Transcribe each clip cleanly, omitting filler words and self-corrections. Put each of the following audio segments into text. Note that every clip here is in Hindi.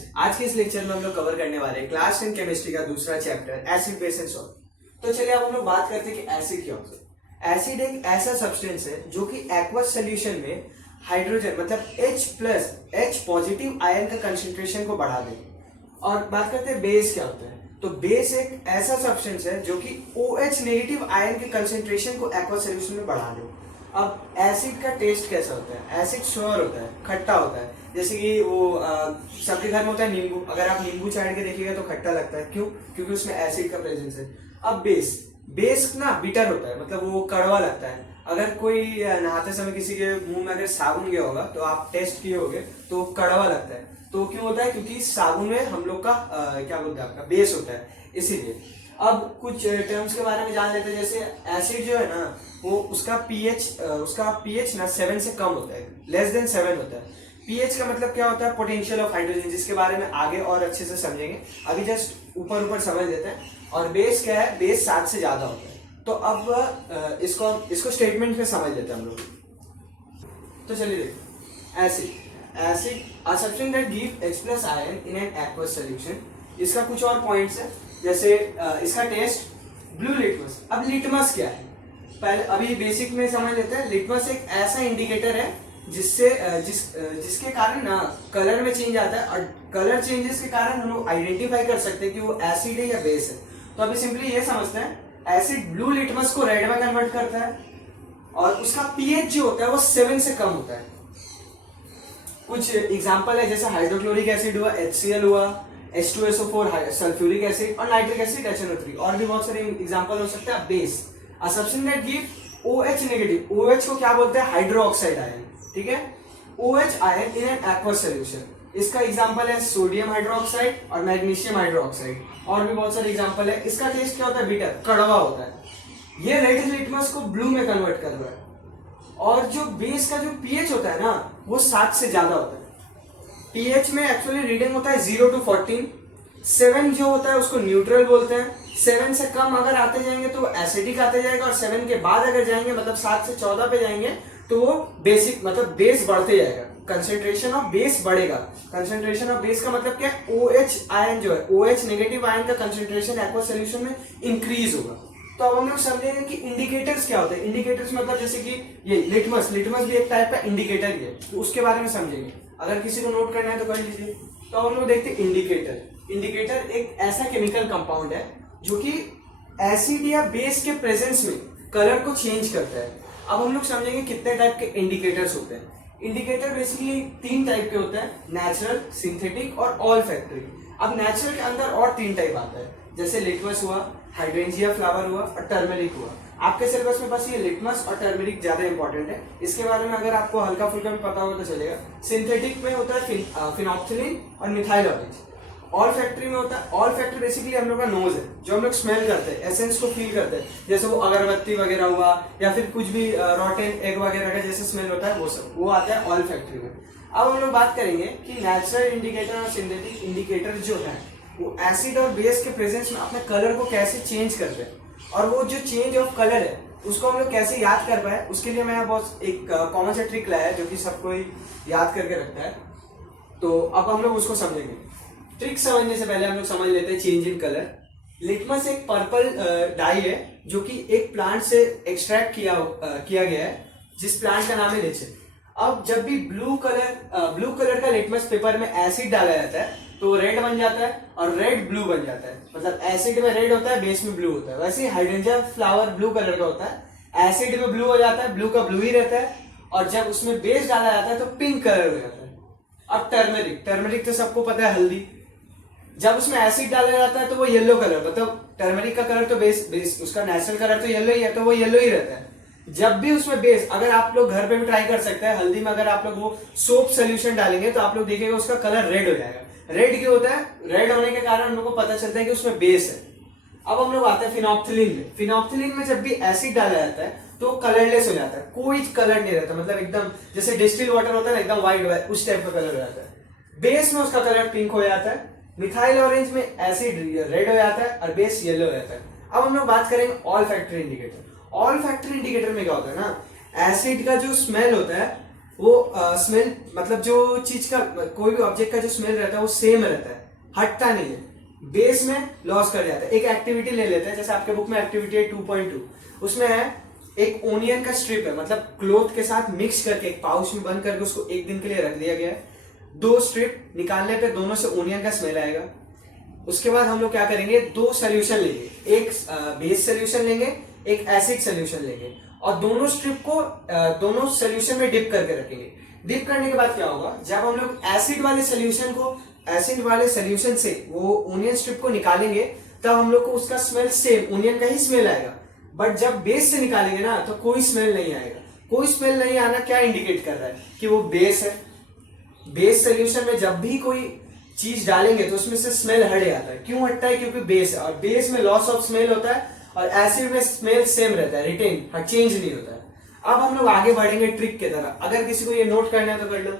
फ्रेंड्स, आज के इस लेक्चर में हम लोग कवर करने वाले हैं क्लास 10 केमिस्ट्री का दूसरा chapter acid base and salt. तो चलिए अब हम लोग बात करते हैं कि एसिड क्या होता है। एसिड एक ऐसा सब्सटेंस है जो कि एक्वस सोल्यूशन में हाइड्रोजन मतलब H पॉजिटिव आयन का कंसंट्रेशन को बढ़ा दे। और बात करते हैं बेस क्या होता है। तो बेस एक ऐसा सब्सटेंस है जो कि OH नेगेटिव आयन के कंसंट्रेशन को एक्वस सोल्यूशन में बढ़ा दे। अब एसिड का टेस्ट कैसा होता है? एसिड श्योर होता है, खट्टा होता है। जैसे कि वो सबके घर में होता है नींबू, अगर आप नींबू चाट के देखिएगा तो खट्टा लगता है। क्यों? क्योंकि उसमें एसिड का प्रेजेंस है। अब बेस ना बिटर होता है, मतलब वो कड़वा लगता है। अगर कोई नहाते समय किसी के मुंह में अगर साबुन गया होगा तो आप टेस्ट किए होगे तो कड़वा लगता है। तो क्यों होता है? क्योंकि साबुन में हम लोग का क्या बोलते हैं आपका बेस होता है, इसीलिए। अब कुछ टर्म्स के बारे में जान लेते हैं। जैसे एसिड जो है ना वो उसका पीएच ना 7 से कम होता है, लेस देन 7 होता है। पीएच का मतलब क्या होता है? पोटेंशियल ऑफ हाइड्रोजन, जिसके बारे में आगे और अच्छे से समझेंगे। अभी जस्ट ऊपर समझ लेते हैं। और बेस क्या है? बेस 7 से ज्यादा होता है। तो अब इसको स्टेटमेंट में समझ लेते हैं हम लोग। तो चलिए देखिए, acid a substance that give H+ ion in an aqueous solution. इसका कुछ और पॉइंट्स है, जैसे इसका टेस्ट ब्लू लिटमस। अब लिटमस क्या है? पहले अभी बेसिक में समझ लेते हैं। लिटमस एक ऐसा इंडिकेटर है जिसके कारण ना कलर में चेंज आता है, और कलर चेंजेस के कारण हम लोग आइडेंटिफाई कर सकते हैं कि वो एसिड है या बेस है। तो अभी सिंपली ये समझते हैं, एसिड ब्लू लिटमस को रेड में कन्वर्ट करता है और उसका पीएच जो होता है वो 7 से कम होता है। कुछ एग्जांपल है, जैसे हाइड्रोक्लोरिक एसिड हुआ, HCl हुआ, H2SO4 सल्फ्यूरिक एसिड और नाइट्रिक एसिड HNO3, और भी बहुत सारे एग्जांपल हो सकते हैं। Base a substance that give OH negative. OH को क्या बोलते हैं? हाइड्रोक्साइड आयन, ठीक है। OH ion in an aqueous solution. इसका एग्जांपल है सोडियम हाइड्रोक्साइड और मैग्नीशियम हाइड्रोक्साइड, और भी बहुत सारे एग्जांपल है। इसका टेस्ट क्या होता है? बिटर, कड़वा होता है। ये रेड लिटमस को ब्लू में कन्वर्ट कर रहा है। और जो बेस का जो पीएच होता है ना वो 7 से ज्यादा होता है। पीएच में एक्चुअली रीडिंग होता है 0 to 14। 7 जो होता है उसको न्यूट्रल बोलते हैं। 7 से कम अगर आते जाएंगे तो एसिडिक आते जाएगा, और 7 के बाद अगर जाएंगे मतलब 7 से 14 पे जाएंगे तो वो बेसिक मतलब बेस बढ़ते जाएगा, कंसेंट्रेशन ऑफ बेस बढ़ेगा। कंसेंट्रेशन ऑफ बेस का मतलब क्या है? OH आयन जो है, OH नेगेटिव आयन का कंसेंट्रेशन एक्वस सॉल्यूशन में इंक्रीज होगा। तो अब हम लोग समझेंगे कि इंडिकेटर्स क्या होते हैं। इंडिकेटर्स मतलब जैसे कि ये लिटमस भी एक टाइप का इंडिकेटर ही है, तो उसके बारे में समझेंगे। अगर किसी को नोट करना है तो कर लीजिए। तो हम लोग देखते हैं इंडिकेटर एक ऐसा केमिकल कंपाउंड है जो कि एसिड या बेस के प्रेजेंस में कलर को चेंज करता है। अब हम लोग समझेंगे कितने टाइप के इंडिकेटर्स होते हैं। इंडिकेटर बेसिकली 3 टाइप के होते हैं, नेचुरल, सिंथेटिक और ऑल्फैक्टरी। अब नेचुरल के अंदर और 3 टाइप आता है, जैसे लिटमस हुआ, हाइड्रेंजिया फ्लावर हुआ और टर्मेरिक हुआ। आपके सिलेबस में बस ये लिटमस और टर्मेरिक ज्यादा इंपॉर्टेंट है, इसके बारे में अगर आपको हल्का फुल्का भी पता होगा तो चलेगा। सिंथेटिक में होता है फिनॉक्सिलिन और मिथाइल ऑरेंज। ऑल फैक्ट्री में होता है, ऑल फैक्ट्री बेसिकली हम लोग का नोज है, जो हम लोग स्मेल करते हैं, एसेंस को फील करते हैं, जैसे वो अगरबत्ती वगैरह हुआ या फिर कुछ भी रॉटेन एग वगैरह का जैसे स्मेल होता है वो सब, वो आता है ऑल फैक्ट्री में। अब हम लोग बात करेंगे कि नेचुरल इंडिकेटर और सिंथेटिक इंडिकेटर जो है वो एसिड और बेस के प्रेजेंस में अपने कलर को कैसे चेंज करते हैं, और वो जो चेंज ऑफ कलर है उसको हम लोग कैसे याद कर पाए, उसके लिए मैं बहुत एक कॉमन सा ट्रिक लाया है जो कि सबको याद करके रखता है। तो अब हम लोग उसको समझेंगे। ट्रिक समझने से पहले हम लोग समझ लेते हैं चेंज इन कलर। लिटमस एक पर्पल डाई है जो कि एक प्लांट से एक्सट्रैक्ट किया गया है, जिस प्लांट का नाम है लिचन। अब जब भी ब्लू कलर का लिटमस पेपर में एसिड डाला जाता है तो रेड बन जाता है और रेड ब्लू बन जाता है, मतलब एसिड में रेड होता है, बेस में ब्लू होता है। वैसे ही हाइड्रेंजिया फ्लावर ब्लू कलर का होता है, एसिड में ब्लू हो जाता है, ब्लू का ब्लू ही रहता है, और जब उसमें बेस डाला जाता है तो पिंक कलर हो जाता है। अब टर्मरिक तो सबको पता है, हल्दी। जब उसमें एसिड डाला जाता है तो वो येलो कलर, मतलब टर्मरिक का कलर तो बेस उसका नेचुरल कलर तो येलो ही है, तो वो येलो ही रहता है। जब भी उसमें बेस, अगर आप लोग घर पे भी ट्राई कर सकते हैं, हल्दी में अगर आप लोग वो सोप सोल्यूशन डालेंगे तो आप लोग देखेंगे उसका कलर रेड हो जाएगा। रेड क्यों होता है? रेड होने के कारण हम लोग को पता चलता है कि उसमें बेस है। अब हम लोग आते हैं फिनॉक्सिलिन में। फिनॉक्सिलिन में जब भी एसिड डाला जाता है तो कलरलेस हो जाता है, कोई कलर नहीं रहता, मतलब एकदम जैसे डिस्टिल वाटर होता है ना, एकदम व्हाइट, उस टाइप का कलर हो जाता है। बेस में उसका कलर पिंक हो जाता है। मिथाइल ऑरेंज में एसिड रेड हो जाता है और बेस येलो हो जाता है। अब हम लोग बात करेंगे all factory indicator. All factory indicator में क्या होता है ना, एसिड का जो स्मेल होता है वो स्मेल मतलब जो चीज का कोई भी ऑब्जेक्ट का जो स्मेल रहता है वो सेम रहता है, हटता नहीं है, बेस में लॉस कर जाता है। एक एक्टिविटी ले लेते हैं, जैसे आपके बुक में एक्टिविटी है 2.2, उसमें है एक ओनियन का स्ट्रिप है, मतलब क्लोथ के साथ मिक्स करके एक पाउच में बंद करके उसको एक दिन के लिए रख दिया गया है। 2 स्ट्रिप निकालने पे दोनों से ओनियन का स्मेल आएगा। उसके बाद हम लोग क्या करेंगे, 2 सोल्यूशन लेंगे, एक बेस सोल्यूशन लेंगे, एक एसिड सोल्यूशन लेंगे, और दोनों स्ट्रिप को दोनों सोल्यूशन में डिप करके रखेंगे। डिप करने के बाद क्या होगा, जब हम लोग एसिड वाले सोल्यूशन से वो ओनियन स्ट्रिप को निकालेंगे तब हम लोग को उसका स्मेल सेम ओनियन का ही स्मेल आएगा। बट जब बेस से निकालेंगे ना तो कोई स्मेल नहीं आएगा। कोई स्मेल नहीं आना क्या इंडिकेट कर रहा है कि वो बेस है। बेस सोल्यूशन में जब भी कोई चीज डालेंगे तो उसमें से स्मेल हट जाता है। क्यों हटता है, क्योंकि बेस है, और बेस में लॉस ऑफ स्मेल होता है, और एसिड में स्मेल सेम रहता है, रिटेन, चेंज नहीं होता है। अब हम लोग आगे बढ़ेंगे ट्रिक की तरह। अगर किसी को ये नोट करना है तो कर लो।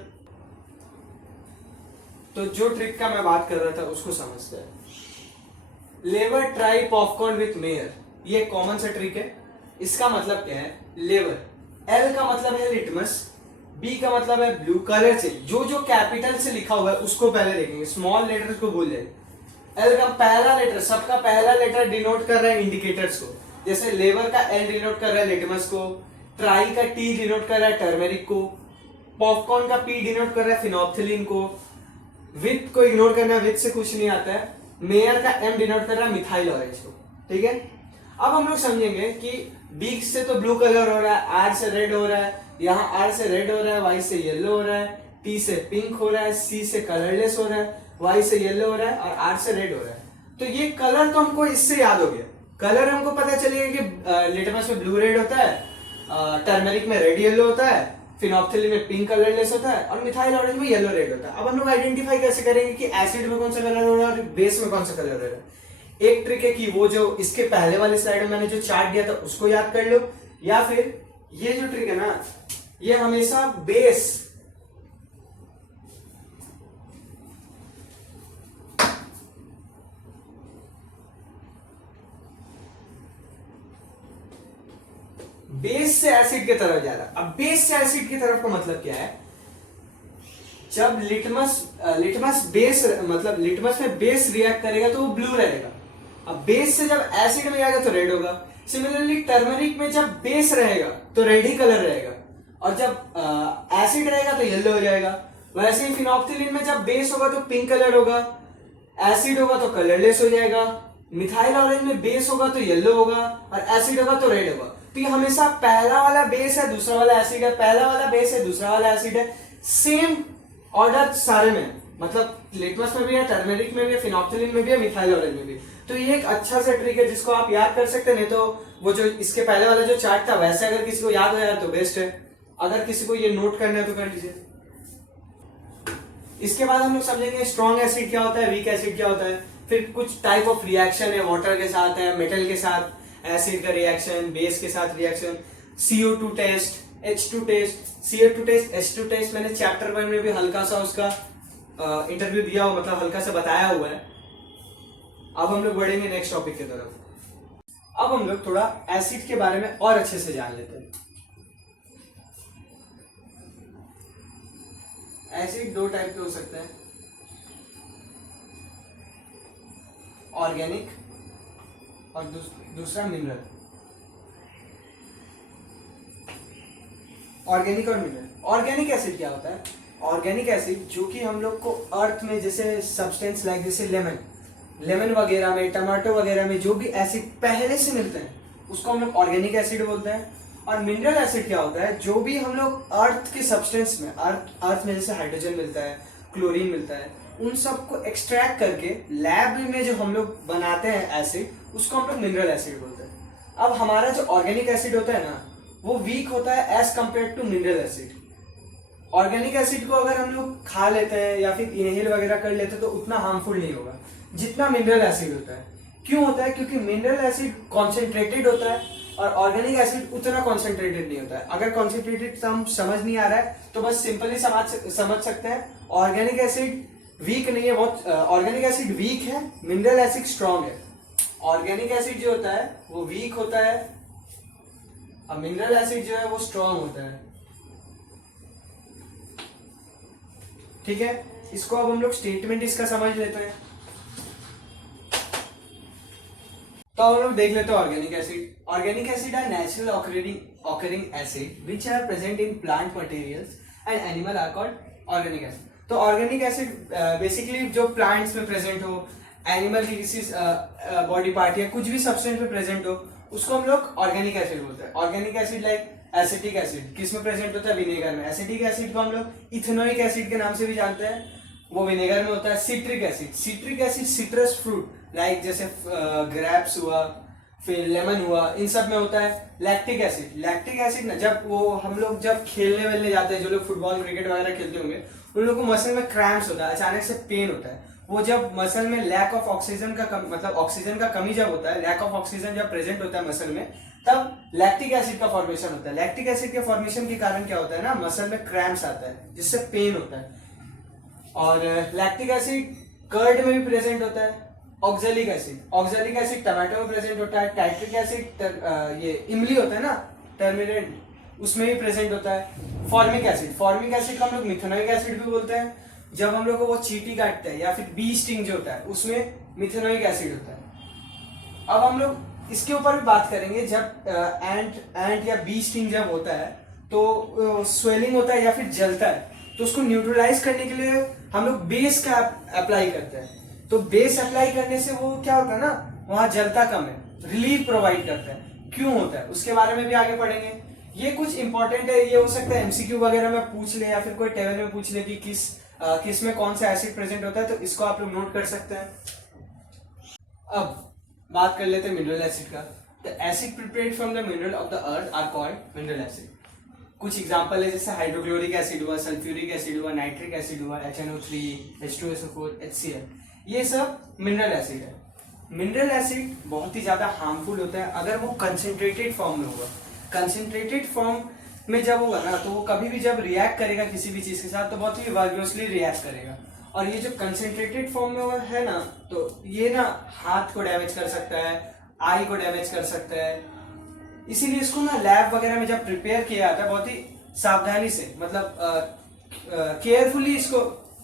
तो जो ट्रिक का मैं बात कर रहा था उसको समझते हैं। लेवर ट्राई पॉपकॉर्न विथ मेयर, ये कॉमन सा ट्रिक है। इसका मतलब क्या है, लेवर, एल का मतलब है लिटमस, बी का मतलब है ब्लू, कलर से जो जो कैपिटल से लिखा हुआ है उसको पहले देखेंगे, स्मॉल लेटर्स को भूल जाए। एल का पहला लेटर, सबका पहला लेटर डिनोट कर रहा है इंडिकेटर्स को, जैसे लेवर का एल डिनोट कर रहा है लिटमस को, ट्राई का टी डिनोट कर रहा है टर्मेरिक को, पॉपकॉर्न का पी डिनोट कर रहा है फिनोप्थिलीन को, विथ को इग्नोर करना है, विथ से कुछ नहीं आता है, मेयर का एम डिनोट कर रहा है मिथाइल ऑरेंज को। ठीक है, अब हम लोग समझेंगे कि बी से तो ब्लू कलर हो रहा है, आर से रेड हो रहा है, यहाँ आर से रेड हो रहा है, वाई से येलो हो रहा है, टी से पिंक हो रहा है, सी से कलरलेस हो रहा है, वाई से येलो हो रहा है, और आर से रेड हो रहा है। तो ये कलर तो हमको इससे याद हो गया। कलर हमको पता चलेगा कि लिटमस में ब्लू रेड होता है, टर्मेरिक में रेड येलो होता है, फिनोप्थिलीन में पिंक कलरलेस होता है, और मिथाइल ऑरेंज में येलो रेड होता है। अब हम लोग आइडेंटिफाई कैसे करेंगे कि एसिड में कौन सा कलर हो रहा है और बेस में कौन सा कलर हो रहा है। एक ट्रिक है कि वो जो इसके पहले वाले स्लाइड में मैंने जो चार्ट दिया था उसको याद कर लो, या फिर ये जो ट्रिक है ना, ये हमेशा बेस से एसिड की तरफ जा रहा है। अब बेस से एसिड की तरफ का मतलब क्या है, जब लिटमस बेस मतलब लिटमस में बेस रिएक्ट करेगा तो वो ब्लू रहेगा। अब बेस से जब एसिड में जाएगा तो रेड होगा। सिमिलरली टर्मरिक में जब बेस रहेगा तो रेड ही कलर रहेगा, और जब एसिड रहेगा तो येलो हो जाएगा। वैसे ही फिनोप्थिलीन में जब बेस होगा तो पिंक कलर होगा, एसिड होगा तो कलरलेस हो जाएगा। मिथाइल ऑरेंज में बेस होगा तो येलो होगा, और एसिड होगा तो रेड होगा। तो ये हमेशा पहला वाला बेस है, दूसरा वाला एसिड है, पहला वाला बेस है, दूसरा वाला एसिड है, सेम ऑर्डर सारे में, मतलब लिटमस में भी है, टर्मेरिक में भी है, फिनोप्थिलीन में भी है, मिथाइल ऑरेंज में भी। तो ये एक अच्छा सा ट्रिक है जिसको आप याद कर सकते हैं। नहीं तो वो जो इसके पहले वाला जो चार्ट था वैसे अगर किसी को याद हो जाए तो बेस्ट है, अगर किसी को ये नोट करना है तो कर लीजिए। इसके बाद हम लोग समझेंगे स्ट्रॉन्ग एसिड क्या होता है, वीक एसिड क्या होता है, फिर कुछ टाइप ऑफ रिएक्शन है, वाटर के साथ है, मेटल के साथ एसिड का रिएक्शन, बेस के साथ reaction, CO2 test, H2 test, CO2 test, H2 test मैंने चैप्टर 1 में भी हल्का सा उसका इंटरव्यू दिया हुआ, मतलब हल्का सा बताया हुआ है। अब हम लोग बढ़ेंगे नेक्स्ट टॉपिक की तरफ। अब हम लोग थोड़ा एसिड के बारे में और अच्छे से जान लेते हैं। एसिड 2 टाइप के हो सकते हैं, ऑर्गेनिक और दूसरा मिनरल। ऑर्गेनिक और मिनरल। ऑर्गेनिक एसिड क्या होता है, ऑर्गेनिक एसिड जो कि हम लोग को अर्थ में जैसे सब्सटेंस लाइक जैसे लेमन वगैरह में, टमाटो वगैरह में जो भी एसिड पहले से मिलते हैं उसको हम लोग ऑर्गेनिक एसिड बोलते हैं। और मिनरल एसिड क्या होता है, जो भी हम लोग अर्थ के सब्सटेंस में, अर्थ में जैसे हाइड्रोजन मिलता है, क्लोरीन मिलता है, उन सबको एक्सट्रैक्ट करके लैब में जो हम लोग बनाते हैं एसिड, उसको हम लोग मिनरल एसिड बोलते हैं। अब हमारा जो ऑर्गेनिक एसिड होता है ना, वो वीक होता है as compare to mineral acid. Organic acid को अगर हम लोग खा लेते हैं या फिर इनहेल वगैरह कर लेते हैं तो उतना हार्मफुल नहीं होगा जितना मिनरल एसिड होता है। क्यों होता है, क्योंकि मिनरल एसिड कॉन्सेंट्रेटेड होता है और ऑर्गेनिक एसिड उतना कॉन्सेंट्रेटेड नहीं होता है। अगर कॉन्सेंट्रेटेड हम समझ नहीं आ रहा है तो बस सिंपली समझ सकते हैं, ऑर्गेनिक एसिड वीक नहीं है, बहुत ऑर्गेनिक एसिड वीक है, मिनरल एसिड स्ट्रॉन्ग है। ऑर्गेनिक एसिड जो होता है वो वीक होता है और मिनरल एसिड जो है वो स्ट्रॉन्ग होता है। ठीक है, इसको अब हम लोग स्टेटमेंट इसका समझ लेते हैं। तो हम लोग देख लेते हैं organic acid. Organic acid are natural occurring acid which are present in plant materials and animal are called organic acid. तो ऑर्गेनिक एसिड बेसिकली जो प्लांट्स में प्रेजेंट हो, एनिमल की किसी बॉडी पार्ट या कुछ भी सब्सटेंस में प्रेजेंट हो, उसको हम लोग ऑर्गेनिक एसिड बोलते हैं। Organic acid like acetic acid किस में प्रेजेंट होता है? विनेगर में। एसिटिक एसिड को हम लोग इथेनोइक एसिड के नाम से भी जानते हैं, वो विनेगर में होता है। Citric acid citrus fruit like जैसे ग्रेप्स हुआ, फिर लेमन हुआ, इन सब में होता है। लैक्टिक एसिड ना, जब वो हम लोग जब खेलने वेलने जाते हैं, जो लोग फुटबॉल क्रिकेट वगैरह खेलते होंगे, उन लोगों को मसल में क्रैम्प्स होता है, अचानक से पेन होता है। वो जब मसल में लैक ऑफ ऑक्सीजन का मतलब ऑक्सीजन का कमी जब होता है, लैक ऑफ ऑक्सीजन जब प्रेजेंट होता है मसल में, तब लैक्टिक एसिड का फॉर्मेशन होता है। लैक्टिक एसिड के फॉर्मेशन के कारण क्या होता है ना, मसल में क्रैम्प्स आता है जिससे पेन होता है। और लैक्टिक एसिड कर्ड में भी प्रेजेंट होता है। ऑक्सैलिक एसिड टमाटो में प्रेजेंट होता है। टाइट्रिक एसिड ये इमली होता है ना, टर्मेरिक, उसमें भी प्रेजेंट होता है। फॉर्मिक एसिड को हम लोग मिथेनोइक एसिड भी बोलते हैं। जब हम लोग को वो चींटी काटते हैं या फिर बी स्टिंग जो होता है, उसमें मिथेनोइक एसिड होता है। अब हम लोग इसके ऊपर भी बात करेंगे। जब एंट या बी स्टिंग जब होता है तो स्वेलिंग होता है या फिर जलता है, तो उसको न्यूट्रलाइज करने के लिए हम लोग बेस का अप्लाई करते हैं। तो बेस अप्लाई करने से वो क्या होता है ना, वहां जलता कम है, रिलीफ प्रोवाइड करता है। क्यों होता है उसके बारे में भी आगे पढ़ेंगे। ये कुछ इंपॉर्टेंट है, ये हो सकता है एमसीक्यू वगैरह में पूछ ले या फिर कोई टेबल में पूछ ले कि किस में कौन सा एसिड प्रेजेंट होता है, तो इसको आप लोग नोट कर सकते हैं। अब बात कर लेते हैं मिनरल एसिड का। The acid prepared from the mineral of the earth are called mineral acid. कुछ एग्जांपल है, जैसे हाइड्रोक्लोरिक एसिड हुआ, सल्फ्यूरिक एसिड हुआ, नाइट्रिक एसिड हुआ, HNO3, H2SO4, HCl, ये सब मिनरल एसिड है। मिनरल एसिड बहुत ही ज्यादा हार्मफुल होता है अगर वो कंसेंट्रेटेड फॉर्म में होगा। कंसेंट्रेटेड फॉर्म में जब होगा ना, तो वो कभी भी जब रिएक्ट करेगा किसी भी चीज के साथ, तो बहुत ही वाइगोसली रिएक्ट करेगा। और ये जो कंसेंट्रेटेड फॉर्म में है ना, तो ये ना हाथ को डैमेज कर सकता है, आई को डैमेज कर सकता है। इसीलिए इसको ना लैब वगैरह में जब प्रिपेयर किया जाता है, बहुत ही सावधानी से, मतलब केयरफुली इसको,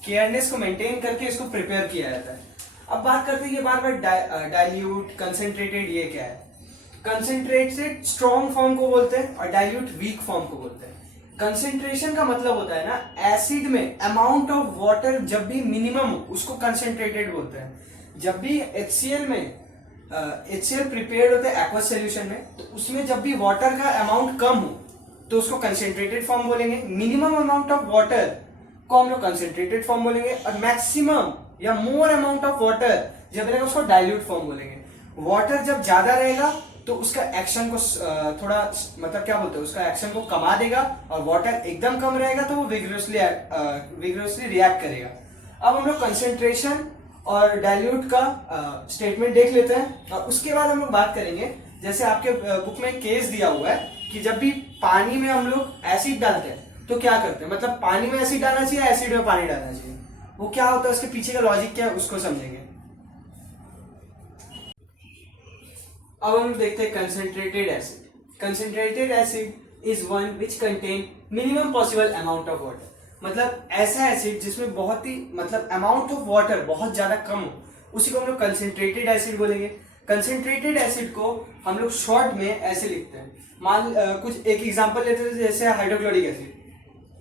केयरनेस को मेंटेन करके इसको प्रिपेयर किया जाता है। अब बात करते हैं ये बार बार डाइल्यूट, कंसेंट्रेटेड, ये क्या है? कंसेंट्रेटेड स्ट्रॉन्ग फॉर्म को बोलते हैं और डाइल्यूट वीक फॉर्म को बोलते हैं। कंसेंट्रेशन का मतलब होता है ना, एसिड में अमाउंट ऑफ वाटर जब भी मिनिमम हो उसको कंसेंट्रेटेड बोलते हैं। जब भी HCl में HCl प्रिपेयर्ड होता है एक्वस सॉल्यूशन में, तो उसमें जब भी वाटर का अमाउंट कम हो तो उसको कंसेंट्रेटेड फॉर्म बोलेंगे। मिनिमम अमाउंट ऑफ वाटर को हम लोग कंसेंट्रेटेड फॉर्म बोलेंगे, और मैक्सिमम या मोर अमाउंट ऑफ वाटर जब रहेगा उसको डाइल्यूट फॉर्म बोलेंगे। वाटर जब ज्यादा रहेगा तो उसका एक्शन को थोड़ा, मतलब क्या बोलते हैं, उसका एक्शन को कमा देगा, और वाटर एकदम कम रहेगा तो वो विग्रोसली रिएक्ट करेगा। अब हम लोग कंसेंट्रेशन और डाइल्यूट का स्टेटमेंट देख लेते हैं, और उसके बाद हम लोग बात करेंगे। जैसे आपके बुक में केस दिया हुआ है कि जब भी पानी में हम लोग एसिड डालते हैं तो क्या करते हैं, मतलब पानी में एसिड डालना चाहिए, एसिड में पानी डालना चाहिए, वो क्या होता है, उसके पीछे का लॉजिक क्या है, उसको समझेंगे। अब हम देखते हैं concentrated acid. Concentrated acid is one which contain minimum possible amount of water. मतलब ऐसा एसिड जिसमें बहुत ही, मतलब अमाउंट ऑफ वाटर बहुत ज्यादा कम हो, उसी को हम लोग कंसेंट्रेटेड एसिड बोलेंगे। कंसेंट्रेटेड एसिड को हम लोग शॉर्ट में ऐसे लिखते हैं। मान कुछ एक एग्जांपल लेते हैं, जैसे हाइड्रोक्लोरिक एसिड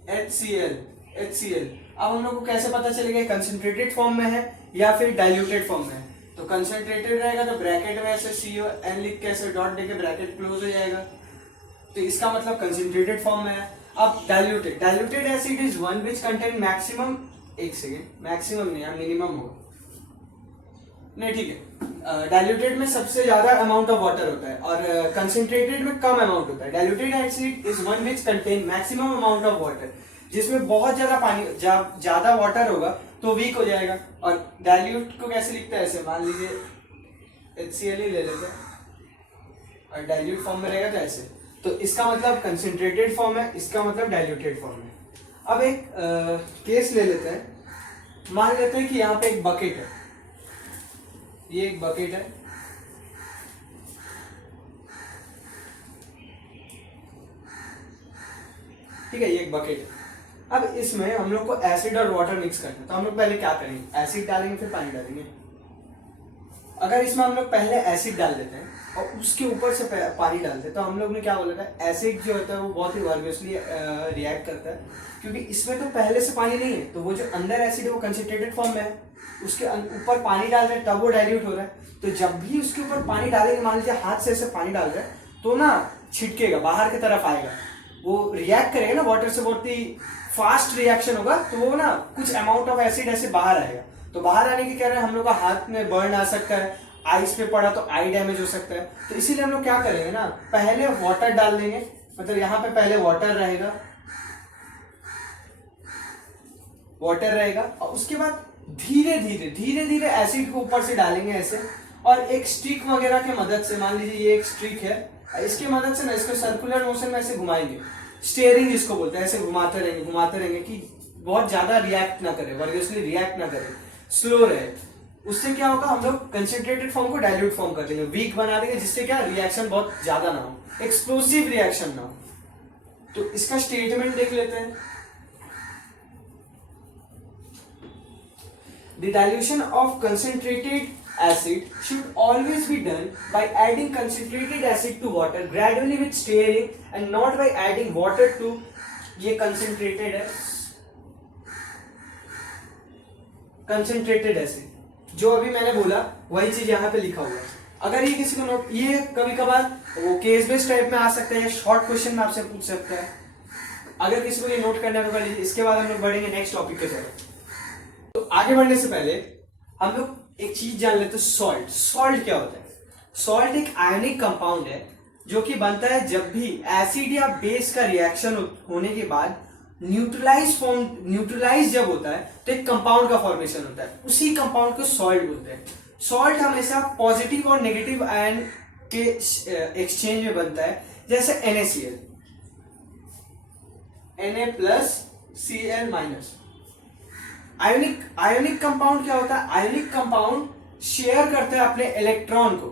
HCl। अब हम लोग को कैसे पता चलेगा कंसेंट्रेटेड फॉर्म में है या फिर डाइल्यूटेड फॉर्म में है? तो कंसेंट्रेटेड रहेगा तो ब्रैकेट में ऐसे CON लिख के ऐसे डॉट देके ब्रैकेट क्लोज हो जाएगा, तो इसका मतलब कंसेंट्रेटेड फॉर्म में है। अब diluted acid is one which contain maximum, एक सेकेंड, मैक्सिमम नहीं यार, मिनिमम होगा, नहीं ठीक है। डाइल्यूटेड में सबसे ज्यादा अमाउंट ऑफ वाटर होता है और कंसेंट्रेटेड में कम अमाउंट होता है। Diluted acid is one which contain maximum amount of water, जिसमें बहुत ज्यादा पानी, ज्यादा वाटर होगा तो वीक हो जाएगा। और डाइल्यूट को कैसे लिखता है, ऐसे मान लीजिए HCl ही ले लेते हैं और डाइल्यूट फॉर्म में रहेगा तो ऐसे, तो इसका मतलब कंसेंट्रेटेड फॉर्म है, इसका मतलब डाइल्यूटेड फॉर्म है। अब एक केस ले लेते हैं। मान लेते हैं कि यहाँ पे एक बकेट है, ये एक बकेट है, ठीक है, ये एक बकेट है। अब इसमें हम लोग को एसिड और वाटर मिक्स करना है, तो हम लोग पहले क्या करेंगे, एसिड डालेंगे फिर पानी डालेंगे। अगर इसमें हम लोग पहले एसिड डाल देते हैं और उसके ऊपर से पानी डालते हैं, तो हम लोग ने क्या बोला था, एसिड जो होता है वो बहुत ही वर्गसली रिएक्ट करता है, क्योंकि इसमें तो पहले से पानी नहीं है, तो वो जो अंदर एसिड है वो कंसेंट्रेटेड फॉर्म में है, उसके ऊपर पानी डाल रहे हैं तब वो डाइल्यूट हो रहा है। तो जब भी उसके ऊपर पानी डालेंगे, मान लीजिए हाथ से ऐसे पानी डाल रहे हैं, तो ना छिटकेगा, बाहर की तरफ आएगा, वो रिएक्ट करेगा ना वाटर से, बहुत ही फास्ट रिएक्शन होगा, तो वो ना कुछ अमाउंट ऑफ एसिड ऐसे बाहर आएगा। तो बाहर आने के कह रहे हैं हम लोग का हाथ में बर्न आ सकता है, आइस पे पड़ा तो आई डैमेज हो सकता है। तो इसीलिए हम लोग क्या करेंगे ना, पहले वाटर डाल देंगे, मतलब यहाँ पे पहले वाटर रहेगा, वाटर रहेगा, और उसके बाद धीरे धीरे एसिड को ऊपर से डालेंगे ऐसे, और एक स्टिक वगैरह के मदद से, मान लीजिए ये एक स्टिक है, इसकी मदद से ना इसको सर्कुलर मोशन में ऐसे घुमाएंगे, स्टेयरिंग जिसको बोलते हैं, ऐसे घुमाते रहेंगे कि बहुत ज्यादा रिएक्ट ना करे, वर्गसली रिएक्ट ना करे, स्लो रहे। उससे क्या होगा, हम लोग कंसेंट्रेटेड फॉर्म को डाइल्यूट फॉर्म कर देंगे, वीक बना देंगे, जिससे क्या रिएक्शन बहुत ज्यादा ना हो, एक्सप्लोसिव रिएक्शन ना हो। तो इसका स्टेटमेंट देख लेते हैं। The dilution of concentrated acid should always be done by adding concentrated acid to water gradually with stirring and not by adding water to, ये concentrated है, concentrated acid जो अभी मैंने बोला वही चीज यहाँ पे लिखा हुआ है। अगर ये किसी को नोट, ये कभी कभार वो केस बेस्ड टाइप में आ सकता है या शॉर्ट क्वेश्चन में आपसे पूछ सकता है, अगर किसी को ये नोट करना है तो कर लीजिए। इसके बाद हम लोग बढ़ेंगे नेक्स्ट टॉपिक की तरफ। तो आगे बढ़ने से पहले हम लोग एक चीज जान लेते हैं, सॉल्ट। सॉल्ट क्या होता है? सॉल्ट एक आयनिक कंपाउंड है जो कि बनता है जब भी एसिड या बेस का रिएक्शन होने के बाद न्यूट्रलाइज जब होता है तो एक कंपाउंड का फॉर्मेशन होता है, उसी कंपाउंड को सॉल्ट बोलते हैं। सॉल्ट हमेशा पॉजिटिव और नेगेटिव आयन के एक्सचेंज में बनता है, जैसे NaCl, Na+Cl-। आयोनिक कंपाउंड क्या होता है? आयोनिक कंपाउंड शेयर करता है अपने इलेक्ट्रॉन को,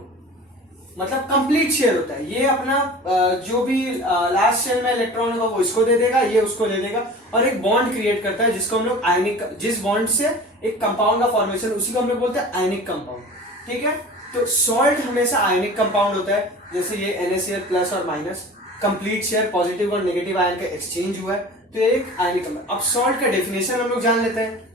मतलब कंप्लीट शेयर होता है। ये अपना जो भी लास्ट शेयर में इलेक्ट्रॉन होगा वो इसको दे देगा, ये उसको दे देगा, और एक बॉन्ड क्रिएट करता है जिसको हम लोग आयनिक, जिस बॉन्ड से एक कंपाउंड का फॉर्मेशन, उसी को हम लोग बोलते हैं आयनिक कंपाउंड। ठीक है, तो सॉल्ट हमेशा आयनिक कंपाउंड होता है, जैसे ये NaCl प्लस और माइनस, कंप्लीट शेयर, पॉजिटिव और नेगेटिव आयन का एक्सचेंज हुआ है, तो ये एक आयनिक कंपाउंड। अब सॉल्ट का डेफिनेशन हम लोग जान लेते हैं।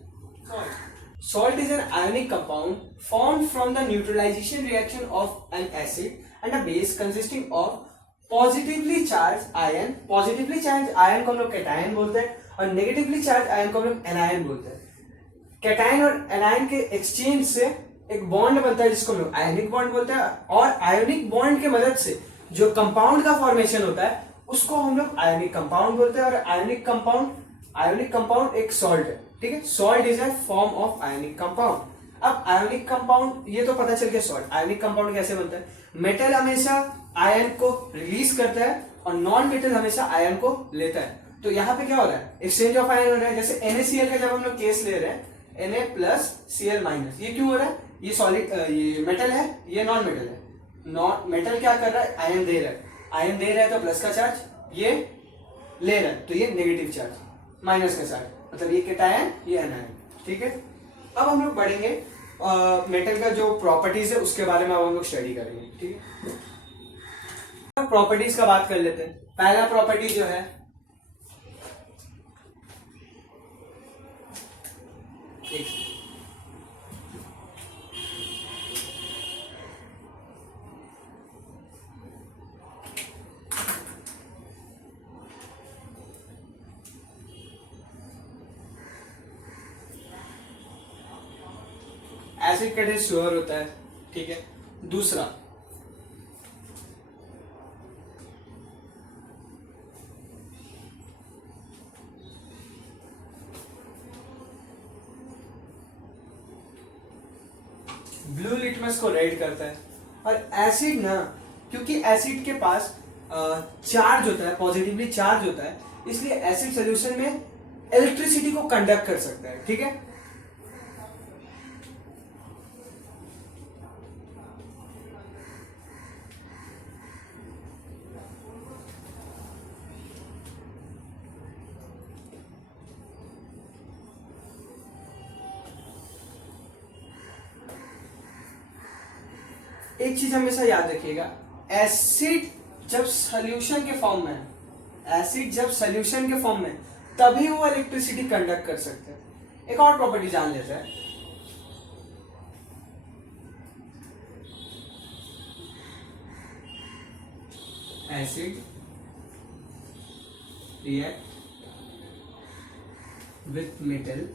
Salt is an ionic compound formed from the neutralization reaction of an acid and a base consisting of positively charged ion। Positively charged ion को हम लोग कैटायन बोलते हैं और negatively charged ion को हम लोग एनायन बोलते हैं। कैटायन और एनायन के एक्सचेंज से एक बॉन्ड बनता है जिसको हम लोग आयनिक बॉन्ड बोलते हैं, और आयोनिक बॉन्ड के मदद से जो कंपाउंड का फॉर्मेशन होता है उसको हम लोग आयोनिक कंपाउंड बोलते हैं। और आयोनिक कंपाउंड एक सॉल्ट है। ठीक है, salt is a form of ionic compound. अब आयोनिक कंपाउंड ये तो पता चल गया सॉल्ट। आयोनिक कंपाउंड कैसे बनता है? मेटल हमेशा आयन को रिलीज करता है और नॉन मेटल हमेशा आयन को लेता है। तो यहाँ पे क्या हो रहा है? एक्सचेंज ऑफ आयन हो रहा है। जैसे NaCl का जब हम लोग केस ले रहे हैं Na+Cl-, ये क्यों हो रहा है? ये सॉलिड, ये मेटल है, ये नॉन मेटल है। नॉन मेटल क्या कर रहा है? आयन दे रहा है। आयन दे रहा है तो प्लस का चार्ज, ये ले रहा है तो ये नेगेटिव चार्ज, माइनस का चार्ज, मतलब ये कैटायन, ये एनायन। ठीक है, अब हम लोग बढ़ेंगे मेटल का जो प्रॉपर्टीज है उसके बारे में अब हम लोग स्टडी करेंगे। ठीक है, प्रॉपर्टीज का बात कर लेते हैं। पहला प्रॉपर्टी जो है एसिड का टेस्ट श्योर होता है। ठीक है, दूसरा ब्लू लिटमस को रेड करता है। और एसिड ना, क्योंकि एसिड के पास चार्ज होता है, पॉजिटिवली चार्ज होता है, इसलिए एसिड सॉल्यूशन में इलेक्ट्रिसिटी को कंडक्ट कर सकता है। ठीक है, एक चीज हमेशा याद रखिएगा, एसिड जब सॉल्यूशन के फॉर्म में है, एसिड जब सॉल्यूशन के फॉर्म में तभी वो इलेक्ट्रिसिटी कंडक्ट कर सकते हैं। एक और प्रॉपर्टी जान लेते हैं, acid react with metal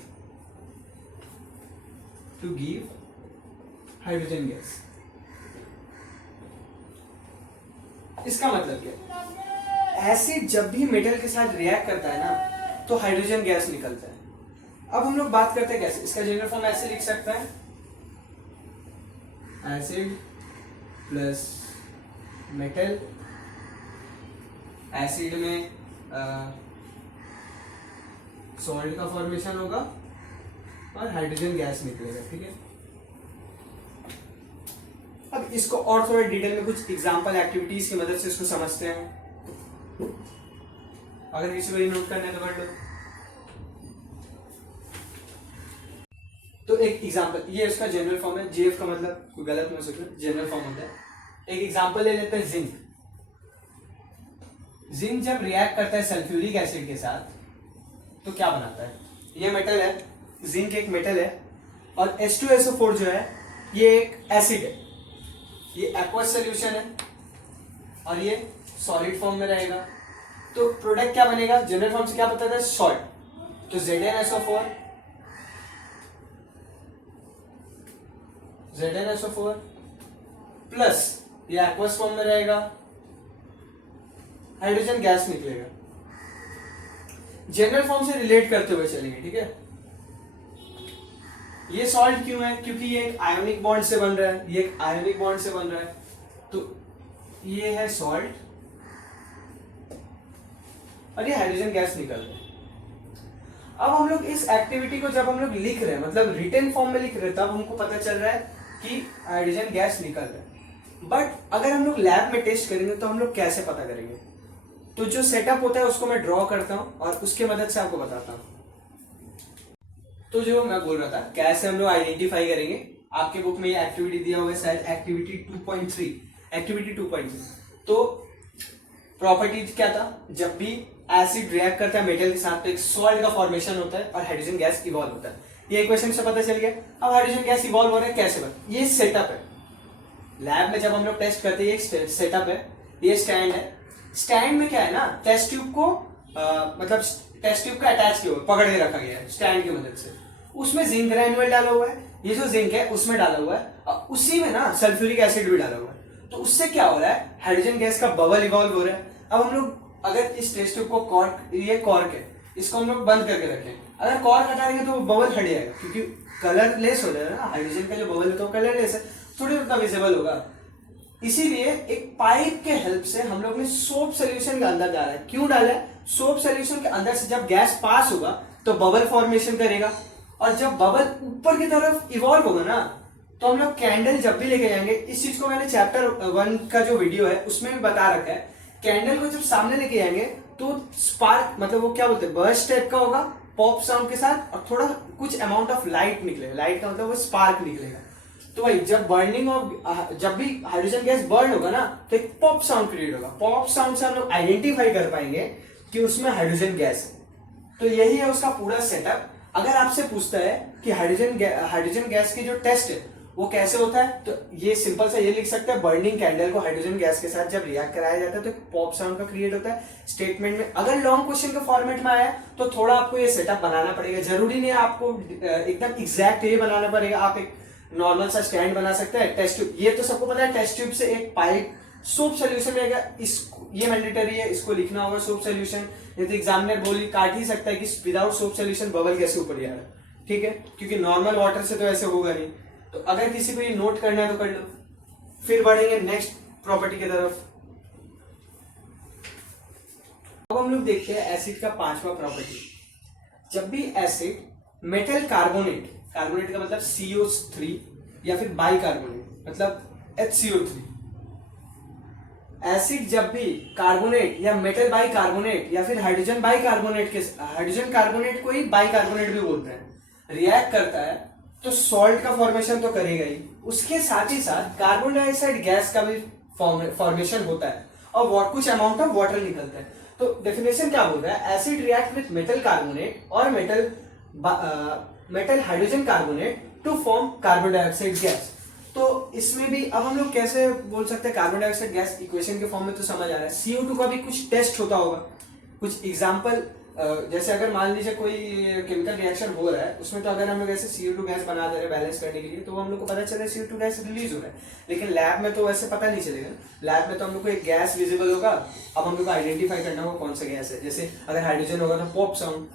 to give hydrogen gas. इसका मतलब क्या, एसिड जब भी मेटल के साथ रिएक्ट करता है ना तो हाइड्रोजन गैस निकलता है। अब हम लोग बात करते हैं कैसे, इसका जनरल फॉर्म ऐसे लिख सकते हैं, एसिड प्लस मेटल, एसिड में सॉल्ट का फॉर्मेशन होगा और हाइड्रोजन गैस निकलेगा, ठीक है। अब इसको और थोड़ा डिटेल में कुछ एग्जांपल एक्टिविटीज की मदद से इसको समझते हैं। अगर किसी को ये नोट करना है तो कर लो। तो एक एग्जांपल, ये इसका जनरल फॉर्म है, जेएफ का मतलब कोई गलत नहीं हो सकता, जनरल फॉर्म होता है। एक एग्जांपल ले लेते हैं, जिंक। जिंक जब रिएक्ट करता है सल्फ्यूरिक एसिड के साथ तो क्या बनाता है, ये मेटल है, जिंक एक मेटल है, और H2SO4 जो है ये एक एसिड है, ये एक्वस सॉल्यूशन है और ये सॉलिड फॉर्म में रहेगा। तो प्रोडक्ट क्या बनेगा, जनरल फॉर्म से क्या पता था, सॉल्ट, तो ZnSO4 प्लस ये एक्वस फॉर्म में रहेगा, हाइड्रोजन गैस निकलेगा। जनरल फॉर्म से रिलेट करते हुए चलेंगे, ठीक है। ये सॉल्ट क्यों है, क्योंकि ये एक आयोनिक बॉन्ड से बन रहा है, ये एक आयोनिक बॉन्ड से बन रहा है, तो ये है सॉल्ट और ये हाइड्रोजन गैस निकल रहा है। अब हम लोग इस एक्टिविटी को जब हम लोग लिख रहे हैं, मतलब रिटन फॉर्म में लिख रहे हैं, तब हमको पता चल रहा है कि हाइड्रोजन गैस निकल रहा है। बट अगर हम लोग लैब में टेस्ट करेंगे तो हम लोग कैसे पता करेंगे, तो जो सेटअप होता है उसको मैं ड्रॉ करता हूं और उसके मदद से आपको बताता हूं। तो जो मैं बोल रहा था, कैसे हम लोग आइडेंटिफाई करेंगे, आपके बुक में ये एक्टिविटी दिया हुआ है शायद, एक्टिविटी 2.3। तो प्रॉपर्टी क्या था, जब भी एसिड रिएक्ट करता है मेटल के साथ तो एक सॉल्ट का फॉर्मेशन होता है और हाइड्रोजन गैस इवॉल्व होता है। ये इक्वेशन से पता चल गया। अब हाइड्रोजन गैस इवॉल्व हो रहा है कैसे बन, ये सेटअप है। लैब में जब हम लोग टेस्ट करते हैं, ये सेटअप है, ये स्टैंड है। स्टैंड में क्या है ना, टेस्ट ट्यूब को मतलब टेस्ट ट्यूब का अटैच किया हुआ, पकड़ के रखा गया है स्टैंड की मदद से। उसमें जिंक ग्रेन्यूल डाला हुआ है, ये जो जिंक है उसमें डाला हुआ है, और उसी में ना सल्फ्यूरिक एसिड भी डाला हुआ है। तो उससे क्या हो रहा है, हाइड्रोजन गैस का बबल इवॉल्व हो रहा है। अब हम लोग अगर इस टेस्ट ट्यूब को कॉर्क, ये कॉर्क है, इसको हम लोग बंद करके रखें, अगर कॉर्क हटा देंगे तो वो बबल हट जाएगा, क्योंकि कलरलेस हो जाएगा ना, हाइड्रोजन का जो बबल होता है वो कलरलेस है, थोड़ी उतना विजिबल होगा। इसीलिए एक पाइप के हेल्प से हम लोग ने सोप सोल्यूशन के अंदर डाला है। क्यों डाला है, सोप सोल्यूशन के अंदर से जब गैस पास होगा तो बबल फॉर्मेशन करेगा, और जब बबल ऊपर की तरफ इवॉल्व होगा ना, तो हम लोग कैंडल जब भी लेके जाएंगे, इस चीज को मैंने चैप्टर 1 का जो वीडियो है उसमें भी बता रखा है, कैंडल को जब सामने लेके जाएंगे तो स्पार्क, मतलब वो क्या बोलते हैं, बर्स्ट टाइप का होगा पॉप साउंड के साथ, और थोड़ा कुछ अमाउंट ऑफ लाइट निकलेगा, लाइट का मतलब वो स्पार्क निकलेगा। तो भाई जब बर्निंग ऑफ, जब भी हाइड्रोजन गैस बर्न होगा ना तो एक पॉप साउंड क्रिएट होगा। पॉप साउंड से हम लोग आइडेंटिफाई कर पाएंगे कि उसमें हाइड्रोजन गैस है। तो यही है उसका पूरा सेटअप। अगर आपसे पूछता है कि हाइड्रोजन गैस की जो टेस्ट है वो कैसे होता है, तो ये सिंपल सा ये लिख सकते हैं, बर्निंग कैंडल को हाइड्रोजन गैस के साथ जब रिएक्ट कराया जाता है तो पॉप साउंड का क्रिएट होता है स्टेटमेंट में। अगर लॉन्ग क्वेश्चन के फॉर्मेट में आया तो थोड़ा आपको ये सेटअप बनाना पड़ेगा, जरूरी नहीं है आपको एकदम एग्जैक्ट ये बनाना पड़ेगा। आप एक नॉर्मल सा स्टैंड बना सकते हैं। टेस्ट ट्यूब, ये तो सबको पता है, टेस्ट ट्यूब से एक पाइप सोप सोल्यूशन रहेगा, इसको ये मैंडेटरी है, इसको लिखना होगा सोप सोल्यूशन। नहीं तो एग्जामिनर बोल काट ही सकता है कि विदाउट सोप सोल्यूशन बबल कैसे ऊपर जा रहा है, ठीक है, क्योंकि नॉर्मल वाटर से तो ऐसे होगा नहीं। तो अगर किसी को ये नोट करना है तो कर लो। फिर बढ़ेंगे नेक्स्ट प्रॉपर्टी की तरफ। अब हम लोग देखते हैं एसिड का 5वां प्रॉपर्टी। जब भी एसिड मेटल कार्बोनेट, कार्बोनेट का मतलब CO3 या फिर बाइकार्बोनेट मतलब HCO3, एसिड जब भी कार्बोनेट या मेटल बाइकार्बोनेट या फिर हाइड्रोजन बाइकार्बोनेट के, हाइड्रोजन कार्बोनेट को ही बाइकार्बोनेट भी बोलते हैं, रिएक्ट करता है तो सॉल्ट का फॉर्मेशन तो करेगा ही, उसके साथ ही साथ कार्बन डाइऑक्साइड गैस का भी फॉर्मेशन होता है और कुछ अमाउंट ऑफ वाटर निकलता है। तो डेफिनेशन क्या बोल रहा है, acid react with metal carbonate और metal hydrogen carbonate to form carbon dioxide gas. तो इसमें भी अब हम लोग कैसे बोल सकते हैं, कार्बन डाइऑक्साइड गैस इक्वेशन के फॉर्म में तो समझ आ रहा है। CO2 का भी कुछ टेस्ट होता होगा, कुछ एग्जाम्पल, जैसे अगर मान लीजिए कोई केमिकल रिएक्शन हो रहा है उसमें, तो अगर हम लोग ऐसे CO2 गैस बना दे रहे हैं बैलेंस करने के लिए, तो हम लोग को पता चले CO2 गैस रिलीज हो रहा है। लेकिन लैब में तो वैसे पता नहीं चलेगा, लैब में तो हम लोग को एक गैस विजिबल होगा, अब हम लोग को आइडेंटिफाई करना होगा कौन सा गैस है। जैसे अगर हाइड्रोजन होगा तो पॉप साउंड।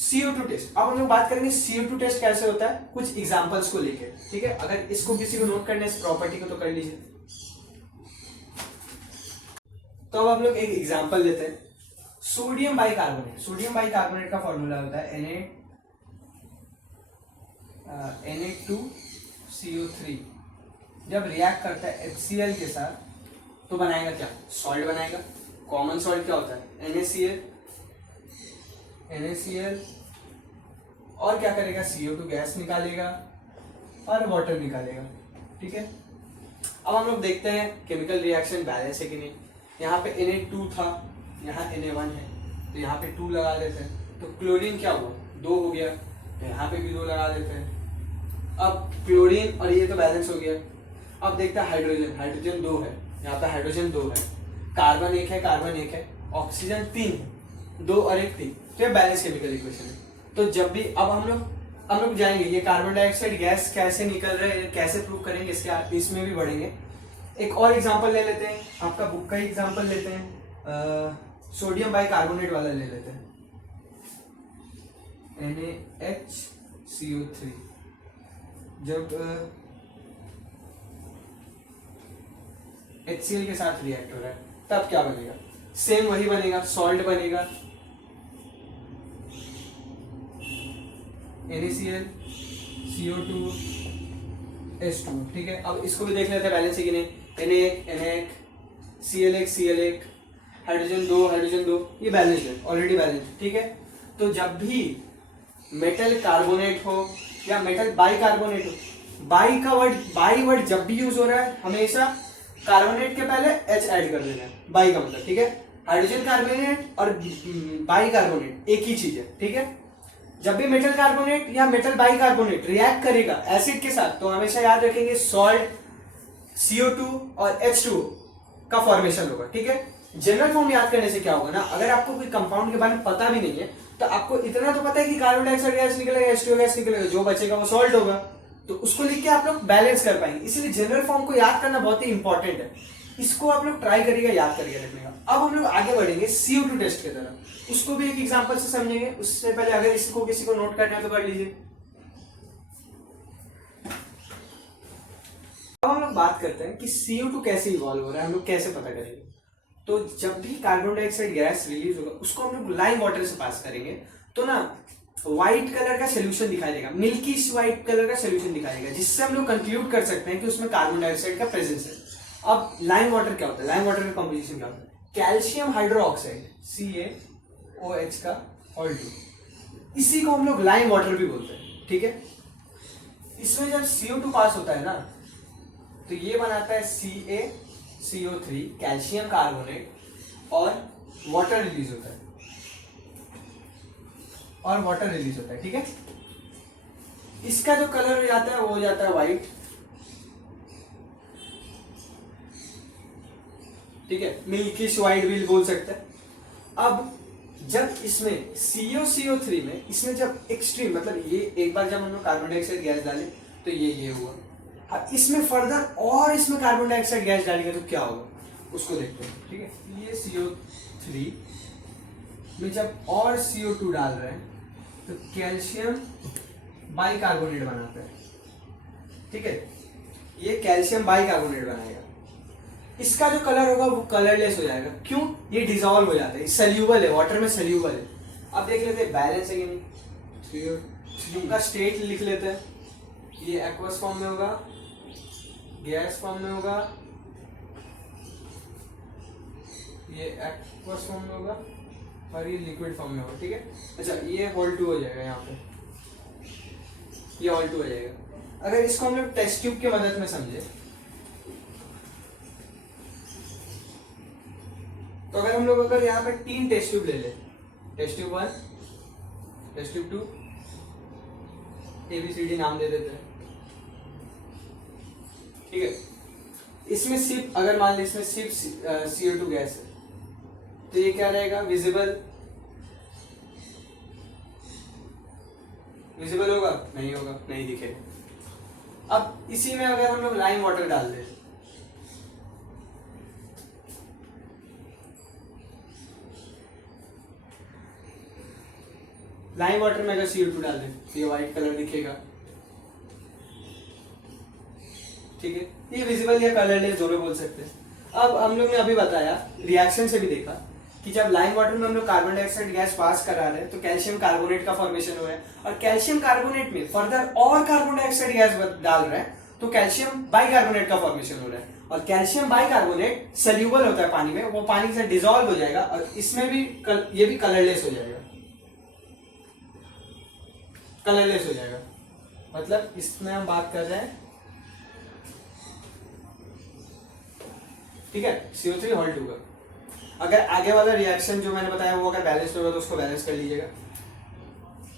CO2 टेस्ट, अब हम लोग बात करेंगे CO2 टेस्ट कैसे होता है कुछ एग्जांपल्स को लेके, ठीक है। अगर इसको किसी को नोट करना है इस प्रॉपर्टी को, तो कर लीजिए। तो अब हम लोग एक एग्जांपल लेते हैं, सोडियम बाइकार्बोनेट। सोडियम बाइकार्बोनेट का फॉर्मूला होता है Na2CO3। जब रिएक्ट करता है HCl के साथ तो बनाएगा क्या, सॉल्ट बनाएगा। कॉमन सॉल्ट क्या होता है, NaCl, और क्या करेगा, CO2 गैस निकालेगा और वाटर निकालेगा, ठीक है। अब हम लोग देखते हैं केमिकल रिएक्शन बैलेंस है कि नहीं। यहाँ पे Na2 था, यहाँ Na1 है, तो यहाँ पे 2 लगा देते हैं, तो क्लोरीन क्या हुआ, 2 हो गया, तो यहाँ पे भी 2 लगा देते हैं। अब क्लोरीन और ये तो बैलेंस हो गया। अब देखते हैं हाइड्रोजन, हाइड्रोजन 2 है, यहाँ पे हाइड्रोजन 2 है, कार्बन 1 है, कार्बन 1 है, ऑक्सीजन 3 है, 2 और 1 3, तो ये बैलेंस केमिकल इक्वेशन है। तो जब भी अब हम लोग जाएंगे ये कार्बन डाइऑक्साइड गैस कैसे निकल रहा है, कैसे प्रूव करेंगे, इसमें भी बढ़ेंगे। एक और एग्जांपल ले लेते हैं, आपका बुक का एग्जांपल लेते हैं, सोडियम बाइकार्बोनेट वाला ले लेते हैं, NaHCO3। जब HCl के साथ रिएक्ट हो रहा है तब क्या बनेगा, सेम वही बनेगा, सॉल्ट बनेगा, NaCl CO2 H2, ठीक है। अब इसको भी देख लेते हैं बैलेंस है कि नहीं, Na1 Cl1 हाइड्रोजन 2 हाइड्रोजन 2, ये बैलेंस है, ऑलरेडी बैलेंस, ठीक है। तो जब भी मेटल कार्बोनेट हो या मेटल बाइकार्बोनेट हो, बाई वर्ड जब भी यूज हो रहा है हमेशा कार्बोनेट के पहले H ऐड कर देना है, बाई का मतलब, ठीक है। हाइड्रोजन कार्बोनेट और बाइकार्बोनेट एक ही चीज है, ठीक है। जब भी मेटल कार्बोनेट या मेटल बाइकार्बोनेट रिएक्ट करेगा एसिड के साथ, तो हमेशा याद रखेंगे सॉल्ट, CO2 और H2 का फॉर्मेशन होगा, ठीक है। जनरल फॉर्म याद करने से क्या होगा ना, अगर आपको कोई कंपाउंड के बारे में पता भी नहीं है तो आपको इतना तो पता है कि कार्बन डाइऑक्साइड गैस निकलेगा, H2 गैस निकलेगा, जो बचेगा वो सॉल्ट होगा, तो उसको लिख के आप लोग बैलेंस कर पाएंगे। इसलिए जनरल फॉर्म को याद करना बहुत ही इंपॉर्टेंट है, इसको आप लोग ट्राई करिएगा याद करिएगा रखने का। अब हम लोग आगे बढ़ेंगे CO2 टेस्ट की तरफ, उसको भी एक एग्जांपल से समझेंगे। उससे पहले अगर इसको किसी को नोट करना है तो कर लीजिए। अब हम लोग बात करते हैं कि CO2 कैसे इवॉल्व हो रहा है, हम लोग कैसे पता करेंगे। तो जब भी कार्बन डाइऑक्साइड गैस रिलीज होगा उसको हम लोग लाइम वाटर से पास करेंगे, तो ना व्हाइट कलर का सोल्यूशन दिखाई देगा, मिल्की व्हाइट कलर का सोल्यूशन दिखाई देगा, जिससे हम लोग कंक्लूड कर सकते हैं कि उसमें कार्बन डाइऑक्साइड का प्रेजेंस है। अब लाइम वाटर क्या होता है, लाइम वाटर का कॉम्पोजिशन क्या होता है, कैल्शियम हाइड्रोक्साइड CaOH का ऑल 2, इसी को हम लोग लाइम वाटर भी बोलते हैं, ठीक है। इसमें जब CO2 पास होता है ना, तो ये बनाता है CaCO3 कैल्शियम कार्बोनेट, और वाटर रिलीज होता है, ठीक है। इसका जो कलर हो जाता है वो हो जाता है व्हाइट, ठीक है, मिल्किश व्हाइट भी बोल सकते हैं। अब जब इसमें CO3 में इसमें जब एक्सट्रीम, मतलब ये एक बार जब हम लोग कार्बन डाइऑक्साइड गैस डालें तो ये हुआ, इसमें फर्दर और इसमें कार्बन डाइऑक्साइड गैस डालेंगे तो क्या होगा, उसको देखते हैं, ठीक है। ये CO3 में जब और CO2 डाल रहे हैं तो कैल्शियम बाइकार्बोनेट बनाता है, ठीक है। ये कैल्शियम बाइकार्बोनेट बनाएगा, इसका जो कलर होगा वो कलरलेस हो जाएगा, क्यों, ये डिसॉल्व हो जाता है, सल्यूबल है, वाटर में सल्यूबल है। अब देख लेते हैं बैलेंस है कि नहीं, का स्टेट लिख लेते हैं, ये एक्वस फॉर्म में होगा, गैस फॉर्म में होगा, ये एक्वस फॉर्म में होगा, और ये लिक्विड फॉर्म में होगा, ठीक है। अच्छा, ये होल 2 हो जाएगा, यहाँ पे ये होल 2 हो जाएगा। अगर इसको हम लोग टेस्ट ट्यूब की मदद में समझे, तो अगर हम लोग अगर यहाँ पे 3 टेस्ट ट्यूब ले ले, test tube 1, test tube 2, ABCD नाम दे देते हैं, ठीक है। इसमें सिर्फ अगर मान ली इसमें सिर्फ CO2 गैस है, तो ये क्या रहेगा, विजिबल, विजिबल होगा, नहीं होगा, नहीं दिखेगा। अब इसी में अगर हम लोग लाइम वाटर डाल दें, लाइम वाटर में अगर CO2 डाल दें तो ये व्हाइट कलर दिखेगा, ठीक है। ये विजिबल या कलरलेस दोनों बोल सकते हैं। अब हम लोग ने अभी बताया, रिएक्शन से भी देखा कि जब लाइम वाटर में हम लोग कार्बन डाइऑक्साइड गैस पास करा रहे हैं तो कैल्शियम कार्बोनेट का फॉर्मेशन हुआ है, और कैल्शियम कार्बोनेट में फर्दर और कार्बन डाइऑक्साइड गैस डाल रहे हैं तो कैल्शियम बाइकार्बोनेट का फॉर्मेशन हो रहा है, और कैल्शियम बाइकार्बोनेट सोल्यूबल होता है पानी में, वो पानी से डिसॉल्व हो जाएगा, और इसमें भी ये भी कलरलेस हो जाएगा, कलरलेस हो जाएगा। मतलब इसमें हम बात कर रहे हैं, ठीक है, CO3 हॉल्ट होगा। अगर आगे वाला रिएक्शन जो मैंने बताया वो अगर बैलेंस होगा तो उसको बैलेंस कर लीजिएगा,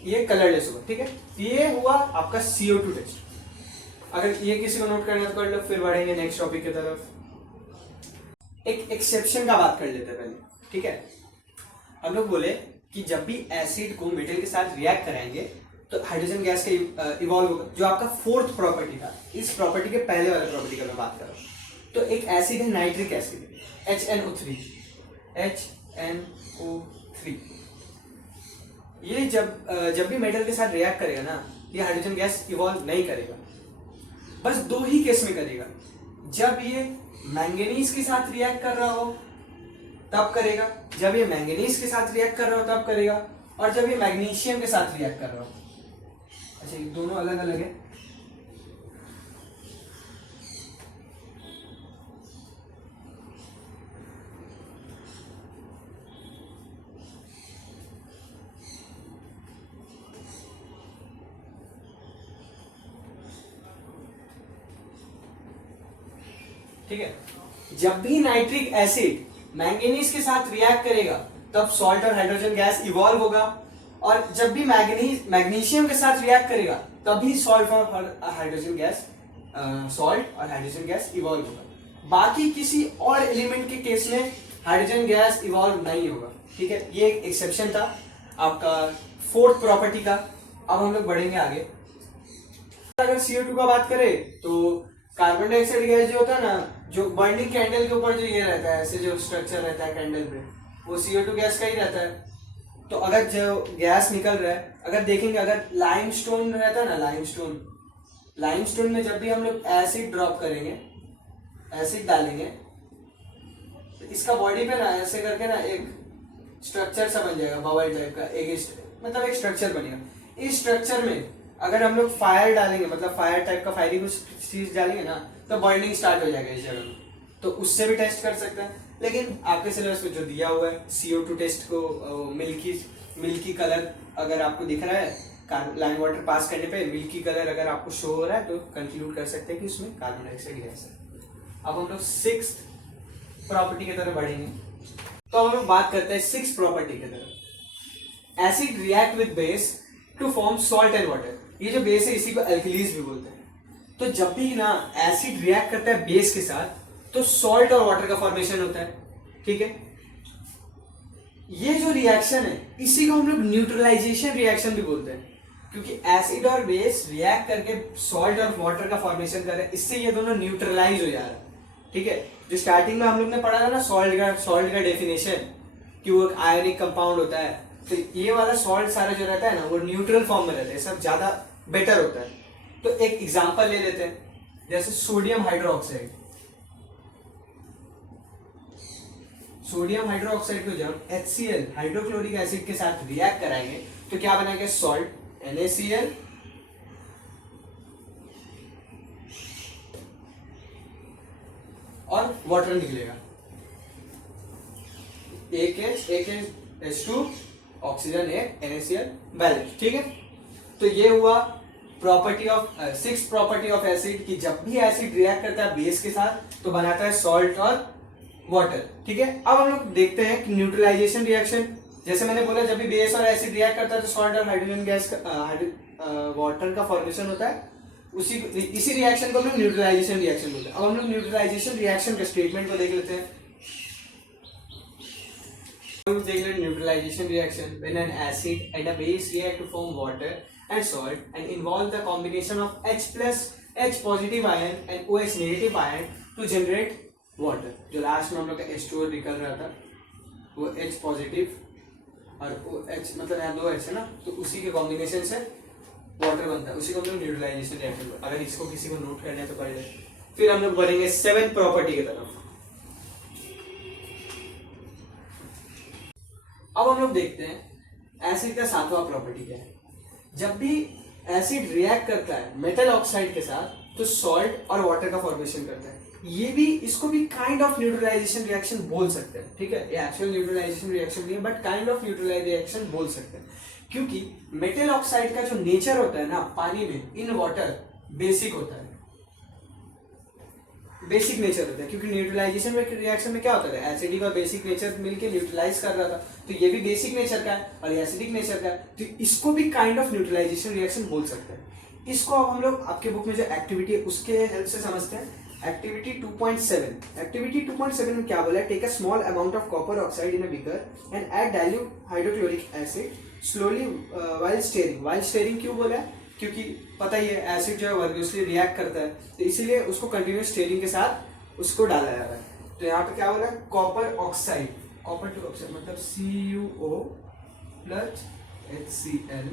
ये कलरलेस होगा, ठीक है। ये हुआ आपका CO2 टेस्ट। अगर ये किसी को नोट करना है तो कर लो, फिर बढ़ेंगे नेक्स्ट टॉपिक की तरफ। एक एक्सेप्शन का बात कर लेते हैं पहले, ठीक है। हम लोग बोले कि जब भी एसिड को मेटल के साथ रिएक्ट कराएंगे तो हाइड्रोजन गैस का इवॉल्व होगा, जो आपका 4th प्रॉपर्टी था। इस प्रॉपर्टी के पहले वाले प्रॉपर्टी का मैं बात कर रहा हूँ। तो एक एसिड है, नाइट्रिक एसिड, HNO3, HNO3। ये जब भी मेटल के साथ रिएक्ट करेगा ना, ये हाइड्रोजन गैस इवॉल्व नहीं करेगा, बस 2 ही केस में करेगा। जब ये मैंगनीज के साथ रिएक्ट कर रहा हो तब करेगा, जब ये मैंगनीज के साथ रिएक्ट कर रहा हो तब करेगा, और जब ये मैग्नीशियम के साथ रिएक्ट कर रहा हो। अच्छा, ये दोनों अलग अलग है। ठीक है, जब भी नाइट्रिक एसिड मैंगनीज के साथ रिएक्ट करेगा तब सॉल्ट और हाइड्रोजन गैस इवॉल्व होगा, और जब भी मैग्नीशियम के साथ रिएक्ट करेगा तभी सॉल्ट और हाइड्रोजन गैस इवॉल्व होगा। बाकी किसी और एलिमेंट के केस में हाइड्रोजन गैस इवॉल्व नहीं होगा, ठीक है। ये एक एक्सेप्शन था आपका 4th प्रॉपर्टी का। अब हम लोग बढ़ेंगे आगे। अगर CO2 का बात करें तो कार्बन डाइऑक्साइड गैस जो होता है ना, जो बर्निंग कैंडल के ऊपर जो ये रहता है, ऐसे जो स्ट्रक्चर रहता है कैंडल पे, वो CO2 गैस का ही रहता है। तो अगर जो गैस निकल रहा है, अगर देखेंगे, अगर लाइमस्टोन रहता है ना, लाइमस्टोन में जब भी हम लोग एसिड ड्रॉप करेंगे, एसिड डालेंगे, तो इसका बॉडी पे ना ऐसे करके ना एक स्ट्रक्चर सा बन जाएगा, बबल टाइप का, मतलब एक स्ट्रक्चर बनेगा। इस स्ट्रक्चर में अगर हम लोग फायर डालेंगे, मतलब फायर टाइप का फायरिंग कुछ चीज डालेंगे ना, तो बर्निंग स्टार्ट हो जाएगा इस जगह में। तो उससे भी टेस्ट कर सकते हैं, लेकिन आपके सिलेबस में जो दिया हुआ है CO2 टेस्ट को मिल्की कलर अगर आपको दिख रहा है लाइम वाटर पास करने पे, मिल्की कलर अगर आपको शो हो रहा है तो कंक्लूड कर सकते हैं कि उसमें कार्बन डाइऑक्साइड गैस है। अब हम लोग 6th प्रॉपर्टी की तरफ बढ़ेंगे। तो हम लोग बात करते हैं 6th प्रॉपर्टी की तरफ। Acid react with base to form salt and water. ये जो बेस है इसी को एल्कलीज भी बोलते हैं। तो जब भी ना एसिड रिएक्ट करता है बेस के साथ तो सॉल्ट और वाटर का फॉर्मेशन होता है, ठीक है। ये जो रिएक्शन है इसी को हम लोग न्यूट्रलाइजेशन रिएक्शन भी बोलते हैं, क्योंकि एसिड और बेस रिएक्ट करके सॉल्ट और वाटर का फॉर्मेशन कर रहे हैं, इससे ये दोनों न्यूट्रलाइज हो जा रहा है, ठीक है। जो स्टार्टिंग में हम लोग ने पढ़ा था ना सॉल्ट का डेफिनेशन, कि वो एक आयोनिक कंपाउंड होता है, तो ये वाला सॉल्ट सारा जो रहता है ना वो न्यूट्रल फॉर्म में रहता है, सब ज्यादा बेटर होता है। तो एक एग्जांपल ले लेते हैं, जैसे सोडियम हाइड्रोक्साइड को जब HCl हाइड्रोक्लोरिक एसिड के साथ रिएक्ट कराएंगे तो क्या बनेगा, सॉल्ट NaCl और वाटर निकलेगा, H2 ऑक्सीजन NaCl बैलेंस, ठीक है। तो ये हुआ property of six property of acid कि जब भी एसिड रिएक्ट करता है बेस के साथ तो बनाता है सॉल्ट और वाटर। ठीक है, अब हम लोग देखते हैं कि न्यूट्रलाइजेशन रिएक्शन, जैसे मैंने बोला जब भी बेस और एसिड रिएक्ट करता है तो सॉल्ट और हाइड्रोजन गैस वाटर का फॉर्मेशन होता है, इसी रिएक्शन को हम लोग न्यूट्रलाइजेशन रिएक्शन बोलते हैं। अब हम लोग न्यूट्रलाइजेशन रिएक्शन के स्टेटमेंट को देख लेते हैं। देख लें neutralisation reaction, when an acid and a base react to form water and salt and involve the combination of H plus H positive ion and OH negative ion to generate water। जो लास्ट में हम लोग का H2O निकल रहा था वो H पॉजिटिव और OH मतलब यहाँ दो H है ना, तो उसी के कॉम्बिनेशन से वाटर बनता है, उसी को हम लोग न्यूट्रलाइजेशन रिएक्शन। अगर इसको किसी को नोट करना है तो पढ़ ले। फिर हम लोग बढ़ेंगे 7th प्रॉपर्टी की तरफ। अब हम लोग देखते हैं एसिड का 7वां प्रॉपर्टी क्या है। जब भी एसिड रिएक्ट करता है मेटल ऑक्साइड के साथ तो सॉल्ट और वाटर का फॉर्मेशन करता है। ये भी, इसको भी काइंड ऑफ न्यूट्रलाइजेशन रिएक्शन बोल सकते हैं। ठीक है, ये एक्चुअल न्यूट्रलाइजेशन रिएक्शन नहीं है but kind of neutralization reaction बोल सकते हैं, क्योंकि मेटल ऑक्साइड का जो नेचर होता है ना पानी में इन वाटर बेसिक होता है, बेसिक नेचर होता है। क्योंकि न्यूट्रलाइजेशन में रिएक्शन में क्या होता है, एसिडिक और बेसिक नेचर मिलके न्यूट्रलाइज कर रहा था, तो ये भी बेसिक नेचर का है और एसिडिक नेचर का है, तो इसको भी काइंड ऑफ न्यूट्रलाइजेशन रिएक्शन बोल सकते हैं। इसको अब हम लोग आपके बुक में जो एक्टिविटी है उसके हेल्प से समझते हैं। एक्टिविटी 2.7, एक्टिविटी 2.7 में क्या बोला है, take a small amount of copper oxide in a beaker and add dilute hydrochloric acid slowly while stirring. While stirring क्यों बोला है, क्योंकि पता ही है एसिड जो है वर्गुअसली रिएक्ट करता है, तो इसीलिए उसको कंटिन्यूस स्टेयरिंग के साथ उसको डाला जा रहा है। तो यहाँ पे क्या बोला है, copper oxide, copper two oxide मतलब CuO plus HCl,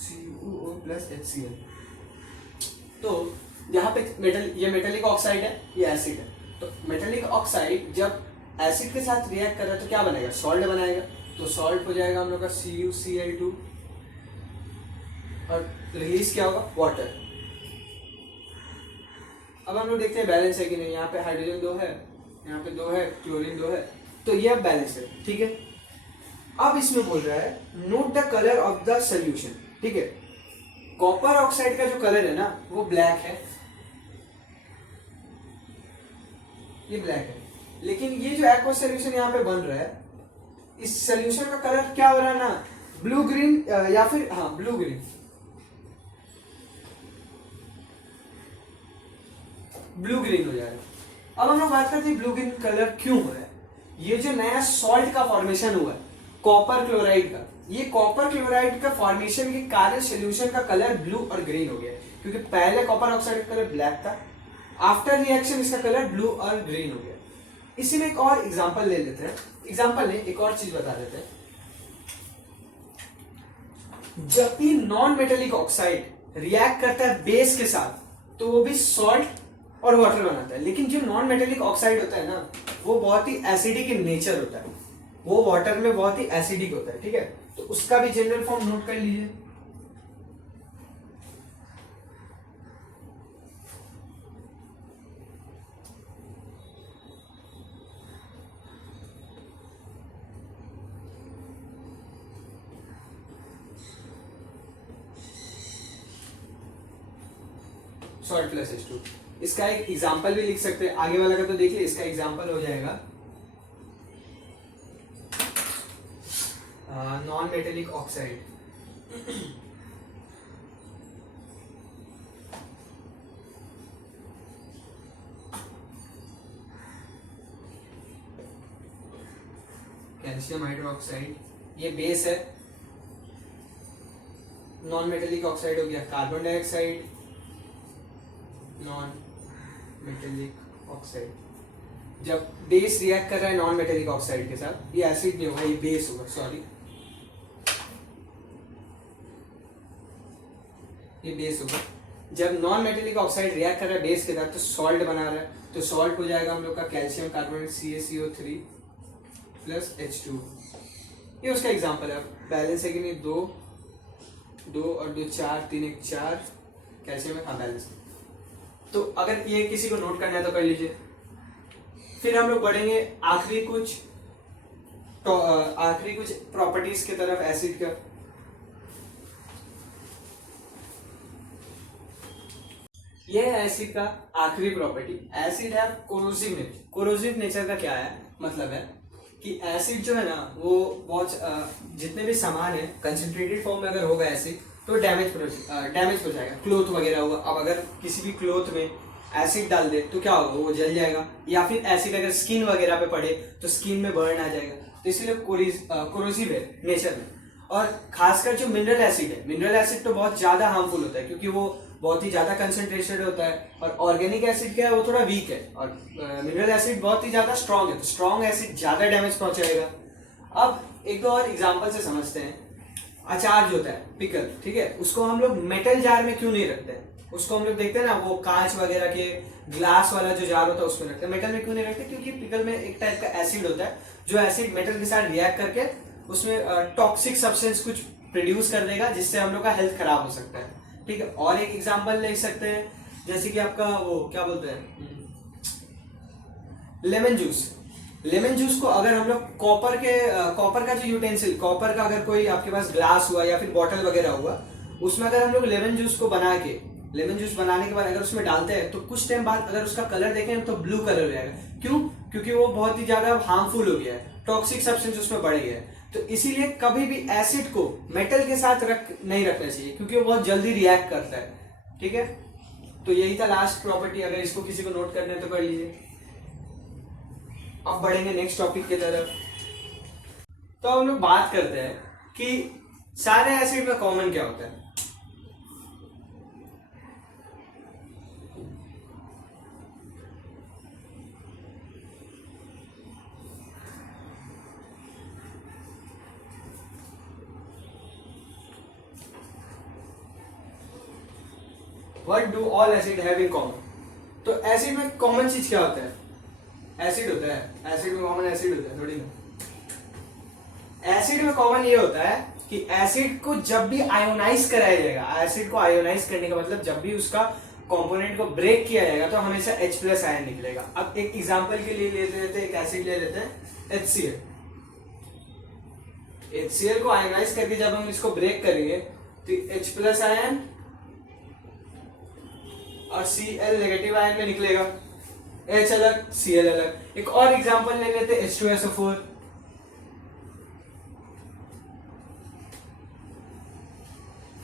CuO plus HCl। तो यहाँ पे मेटल, ये मेटेलिक ऑक्साइड है, ये एसिड है, तो मेटेलिक ऑक्साइड जब एसिड के साथ रिएक्ट कर रहा है तो क्या बनेगा, सॉल्ट बनाएगा, तो सॉल्ट हो जाएगा हम लोग का CuCl2 और रिलीज क्या होगा, वाटर। अब हम लोग देखते हैं बैलेंस है कि नहीं। यहाँ पे हाइड्रोजन 2 है, यहाँ पे 2 है, क्लोरीन 2 है, तो ये अब बैलेंस है। ठीक है, अब इसमें बोल रहा है note the colour of the solution. ठीक है, कॉपर ऑक्साइड का जो कलर है ना वो ब्लैक है, ये ब्लैक है, लेकिन ये जो एक्वस सोल्यूशन यहाँ पे बन रहा है, इस सोल्यूशन का कलर क्या हो रहा है ना, ब्लू ग्रीन या फिर हाँ ब्लू ग्रीन, ब्लू ग्रीन हो जाएगा। अब हम लोग बात करते हैं ब्लू ग्रीन कलर क्यों हो रहा है। ये जो नया सॉल्ट का फॉर्मेशन हुआ है कॉपर क्लोराइड का, ये कॉपर क्लोराइड का फॉर्मेशन के कारण सोल्यूशन का कलर ब्लू और ग्रीन हो गया, क्योंकि पहले कॉपर ऑक्साइड का कलर ब्लैक था, आफ्टर रिएक्शन इसका कलर ब्लू और ग्रीन हो गया। इसी में एक और एग्जांपल ले लेते हैं, एग्जांपल नहीं एक और चीज बता देते हैं। जब भी नॉन मेटेलिक ऑक्साइड रिएक्ट करता है बेस के साथ तो वो भी सॉल्ट और वाटर बनाता है, लेकिन जो नॉन मेटेलिक ऑक्साइड होता है ना वो बहुत ही एसिडिक इन नेचर होता है, वो वाटर में बहुत ही एसिडिक होता है। ठीक है, तो उसका भी जनरल फॉर्म नोट कर लीजिए। सॉल्ट प्लस H2, इसका एक एग्जांपल भी लिख सकते हैं, आगे वाला का तो देखिए, इसका एग्जांपल हो जाएगा non metallic oxide. Calcium hydroxide, ये बेस है, नॉन मेटेलिक ऑक्साइड हो गया carbon dioxide, non metallic oxide. जब बेस रिएक्ट कर रहा है नॉन मेटेलिक ऑक्साइड के साथ, ये एसिड नहीं होगा, ये बेस होगा, सॉरी ये बेस होगा। जब नॉन मेटेलिक ऑक्साइड रिएक्ट कर रहा है बेस के साथ तो सॉल्ट बना रहा है, तो सॉल्ट हो जाएगा हम लोग का calcium carbonate CaCO3 plus H2। ये उसका एग्जांपल है। बैलेंस है कि नहीं, 2 और 2 4, 3 1 4 कैल्शियम है, हाँ बैलेंस। तो अगर ये किसी को नोट करना है तो कर लीजिए। फिर हम लोग बढ़ेंगे आखिरी कुछ प्रॉपर्टीज की तरफ एसिड का। ये है एसिड का आखिरी property, acid have corrosive nature. Corrosive nature का क्या है मतलब है कि एसिड जो है ना वो बहुत जितने भी सामान है कंसंट्रेटेड फॉर्म में अगर होगा एसिड तो डैमेज हो जाएगा, क्लोथ वगैरह होगा। अब अगर किसी भी क्लोथ में एसिड डाल दे तो क्या होगा, वो जल जाएगा, या फिर एसिड अगर स्किन वगैरह पे पड़े तो स्किन में बर्न आ जाएगा। तो इसलिए कोरोसिव है नेचर में। और खासकर जो मिनरल एसिड है, मिनरल एसिड तो बहुत ज्यादा हार्मफुल होता है क्योंकि वो बहुत ही ज्यादा कंसंट्रेटेड होता है, और ऑर्गेनिक एसिड क्या है वो थोड़ा वीक है, और मिनरल एसिड बहुत ही ज्यादा स्ट्रांग है, तो स्ट्रांग एसिड ज्यादा डैमेज पहुंचाएगा। अब एक दो और एग्जांपल से समझते हैं। अचार जो होता है पिकल, ठीक है, उसको हम लोग मेटल जार में क्यों नहीं रखते हैं? उसको हम लोग देखते हैं ना, वो कांच वगैरह के ग्लास वाला जो जार होता है उसमें रखते हैं, मेटल में क्यों नहीं रखते? क्योंकि पिकल में एक टाइप का एसिड होता है जो एसिड मेटल के साथ रिएक्ट करके उसमें टॉक्सिक सब्सटेंस कुछ प्रोड्यूस कर देगा, जिससे हम लोग का हेल्थ खराब हो सकता है। ठीक है, और एक एग्जांपल ले सकते हैं, जैसे कि आपका वो क्या बोलते हैं, लेमन जूस। लेमन जूस को अगर हम लोग कॉपर का जो यूटेंसिल, कॉपर का अगर कोई आपके पास ग्लास हुआ या फिर बॉटल वगैरह हुआ, उसमें अगर हम लोग लेमन जूस को बना के, लेमन जूस बनाने के बाद अगर उसमें डालते हैं तो कुछ टाइम बाद अगर उसका कलर देखें तो ब्लू कलर हो जाएगा। क्यों? क्योंकि वो बहुत ही ज्यादा हार्मफुल हो गया है, टॉक्सिक सब्सटेंस उसमें बढ़ गया है। तो इसीलिए कभी भी एसिड को मेटल के साथ नहीं रखना चाहिए, क्योंकि वो बहुत जल्दी रिएक्ट करता है। ठीक है, तो यही था लास्ट प्रॉपर्टी, अगर इसको किसी को नोट करना है तो कर लीजिए। अब बढ़ेंगे नेक्स्ट टॉपिक की तरफ। तो हम लोग बात करते हैं कि सारे एसिड में कॉमन क्या होता है। What do all acid have in common? तो एसिड में कॉमन चीज क्या होता है? एसिड होता है, एसिड में कॉमन एसिड होता है थोड़ी ना। एसिड में कॉमन ये होता है कि एसिड को जब भी आयोनाइज कराया जाएगा, एसिड को आयोनाइज करने का मतलब जब भी उसका कंपोनेंट को ब्रेक किया जाएगा तो हमेशा H+ आयन निकलेगा। अब एक एग्जांपल के लिए ले लेते हैं, एक एसिड ले लेते हैं HCl। HCl को आयोनाइज करके जब हम इसको ब्रेक करेंगे तो H+ आयन और Cl नेगेटिव आयन में निकलेगा, H अलग Cl अलग। एक और एग्जांपल ले लेते हैं H2SO4।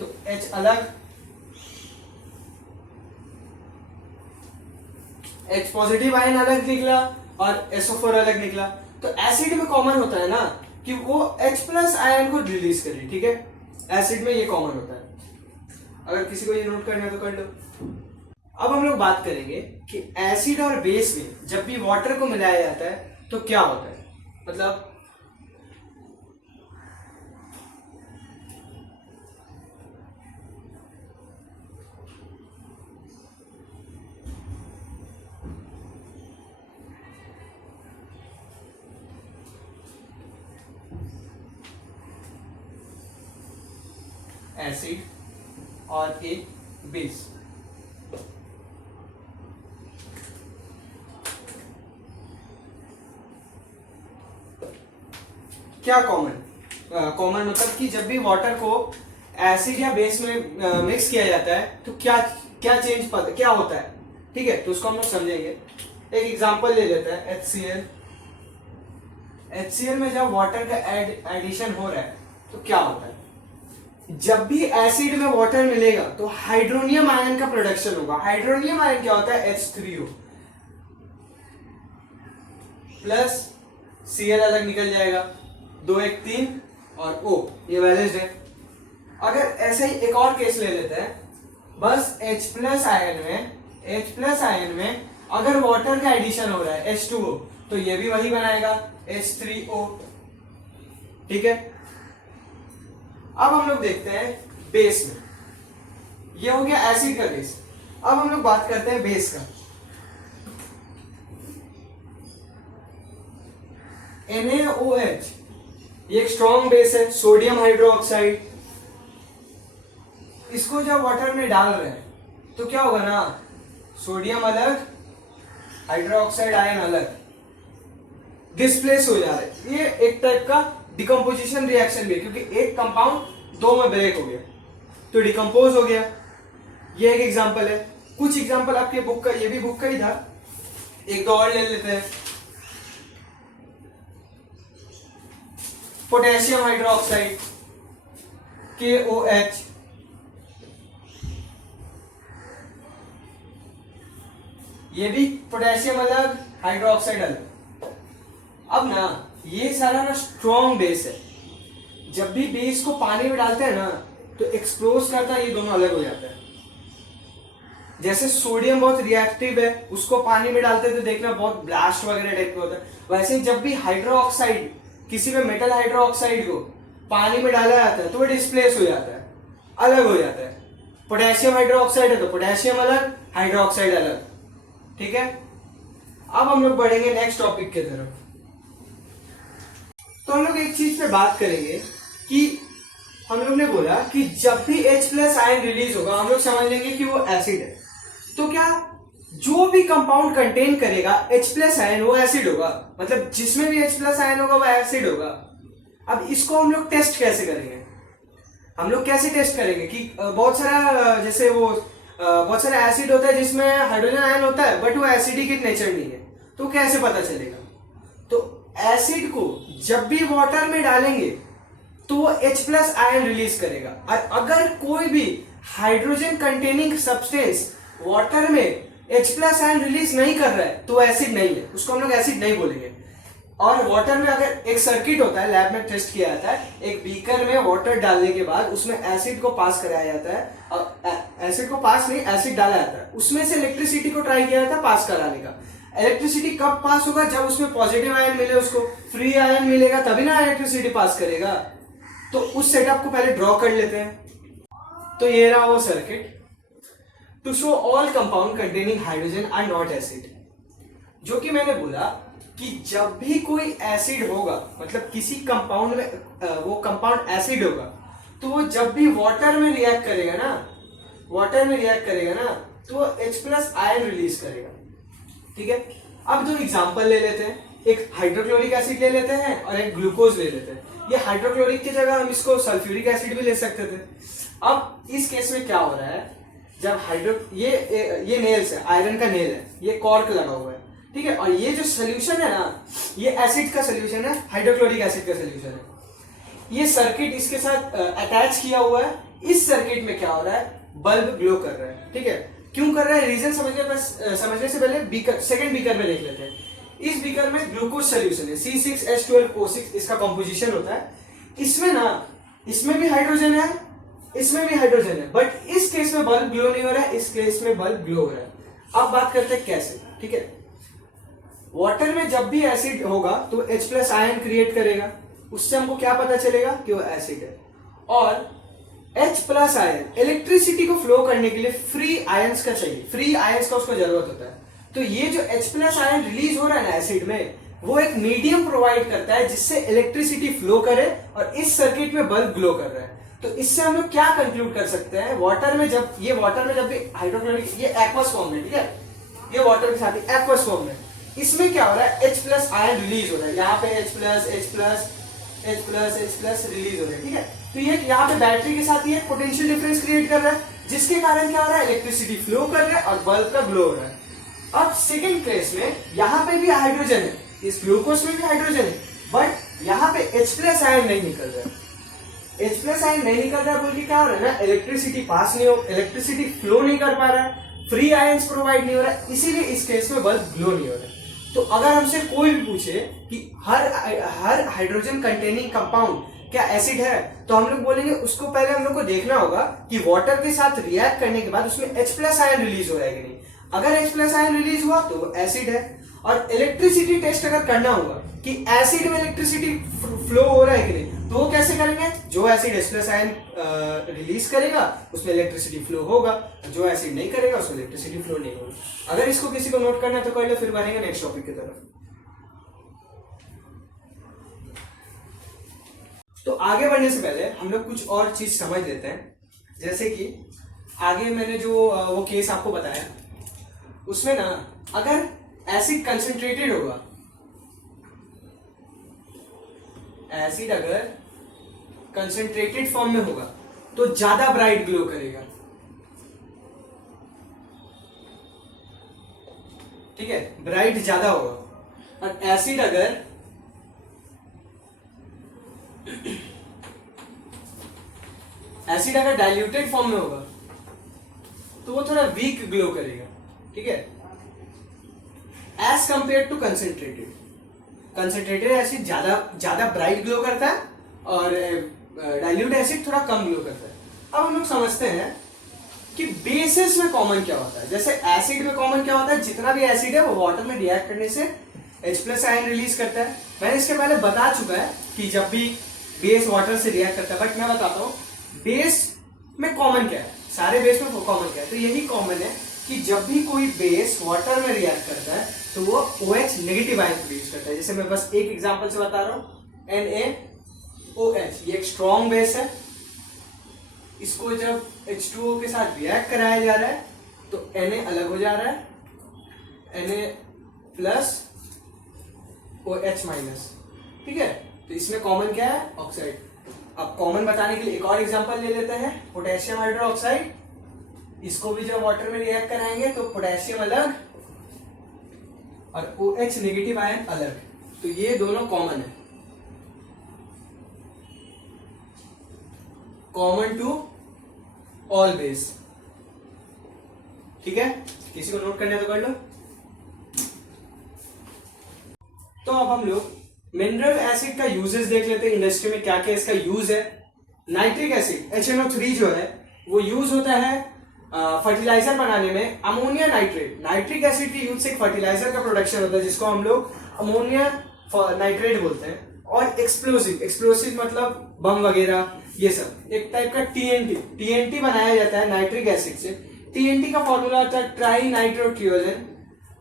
तो H अलग, H पॉजिटिव आयन अलग निकला और SO4 अलग निकला। तो एसिड में कॉमन होता है ना कि वो H+ आयन को रिलीज करे। ठीक है, एसिड में ये कॉमन होता है। अगर किसी को ये नोट करना है तो कर लो। अब हम लोग बात करेंगे कि एसिड और बेस में जब भी वाटर को मिलाया जाता है तो क्या होता है, मतलब एसिड और एक बेस, क्या कॉमन मतलब कि जब भी वाटर को एसिड या बेस में मिक्स किया जाता है तो क्या क्या क्या होता है। ठीक है, तो उसको हम लोग समझेंगे। एक एग्जांपल ले लेते हैं HCl। HCl में जब वाटर का एडिशन हो रहा है तो क्या होता है, जब भी एसिड में वाटर मिलेगा तो हाइड्रोनियम आयन का प्रोडक्शन होगा। हाइड्रोनियम आयन क्या होता है, H3O प्लस Cl अलग निकल जाएगा, 2 1 3 और O ये बैलेंस्ड है। अगर ऐसे ही एक और केस ले लेते हैं, बस H+ आयन में अगर वाटर का एडिशन हो रहा है H2O तो ये भी वही बनाएगा H3O। ठीक है, अब हम लोग देखते हैं बेस में, ये हो गया एसिड का बेस। अब हम लोग बात करते हैं बेस का। NaOH ये एक स्ट्रॉन्ग बेस है, सोडियम हाइड्रोक्साइड। इसको जब वाटर में डाल रहे हैं तो क्या होगा ना, सोडियम अलग हाइड्रोक्साइड आयन अलग डिस्प्लेस हो जा रहा है। ये एक टाइप का डिकम्पोजिशन रिएक्शन भी है, क्योंकि एक कंपाउंड 2 में ब्रेक हो गया तो डिकम्पोज हो गया। ये एक एग्जांपल है। कुछ एग्जांपल आपके बुक का, ये भी बुक का ही था, एक दो और ले लेते हैं। पोटेशियम हाइड्रोक्साइड KOH, ये भी पोटेशियम अलग, हाइड्रोक्साइड अलग। अब ना ये सारा ना स्ट्रॉन्ग बेस है, जब भी बेस को पानी में डालते हैं ना तो एक्सप्लोज करता है, ये दोनों अलग हो जाता है। जैसे सोडियम बहुत रिएक्टिव है, उसको पानी में डालते हैं तो देखना बहुत ब्लास्ट वगैरह टाइप का होता है, वैसे जब भी हाइड्रोक्साइड, किसी में मेटल हाइड्रोक्साइड को पानी में डाला जाता है तो वो डिस्प्लेस हो जाता है, अलग हो जाता है। पोटेशियम हाइड्रोक्साइड है तो पोटेशियम अलग, हाइड्रोक्साइड अलग, ठीक है। अब हम लोग बढ़ेंगे नेक्स्ट टॉपिक की तरफ। तो हम लोग एक चीज पे बात करेंगे कि हम लोग ने बोला कि जब भी H+ आयन रिलीज होगा हम लोग समझ लेंगे कि वो एसिड है। तो क्या जो भी कंपाउंड कंटेन करेगा H+ आयन वो एसिड होगा, मतलब जिसमें भी H+ आयन होगा वो एसिड होगा। अब इसको हम लोग टेस्ट कैसे करेंगे? हम लोग कैसे टेस्ट करेंगे कि बहुत सारा, जैसे वो बहुत सारा एसिड होता है जिसमें हाइड्रोजन आयन होता है बट वो एसिडिक नेचर नहीं है, तो कैसे पता चलेगा? तो एसिड को जब भी वाटर में डालेंगे तो वो H+ आयन रिलीज करेगा, और अगर कोई भी हाइड्रोजन कंटेनिंग सब्सटेंस वाटर में H+ आयन रिलीज नहीं कर रहा है तो एसिड नहीं है, उसको हम लोग एसिड नहीं बोलेंगे। और वाटर में अगर एक सर्किट होता है, लैब में टेस्ट किया जाता है, एक बीकर में वाटर डालने के बाद उसमें एसिड को पास कराया जाता है, और एसिड को पास नहीं, एसिड डाला जाता है, उसमें से इलेक्ट्रिसिटी को ट्राई किया जाता है पास कराने का। इलेक्ट्रिसिटी कब पास होगा? जब उसमें पॉजिटिव आयन मिले, उसको फ्री आयन मिलेगा तभी ना इलेक्ट्रिसिटी पास करेगा। तो उस सेटअप को पहले ड्रॉ कर लेते हैं। तो ये रहा वो circuit. To show all compound containing hydrogen are not acid, जो कि मैंने बोला कि जब भी कोई एसिड होगा, मतलब किसी कंपाउंड में वो कंपाउंड एसिड होगा, तो वो जब भी वाटर में रिएक्ट करेगा ना, तो वो H+ आयन रिलीज करेगा, ठीक है। अब दो एग्जांपल ले लेते हैं, एक हाइड्रोक्लोरिक एसिड ले लेते हैं और एक ग्लूकोज ले लेते हैं। ये हाइड्रोक्लोरिक की जगह हम इसको सल्फ्यूरिक एसिड भी ले सकते थे। अब इस केस में क्या हो रहा है, जब ये नेल्स है, आयरन का नेल है, ये कॉर्क लगा हुआ है, ठीक है, और ये जो सोल्यूशन है ना, ये एसिड का सोल्यूशन है, हाइड्रोक्लोरिक एसिड का सोल्यूशन है। ये सर्किट इसके साथ अटैच किया हुआ है। इस सर्किट में क्या हो रहा है, बल्ब ग्लो कर रहा है, ठीक है। क्यों कर रहा है, रीजन समझने से पहले बीकर, सेकंड बीकर में देख लेते हैं। इस बीकर में ग्लूकोज सोल्यूशन है, C6H12O6 इसका कंपोजिशन होता है। इसमें ना, इसमें भी हाइड्रोजन है, इसमें भी हाइड्रोजन है, बट इस केस में बल्ब ग्लो नहीं हो रहा है, इस केस में बल्ब ग्लो हो रहा है। अब बात करते हैं कैसे, ठीक है। वाटर में जब भी एसिड होगा तो H+ आयन क्रिएट करेगा, उससे हमको क्या पता चलेगा कि वो एसिड है। और H+ आयन इलेक्ट्रिसिटी को फ्लो करने के लिए फ्री आयंस का चाहिए, फ्री आयंस का उसको जरूरत होता है। तो ये जो H+ आयन रिलीज हो रहा है ना एसिड में, वो एक मीडियम प्रोवाइड करता है जिससे इलेक्ट्रिसिटी फ्लो करे, और इस सर्किट में बल्ब ग्लो कर रहा है। तो इससे हम लोग क्या कंक्लूड कर सकते हैं, वाटर में जब भी हाइड्रोक्लोरिक, ये एक्वस फॉर्म में, ठीक है, ये वाटर के साथ एक्वस फॉर्म में, इसमें क्या हो रहा है, H+ आयन रिलीज हो रहा है, यहाँ पे H+ रिलीज हो रहा है, ठीक है। तो ये यहाँ पे बैटरी के साथ ये पोटेंशियल डिफरेंस क्रिएट कर रहा है, जिसके कारण क्या हो रहा है, इलेक्ट्रिसिटी फ्लो कर रहा है और बल्ब का ग्लो हो रहा है। अब सेकेंड केस में यहाँ पे भी हाइड्रोजन है, इस ग्लूकोज में भी हाइड्रोजन है, बट यहाँ पे H+ आयन नहीं निकल रहा है। H+ आयन नहीं निकल रहा है बोल के क्या हो रहा है ना, इलेक्ट्रिसिटी पास नहीं हो, इलेक्ट्रिसिटी फ्लो नहीं कर पा रहा है, फ्री आयंस प्रोवाइड नहीं हो रहा है, इसीलिए इस केस में बल्ब ग्लो नहीं हो रहा है। तो अगर हमसे कोई भी पूछे कि हर हाइड्रोजन कंटेनिंग कंपाउंड क्या एसिड है, तो हम लोग बोलेंगे उसको पहले हम लोग को देखना होगा कि वाटर के साथ रिएक्ट करने के बाद उसमें H+ आयन रिलीज हो रहा है कि नहीं। अगर H+ आयन रिलीज हुआ तो वो एसिड है। और इलेक्ट्रिसिटी टेस्ट अगर करना होगा कि एसिड में इलेक्ट्रिसिटी फ्लो हो रहा है कि नहीं, तो वो कैसे करेंगे, जो एसिड H+ आयन रिलीज करेगा उसमें इलेक्ट्रिसिटी फ्लो होगा, जो एसिड नहीं करेगा उसमें इलेक्ट्रिसिटी फ्लो नहीं होगा। अगर इसको किसी को नोट करना है तो कर लो, फिर बढ़ेंगे नेक्स्ट टॉपिक की तरफ। तो आगे बढ़ने से पहले हम लोग कुछ और चीज समझ लेते हैं। जैसे कि आगे मैंने जो वो केस आपको बताया, उसमें ना अगर एसिड कंसंट्रेटेड होगा, एसिड अगर कंसंट्रेटेड फॉर्म में होगा तो ज्यादा ब्राइट ग्लो करेगा, ठीक है, ब्राइट ज्यादा होगा। और एसिड अगर डाइल्यूटेड फॉर्म में होगा तो वो थोड़ा वीक ग्लो करेगा, ठीक है, as compare to concentrated. Concentrated acid ज्यादा ब्राइट ग्लो करता है और डाइल्यूट एसिड थोड़ा कम ग्लो करता है। अब हम लोग समझते हैं कि बेसिस में कॉमन क्या होता है। जैसे एसिड में कॉमन क्या होता है, जितना भी एसिड है वो वाटर में रिएक्ट करने से H+ आयन रिलीज करता है। मैंने इसके पहले बता चुका है कि जब भी बेस वाटर से रिएक्ट करता है, बट मैं बताता हूँ बेस में कॉमन क्या है, सारे बेस में कॉमन क्या है। तो यही कॉमन है कि जब भी कोई बेस वाटर में रिएक्ट करता है तो वो OH नेगेटिव आयन प्रोड्यूस करता है। जैसे मैं बस एक एग्जांपल से बता रहा हूँ, NaOH, ये एक स्ट्रॉन्ग बेस है, इसको जब H2O के साथ रिएक्ट कराया जा रहा है तो Na अलग हो जा रहा है, Na+OH-, ठीक है। तो इसमें कॉमन क्या है, ऑक्साइड। अब कॉमन बताने के लिए एक और एग्जांपल ले लेते हैं, पोटेशियम हाइड्रोक्साइड। इसको भी जब वाटर में रिएक्ट कराएंगे तो पोटेशियम अलग और OH नेगेटिव आयन अलग, तो ये दोनों कॉमन है, कॉमन टू ऑल बेस, ठीक है। किसी को नोट करना है तो कर लो। तो अब हम लोग मिनरल एसिड का यूजेस देख लेते हैं, इंडस्ट्री में क्या क्या इसका यूज है। नाइट्रिक एसिड HNO3 जो है वो यूज होता है फर्टिलाइजर बनाने में। अमोनिया नाइट्रेट, नाइट्रिक एसिड के यूज से एक फर्टिलाइजर का प्रोडक्शन होता है जिसको हम लोग अमोनिया नाइट्रेट बोलते हैं। और एक्सप्लोसिव मतलब बम वगैरह, ये सब एक टाइप का TNT बनाया जाता है नाइट्रिक एसिड से। TNT का फॉर्मूला होता है ट्राई नाइट्रोक्रियोजन।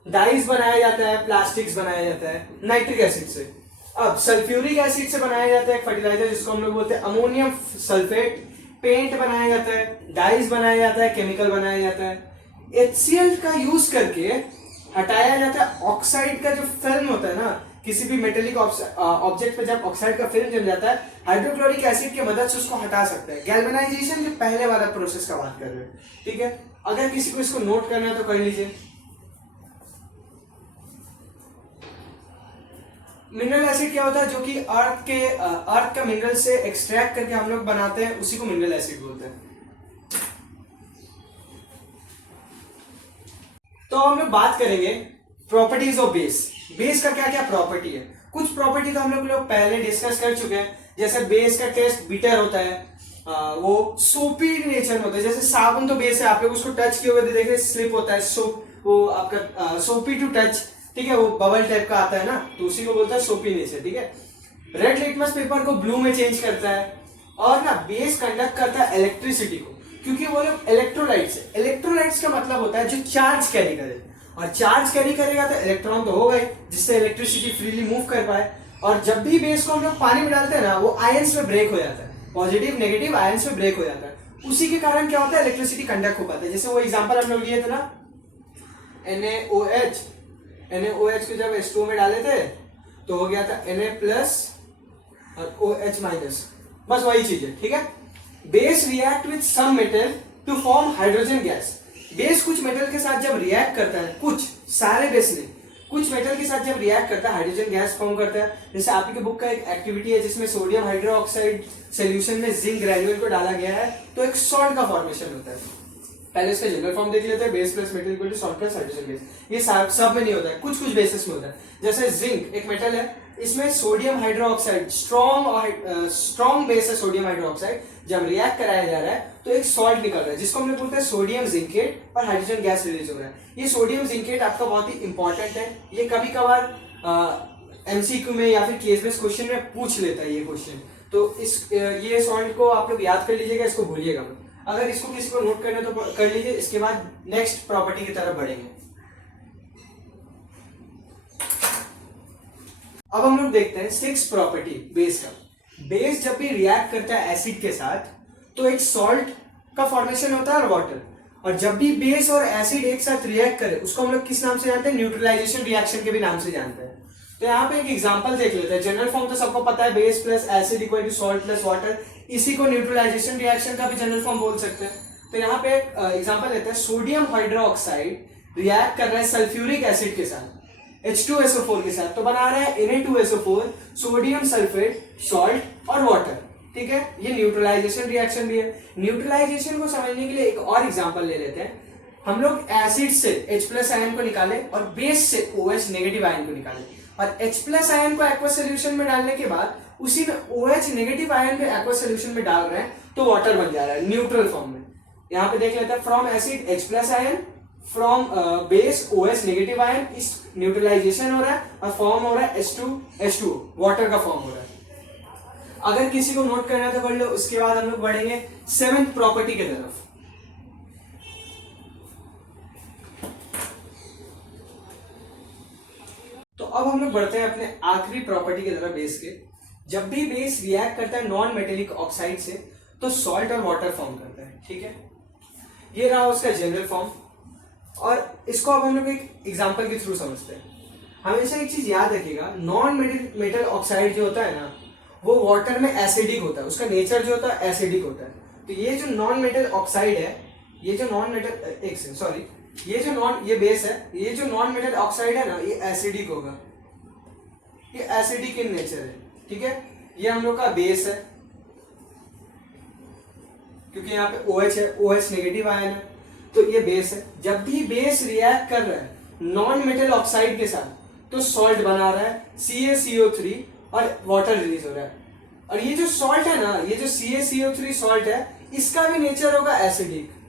डाइस बनाया जाता है, प्लास्टिक्स बनाया जाता है नाइट्रिक एसिड से। अब सल्फ्यूरिक एसिड से बनाया जाता है फर्टिलाइजर जिसको हम लोग बोलते हैं अमोनियम सल्फेट। पेंट बनाया जाता है, डाइस बनाया जाता है, केमिकल बनाया जाता है। HCl का यूज करके हटाया जाता है ऑक्साइड का जो फिल्म होता है ना, किसी भी मेटेलिक ऑब्जेक्ट पे जब ऑक्साइड का फिल्म जम जाता है, हाइड्रोक्लोरिक एसिड की मदद से उसको हटा सकते हैं। गैल्वेनाइजेशन के पहले वाला प्रोसेस का बात कर रहे हैं, ठीक है। अगर किसी को इसको नोट करना है तो कर लीजिए। मिनरल एसिड क्या होता है, जो कि अर्थ का मिनरल से एक्सट्रैक्ट करके हम लोग बनाते हैं, उसी को मिनरल एसिड बोलते हैं। तो हम लोग बात करेंगे प्रॉपर्टीज ऑफ बेस। बेस का क्या क्या प्रॉपर्टी है। कुछ प्रॉपर्टी तो हम लोग पहले डिस्कस कर चुके हैं, जैसे बेस का टेस्ट बिटर होता है, वो सोपी नेचर होता है। जैसे साबुन तो बेस है, आप लोग उसको टच किए हुए देख रहे स्लिप होता है, सोप, वो आपका सोपी टू टच, ठीक है, वो बबल टाइप का आता है ना, तो उसी को बोलता है सोपी नेचर, ठीक है। रेड लिटमस पेपर को ब्लू में चेंज करता है। और ना बेस कंडक्ट करता है इलेक्ट्रिसिटी को, क्योंकि वो लोग इलेक्ट्रोलाइट्स है। इलेक्ट्रोलाइट्स का मतलब होता है जो चार्ज कैरी करे, और चार्ज कैरी करेगा तो इलेक्ट्रॉन तो होगा ही, जिससे इलेक्ट्रिसिटी फ्रीली मूव कर पाए। और जब भी बेस को हम लोग पानी में डालते हैं ना, वो आयंस में ब्रेक हो जाता है, पॉजिटिव नेगेटिव आयंस में ब्रेक हो जाता है। उसी के कारण क्या होता है, इलेक्ट्रिसिटी कंडक्ट हो पाता है। जैसे वो एग्जांपल हम लोग लिए थे ना, NaOH को जब H2O में डाले थे तो हो गया था Na+ और OH-, बस वही चीज है, ठीक है। Base react with some metal to form hydrogen gas. Base कुछ मेटल के साथ जब रिएक्ट करता है, कुछ, सारे बेस नहीं, कुछ मेटल के साथ जब रिएक्ट करता है हाइड्रोजन गैस फॉर्म करता है। जैसे आपकी बुक का एक एक्टिविटी है जिसमें सोडियम हाइड्रोक्साइड सोल्यूशन में जिंक ग्रेन्यूल को डाला गया है, तो एक सॉल्ट का फॉर्मेशन होता है। पहले इसका जनरल फॉर्म देख लेते हैं, base plus metal equal to salt plus hydrogen gas. ये सब में नहीं होता है, कुछ कुछ बेसिस में होता है। जैसे जिंक एक मेटल है, इसमें सोडियम हाइड्रोक्साइड स्ट्रॉन्ग बेस है सोडियम हाइड्रोक्साइड, जब रिएक्ट कराया जा रहा है तो एक सॉल्ट निकल रहा है जिसको हम लोग बोलते हैं सोडियम जिंकेट, और हाइड्रोजन गैस रिलीज हो रहा है। ये सोडियम जिंकेट आपका बहुत ही इंपॉर्टेंट है, ये कभी कभार एमसीक्यू में या फिर केस बेस्ड क्वेश्चन में पूछ लेता है ये क्वेश्चन। तो ये सॉल्ट को आप लोग याद कर लीजिएगा, इसको भूलिएगा मत। अगर इसको किसी को नोट करना तो कर लीजिए, इसके बाद नेक्स्ट प्रॉपर्टी की तरफ बढ़ेंगे। अब हम लोग देखते हैं 6 प्रॉपर्टी बेस का। बेस जब भी रिएक्ट करता है एसिड के साथ तो एक सॉल्ट का फॉर्मेशन होता है और वाटर, और जब भी बेस और एसिड एक साथ रिएक्ट करे उसको हम लोग किस नाम से जानते हैं, न्यूट्रलाइजेशन रिएक्शन के भी नाम से जानते हैं। तो यहाँ पे एक एग्जांपल देख लेते हैं। जनरल फॉर्म तो सबको पता है, base plus acid equal to salt plus water, इसी को न्यूट्रलाइजेशन रिएक्शन का भी जनरल फॉर्म बोल सकते हैं। तो यहाँ पे एक एग्जांपल लेते हैं, सोडियम हाइड्रोक्साइड रिएक्ट कर रहा है सल्फ्यूरिक एसिड के साथ, H2SO4 के साथ, तो बना रहा है Na2SO4, सोडियम सल्फेट, सॉल्ट और वाटर। ठीक है, ये न्यूट्रलाइजेशन रिएक्शन भी है। न्यूट्रलाइजेशन को समझने के लिए एक और एग्जांपल ले लेते हैं। हम लोग एसिड से H+ आयन को निकाले और बेस से OH नेगेटिव आयन को निकाले, और H+ आयन को एक्वस सोल्यूशन में डालने के बाद उसी में OH नेगेटिव आयन को एक्वस सोल्यूशन में डाल रहे हैं, तो वाटर बन जा रहा है न्यूट्रल फॉर्म में। यहाँ पे देख लेते हैं, from acid H+ ion, from base OH negative ion, इस न्यूट्रलाइजेशन हो रहा है और फॉर्म हो रहा है H2 वाटर का फॉर्म हो रहा है। अगर किसी को नोट करना है तो पढ़ लो। उसके बाद हम लोग बढ़ेंगे 7th प्रॉपर्टी की तरफ। तो अब हम लोग बढ़ते हैं अपने आखिरी प्रॉपर्टी की तरफ, बेस के। जब भी बेस रिएक्ट करता है नॉन मेटेलिक ऑक्साइड से, तो सॉल्ट और वाटर फॉर्म करता है। ठीक है, ये रहा उसका जनरल फॉर्म, और इसको अब हम लोग एक एग्जांपल के थ्रू समझते हैं। हमेशा एक चीज याद रखिएगा, नॉन मेटल ऑक्साइड जो होता है ना, वो वाटर में एसिडिक होता है, उसका नेचर जो होता है एसिडिक होता है। तो ये जो नॉन मेटल ऑक्साइड है, ये जो नॉन मेटल सॉरी ये बेस है, ये जो नॉन मेटल ऑक्साइड है ना, ये एसिडिक होगा, ये एसिडिक इन नेचर है। ठीक है, ये हम लोग का बेस है, क्योंकि यहाँ पे OH है, OH नेगेटिव आयन है, तो ये बेस है। जब भी बेस रिएक्ट कर रहा है नॉन मेटल ऑक्साइड के साथ, तो सॉल्ट बना रहा है CaCO3 और वाटर रिलीज हो रहा है। और ये जो सॉल्ट है ना, ये जो CaCO3 सॉल्ट है, इसका भी नेचर होगा एसिडिक।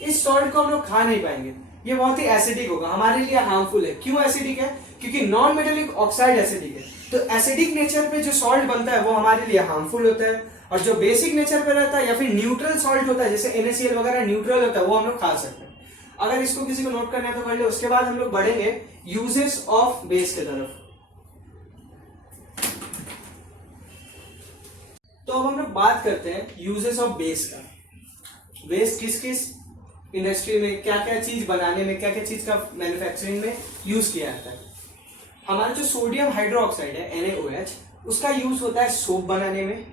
इस सॉल्ट को हम लोग खा नहीं पाएंगे, ये बहुत ही एसिडिक होगा, हमारे लिए हार्मफुल है। क्यों एसिडिक है? क्योंकि नॉन मेटेलिक ऑक्साइड एसिडिक है। तो एसिडिक नेचर पे जो सॉल्ट बनता है वो हमारे लिए हार्मफुल होता है, और जो बेसिक नेचर पे रहता है या फिर न्यूट्रल सॉल्ट होता है, जैसे NaCl वगैरह न्यूट्रल होता है, वो हम लोग खा सकते हैं। अगर इसको किसी को नोट करना है तो कर ले। उसके बाद हम लोग बढ़ेंगे यूजेस ऑफ बेस की तरफ। तो अब हम लोग बात करते हैं यूजेस ऑफ बेस का। बेस किस किस इंडस्ट्री में, क्या क्या चीज बनाने में, क्या क्या चीज का मैन्युफैक्चरिंग में यूज किया जाता है। हमारा जो सोडियम हाइड्रोक्साइड है NaOH, उसका यूज होता है सोप बनाने में,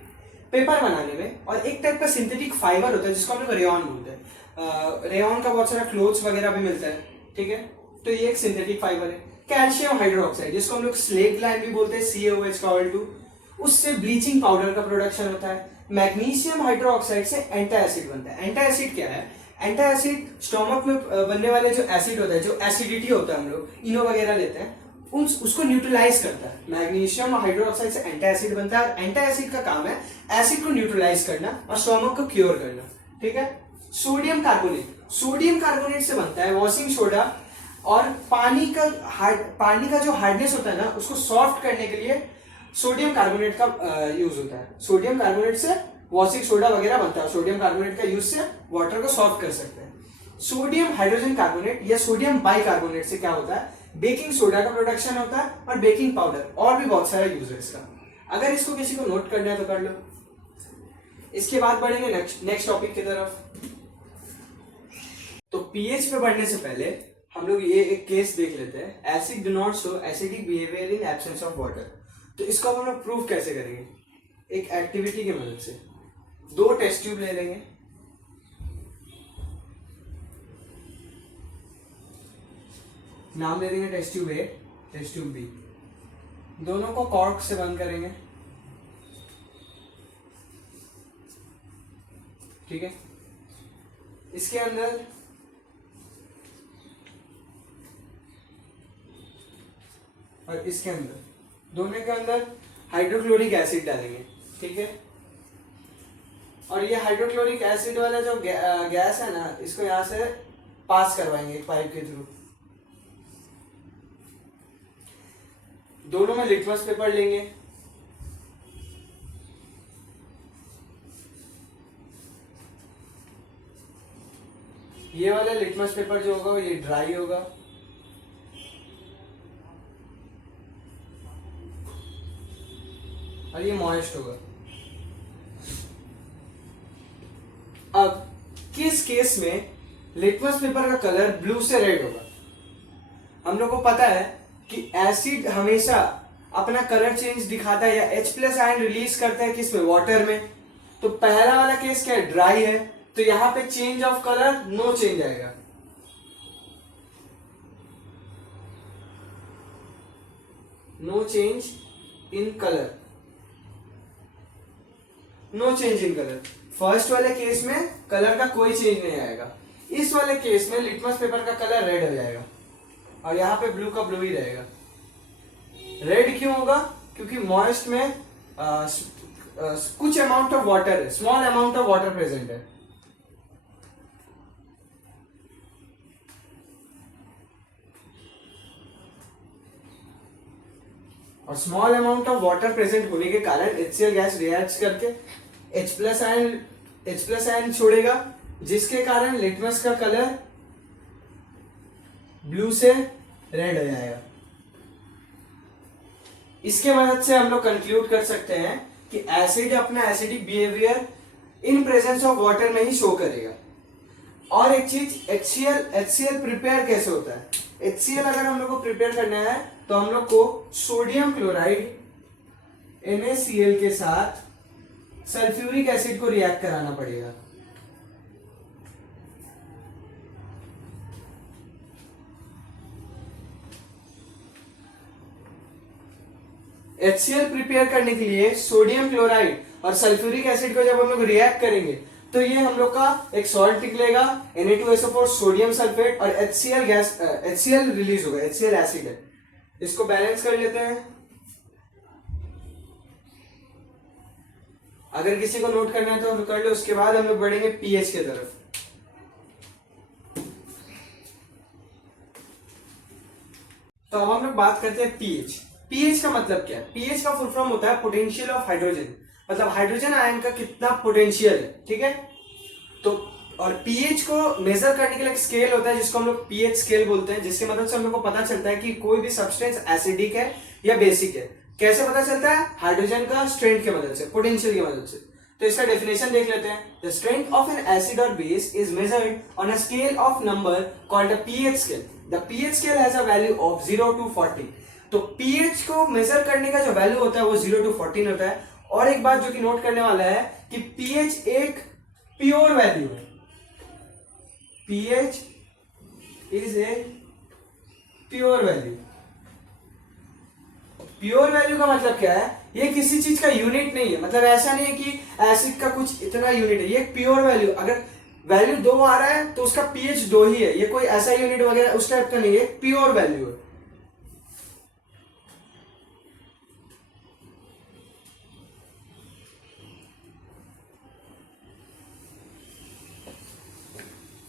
पेपर बनाने में, और एक टाइप का सिंथेटिक फाइबर होता है जिसको हम लोग रेयॉन बोलते हैं। रेयॉन का बहुत सारा क्लोथ्स वगैरह भी मिलता है। ठीक है, तो ये एक सिंथेटिक फाइबर है। कैल्शियम हाइड्रोक्साइड, जिसको हम लोग स्लेट लाइन भी बोलते हैं, CaOH, उससे ब्लीचिंग पाउडर का प्रोडक्शन होता है। मैग्नीशियम हाइड्रोक्साइड से एंटा एसिड बनता है। एंटा एसिड क्या है? एंटा एसिड स्टोमक में बनने वाले जो एसिड होता है, जो एसिडिटी होता है, हम लोग इनो वगैरह लेते हैं, उसको न्यूट्रलाइज करता है। मैग्नीशियम हाइड्रोक्साइड से एंटा एसिड बनता है, और एंटा एसिड का काम है एसिड को न्यूट्रलाइज करना और स्टोमक को क्योर करना। ठीक है, सोडियम कार्बोनेट से बनता है वॉशिंग सोडा, और पानी का जो हार्डनेस होता है ना, उसको सॉफ्ट करने के लिए सोडियम कार्बोनेट का यूज होता है। सोडियम कार्बोनेट से वॉशिंग सोडा वगैरह बनता है। सोडियम कार्बोनेट का यूज से वाटर को सॉफ्ट कर सकते हैं। सोडियम हाइड्रोजन कार्बोनेट या सोडियम बाइकार्बोनेट से क्या होता है? बेकिंग सोडा का प्रोडक्शन होता है, और बेकिंग पाउडर, और भी बहुत सारा यूज है इसका। अगर इसको किसी को नोट करना है तो कर लो। इसके बाद बढ़ेंगे नेक्स्ट टॉपिक की तरफ। तो पीएच पे बढ़ने से पहले हम लोग ये एक केस देख लेते हैं। Acid do not show acidic behaviour in absence of water. तो इसको हम लोग प्रूव कैसे करेंगे? एक एक्टिविटी की मदद से। 2 टेस्ट ट्यूब ले लेंगे, नाम दे देंगे test tube A, test tube B। दोनों को कॉर्क से बंद करेंगे। ठीक है, इसके अंदर और इसके अंदर, दोनों के अंदर हाइड्रोक्लोरिक एसिड डालेंगे। ठीक है, और ये हाइड्रोक्लोरिक एसिड वाला जो गैस है ना, इसको यहां से पास करवाएंगे एक पाइप के थ्रू। दोनों में लिटमस पेपर लेंगे, ये वाला लिटमस पेपर जो होगा ये ड्राई होगा, और ये मॉइस्ट होगा। अब किस केस में लिटमस पेपर का कलर ब्लू से रेड होगा? हम लोग को पता है कि एसिड हमेशा अपना कलर चेंज दिखाता है, या H+ आयन रिलीज करता है किसमें? वाटर में। तो पहला वाला केस क्या है? ड्राई है, तो यहां पे change of colour no change आएगा। No change in colour, no change in colour. First वाले केस में कलर का कोई चेंज नहीं आएगा, इस वाले केस में लिटमस पेपर का कलर रेड हो जाएगा और यहाँ पे ब्लू का ब्लू ही रहेगा। रेड क्यों होगा? क्योंकि मॉइस्ट में कुछ अमाउंट ऑफ वाटर है, small amount of water present है। और small amount of water present होने के कारण HCl गैस रिएक्ट करके H प्लस आयन छोड़ेगा, जिसके कारण लिटमस का कलर ब्लू से रेड हो जाएगा। इसके मदद से हम लोग कंक्लूड कर सकते हैं कि एसिड अपना acidic behaviour in presence of water में ही शो करेगा। और एक चीज, HCl प्रिपेयर कैसे होता है? HCl अगर हम लोग को प्रिपेयर करना है तो हम लोग को सोडियम क्लोराइड NaCl के साथ सल्फ्यूरिक एसिड को रिएक्ट कराना पड़ेगा। HCl प्रिपेयर करने के लिए सोडियम क्लोराइड और सल्फ्यूरिक एसिड को जब हम लोग रिएक्ट करेंगे तो ये हम लोग का एक सॉल्ट निकलेगा Na2SO4 सोडियम सल्फेट और HCl गैस, HCl रिलीज होगा, HCl एसिड है। इसको बैलेंस कर लेते हैं। अगर किसी को नोट करना है तो कर लो, उसके बाद हम लोग बढ़ेंगे पीएच की तरफ। तो अब हम लोग बात करते हैं पीएच। पीएच का मतलब क्या है? पीएच का फुल फॉर्म होता है पोटेंशियल ऑफ हाइड्रोजन, मतलब हाइड्रोजन आयन का कितना पोटेंशियल है, ठीक है। तो और पीएच को मेजर करने के लिए एक स्केल होता है जिसको हम लोग पीएच स्केल बोलते हैं, जिसकी मदद से हम लोग को पता चलता है कि कोई भी सब्सटेंस एसिडिक है या बेसिक है। कैसे पता चलता है? हाइड्रोजन का स्ट्रेंथ की मदद से, पोटेंशियल की मदद से। तो इसका डेफिनेशन देख लेते हैं। The strength of an acid और base is measured on a scale of number called a pH scale. The pH scale has a value of 0 to 40। तो पीएच को मेजर करने का जो वैल्यू होता है वो 0 to 14 होता है। और एक बात जो कि नोट करने वाला है कि पीएच एक प्योर वैल्यू है। pH is a pure value. Pure value का मतलब क्या है? ये किसी चीज का यूनिट नहीं है, मतलब ऐसा नहीं है कि एसिड का कुछ इतना यूनिट है। ये प्योर वैल्यू, अगर वैल्यू 2 आ रहा है तो उसका pH 2 ही है। ये कोई ऐसा यूनिट वगैरह उस टाइप का नहीं है, प्योर वैल्यू है।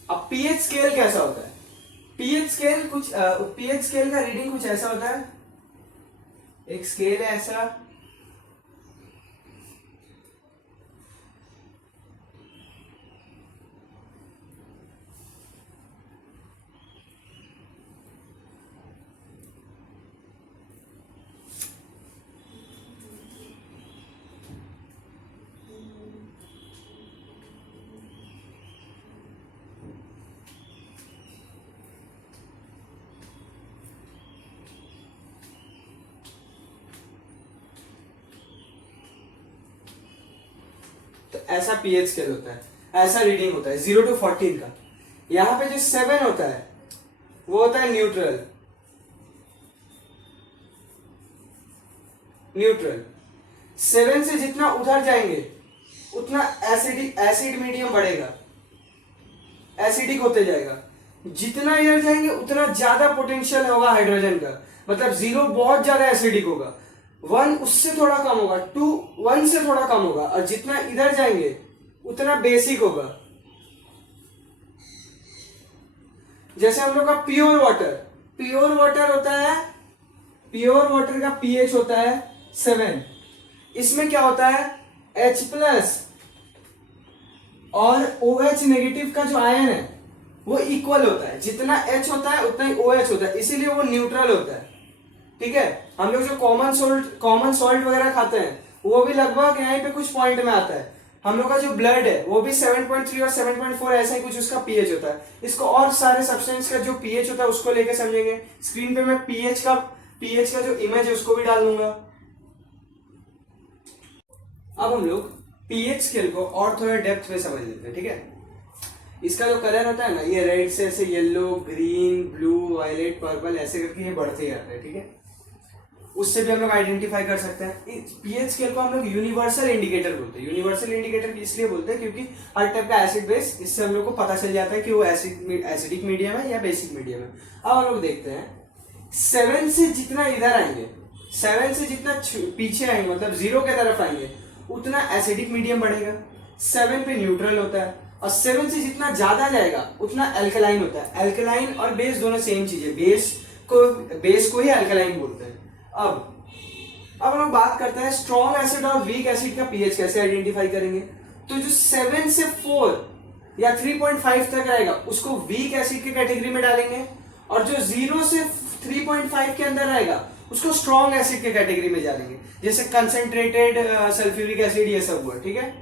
अब पीएच स्केल कैसा होता है? पीएच स्केल का रीडिंग कुछ ऐसा होता है। एक स्केल है ऐसा, ऐसा पीएच स्केल होता है, ऐसा रीडिंग होता है 0 to 14 का। यहां पे जो 7 होता है वो होता है न्यूट्रल। न्यूट्रल 7 से जितना उधर जाएंगे उतना एसिड मीडियम बढ़ेगा, एसिडिक होते जाएगा। जितना इधर जाएंगे उतना ज्यादा पोटेंशियल होगा हाइड्रोजन का, मतलब 0 बहुत ज्यादा एसिडिक होगा, 1 उससे थोड़ा कम होगा, 2 1 से थोड़ा कम होगा, और जितना इधर जाएंगे उतना बेसिक होगा। जैसे हम लोग का प्योर वाटर होता है, प्योर वाटर का पीएच होता है 7। इसमें क्या होता है? H प्लस और OH नेगेटिव का जो आयन है वो इक्वल होता है। जितना H होता है उतना ही OH होता है, इसीलिए वो न्यूट्रल होता है। ठीक है, हम लोग जो कॉमन सॉल्ट वगैरह खाते हैं वो भी लगभग यहीं पे कुछ पॉइंट में आता है। हम लोग का जो ब्लड है वो भी 7.3 और 7.4 ऐसा ही कुछ उसका पीएच होता है। इसको और सारे सब्सटेंस का जो पीएच होता है उसको लेके समझेंगे। स्क्रीन पे मैं पीएच का जो इमेज है उसको भी डाल दूंगा। अब हम लोग पीएच स्केल को और थोड़ा डेप्थ में समझ लेते हैं। ठीक है, इसका जो कलर होता है ना, ये रेड से ऐसे yellow, green, blue, violet, purple ऐसे करके ये बढ़ते जाते हैं। ठीक है, उससे भी हम लोग आइडेंटिफाई कर सकते हैं। पीएच स्केल को हम लोग यूनिवर्सल इंडिकेटर बोलते हैं। यूनिवर्सल इंडिकेटर इसलिए बोलते हैं क्योंकि हर टाइप का एसिड बेस, इससे हम लोग को पता चल जाता है कि वो एसिडिक मीडियम है या बेसिक मीडियम है। अब हम लोग देखते हैं 7 से जितना इधर आएंगे, 7 से जितना पीछे आएंगे, मतलब 0 के तरफ आएंगे, उतना एसिडिक मीडियम बढ़ेगा। 7 पे न्यूट्रल होता है, और 7 से जितना ज्यादा जाएगा उतना एल्कलाइन होता है। एल्कलाइन और बेस दोनों सेम चीज है, बेस को ही एल्कलाइन बोलते हैं। अब हम लोग बात करते हैं स्ट्रॉन्ग एसिड और वीक एसिड का पीएच कैसे आइडेंटिफाई करेंगे। तो जो 7 से 4 या 3.5 तक रहेगा उसको वीक एसिड की कैटेगरी में डालेंगे, और जो 0 से 3.5 के अंदर आएगा उसको स्ट्रॉन्ग एसिड के कैटेगरी में डालेंगे, जैसे कंसंट्रेटेड सल्फ्यूरिक एसिड, ये सब हुआ, ठीक है।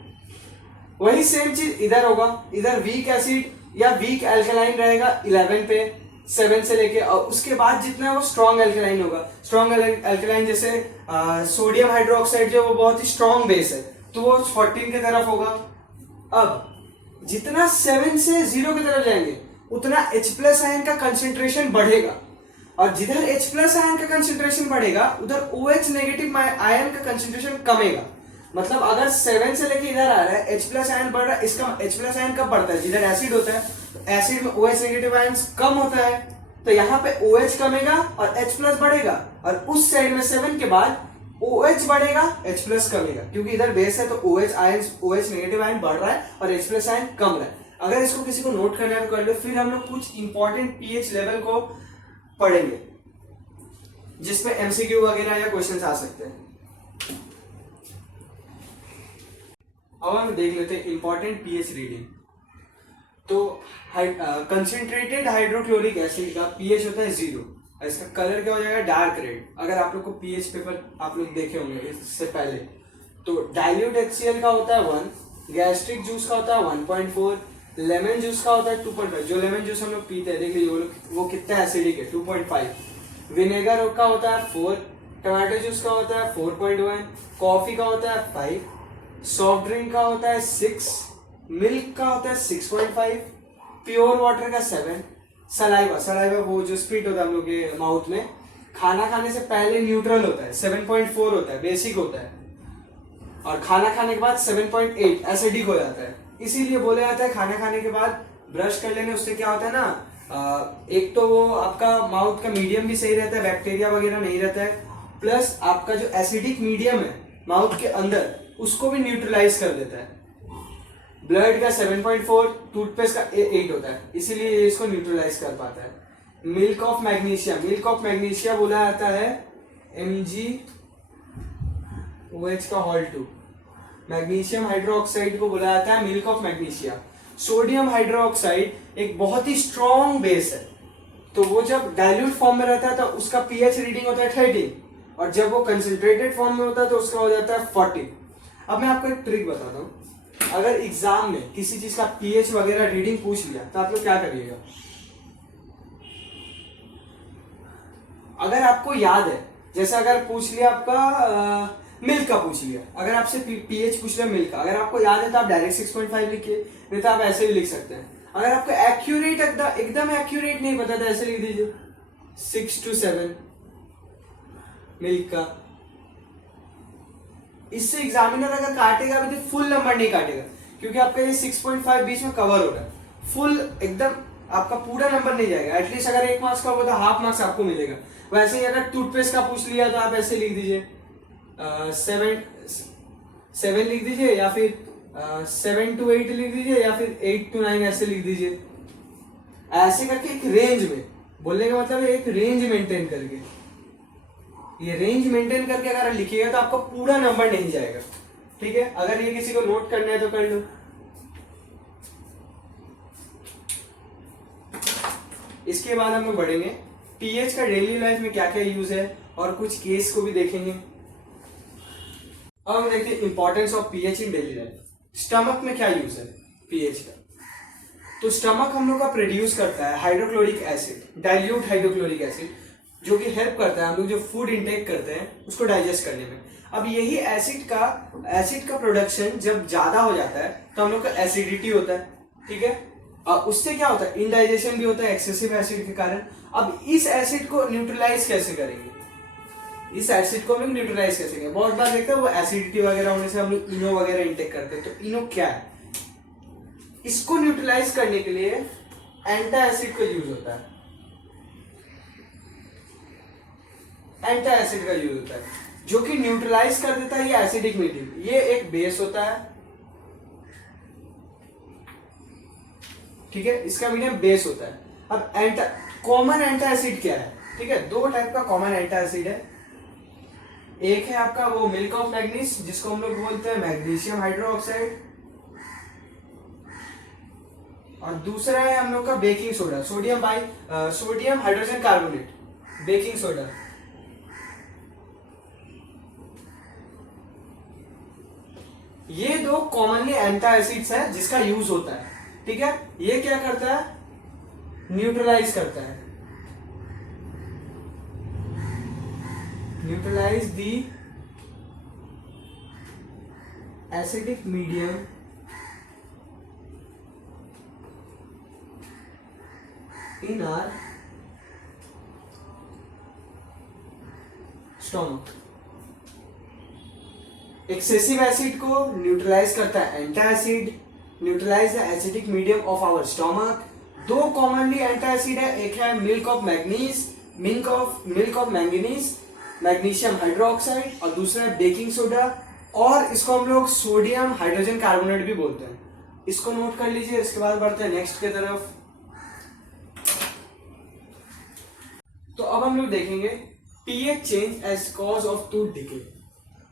वही सेम चीज इधर होगा, इधर वीक एसिड या वीक एल्कलाइन रहेगा 11 पे, 7 से लेके, और उसके बाद जितना वो स्ट्रॉन्ग एल्कलाइन होगा। स्ट्रॉन्ग एल्कलाइन जैसे सोडियम हाइड्रोक्साइड जो वो बहुत ही स्ट्रॉन्ग बेस है, तो वो 14 की तरफ होगा। अब जितना 7 से 0 की तरफ जाएंगे उतना H+ आयन का कंसेंट्रेशन बढ़ेगा, और जिधर H+ आयन का कंसेंट्रेशन बढ़ेगा उधर OH नेगेटिव आयन का कंसेंट्रेशन कमेगा। मतलब अगर 7 से लेके इधर आ रहा है, H+ आयन बढ़ रहा है, इसका H+ आयन कब बढ़ता है, जिधर एसिड होता है, एसिड में OH नेगेटिव आयन कम होता है, तो यहाँ पे OH कमेगा और H+ बढ़ेगा, और उस साइड में 7 के बाद OH बढ़ेगा, H+ कमेगा, क्योंकि इधर बेस है तो OH नेगेटिव आयन बढ़ रहा है और H+ आयन कम रहा है। अगर इसको किसी को नोट करना है तो कर लो, फिर हम लोग कुछ इंपॉर्टेंट पीएच लेवल को पढ़ेंगे जिसमें एमसीक्यू वगैरह या क्वेश्चंस आ सकते हैं। अब हम देख लेते हैं इंपॉर्टेंट पीएच रीडिंग। तो कंसंट्रेटेड हाइड्रोक्लोरिक एसिड का पीएच होता है 0, इसका कलर क्या हो जाएगा, डार्क रेड। अगर आप लोग को पीएच पेपर आप लोग देखे होंगे इससे पहले, तो डाइल्यूट HCl का होता है 1, गैस्ट्रिक जूस का होता है 1.4, लेमन जूस का होता है 2.5। जो लेमन जूस हम लोग पीते हैं देख लीजिए वो कितना एसिडिक है, 2.5। विनेगर का होता है 4, टमाटो जूस का होता है 4.1, कॉफी का होता है 5, सॉफ्ट ड्रिंक का होता है 6, मिल्क का होता है 6.5, प्योर वाटर का 7, सलाइवा वो जो स्प्रिट होता है हम लोग के माउथ में, खाना खाने से पहले न्यूट्रल होता है 7.4 होता है, बेसिक होता है, और खाना खाने के बाद 7.8 एसिडिक हो जाता है। इसीलिए बोला जाता है खाना खाने के बाद ब्रश कर लेने, उससे क्या होता है ना, एक तो वो आपका माउथ का मीडियम भी सही रहता है, बैक्टीरिया वगैरह नहीं रहता है, प्लस आपका जो एसिडिक मीडियम है माउथ के अंदर उसको भी न्यूट्रलाइज कर देता है। ब्लड का 7.4, टूथपेस्ट का 8 होता है, इसीलिए इसको न्यूट्रलाइज कर पाता है। मिल्क ऑफ मैग्नीशिया बोला जाता है MgOH का होल 2। मैग्नीशियम हाइड्रोक्साइड को बोला जाता है milk of magnesia. Sodium hydroxide एक बहुत ही स्ट्रॉन्ग बेस है, तो वो जब डाइल्यूट फॉर्म में रहता है तो उसका पीएच रीडिंग होता है 13, और जब वो कंसंट्रेटेड फॉर्म में होता है तो उसका हो जाता है 40। अब मैं आपको एक ट्रिक बताता हूँ, अगर एग्जाम में किसी चीज का पीएच वगैरह रीडिंग पूछ लिया तो आप लोग क्या करिएगा। अगर आपको याद है, जैसे अगर पूछ लिया आपका मिल्क का पूछ लिया, अगर आपसे पीएच पूछ लिया मिल्क का, अगर आपको याद है तो आप डायरेक्ट 6.5 लिखिए, नहीं तो आप ऐसे भी लिख सकते हैं। अगर आपको एक्यूरेट एकदम एक्यूरेट नहीं पता तो ऐसे लिख दीजिए 6 to 7 मिल्क का। इससे एग्जामिनर अगर काटेगा भी तो फुल नंबर नहीं काटेगा, क्योंकि आपका ये 6.5 बीच में कवर हो रहा है, फुल एकदम आपका पूरा नंबर नहीं जाएगा। एटलीस्ट अगर 1 मार्क्स का होगा तो हाफ मार्क्स आपको मिलेगा। वैसे ही अगर टूथपेस्ट का पूछ लिया तो आप ऐसे लिख दीजिए 7 लिख दीजिए, या फिर 7 to 8 लिख दीजिए, या फिर 8 to 9 ऐसे लिख दीजिए। ऐसे करके एक रेंज में, बोलने का मतलब एक रेंज मेंटेन करके, ये रेंज मेंटेन करके अगर लिखिएगा तो आपका पूरा नंबर नहीं जाएगा, ठीक है। अगर ये किसी को नोट करना है तो कर लो। इसके बाद हम लोग बढ़ेंगे पीएच का डेली लाइफ में क्या क्या यूज है, और कुछ केस को भी देखेंगे। अब हम देखते हैं importance of pH in daily life. Stomach में क्या यूज है पीएच का, तो स्टमक हम लोग का प्रोड्यूस करता है hydrochloric acid, dilute hydrochloric acid, जो कि हेल्प करता है हम लोग जो फूड इंटेक करते हैं उसको डाइजेस्ट करने में। अब यही एसिड का प्रोडक्शन जब ज्यादा हो जाता है तो हम लोग का एसिडिटी होता है, ठीक है। और उससे क्या होता है, इनडाइजेशन भी होता है एक्सेसिव एसिड के कारण। अब इस एसिड को न्यूट्रलाइज कैसे करेंगे, इस एसिड को हम लोग न्यूट्रलाइज कर सकेंगे। बहुत बार देखते हैं वो एसिडिटी वगैरह होने से हम लोग इनो वगैरह इंटेक करते हैं, तो इनो क्या है, इसको न्यूट्रलाइज करने के लिए एंटा एसिड का यूज होता है, एंटा एसिड का यूज होता है जो कि न्यूट्रलाइज कर देता है ये एसिडिक मीडियम। ये एक बेस होता है, ठीक है, इसका मीडियम बेस होता है। अब एंटा कॉमन एंटा एसिड क्या है, ठीक है, दो टाइप का कॉमन एंटा एसिड है। एक है आपका वो मिल्क ऑफ मैग्नीज जिसको हम लोग बोलते हैं मैग्नीशियम हाइड्रोक्साइड, और दूसरा है हम लोग का baking soda, sodium hydrogen carbonate, baking soda. ये दो कॉमनली एंटा एसिड्स है जिसका यूज होता है, ठीक है। ये क्या करता है, न्यूट्रलाइज करता है, neutralise the acidic medium in our stomach. Excessive acid को न्यूट्रलाइज करता है antacid, neutralise the acidic medium of our stomach. दो कॉमनली एंटा एसिड है, एक है milk of manganese magnesium hydroxide, और दूसरा है बेकिंग सोडा, और इसको हम लोग सोडियम हाइड्रोजन कार्बोनेट भी बोलते हैं। इसको नोट कर लीजिए। इसके बाद बढ़ते हैं नेक्स्ट की तरफ। तो अब हम लोग देखेंगे pH change as cause of tooth decay.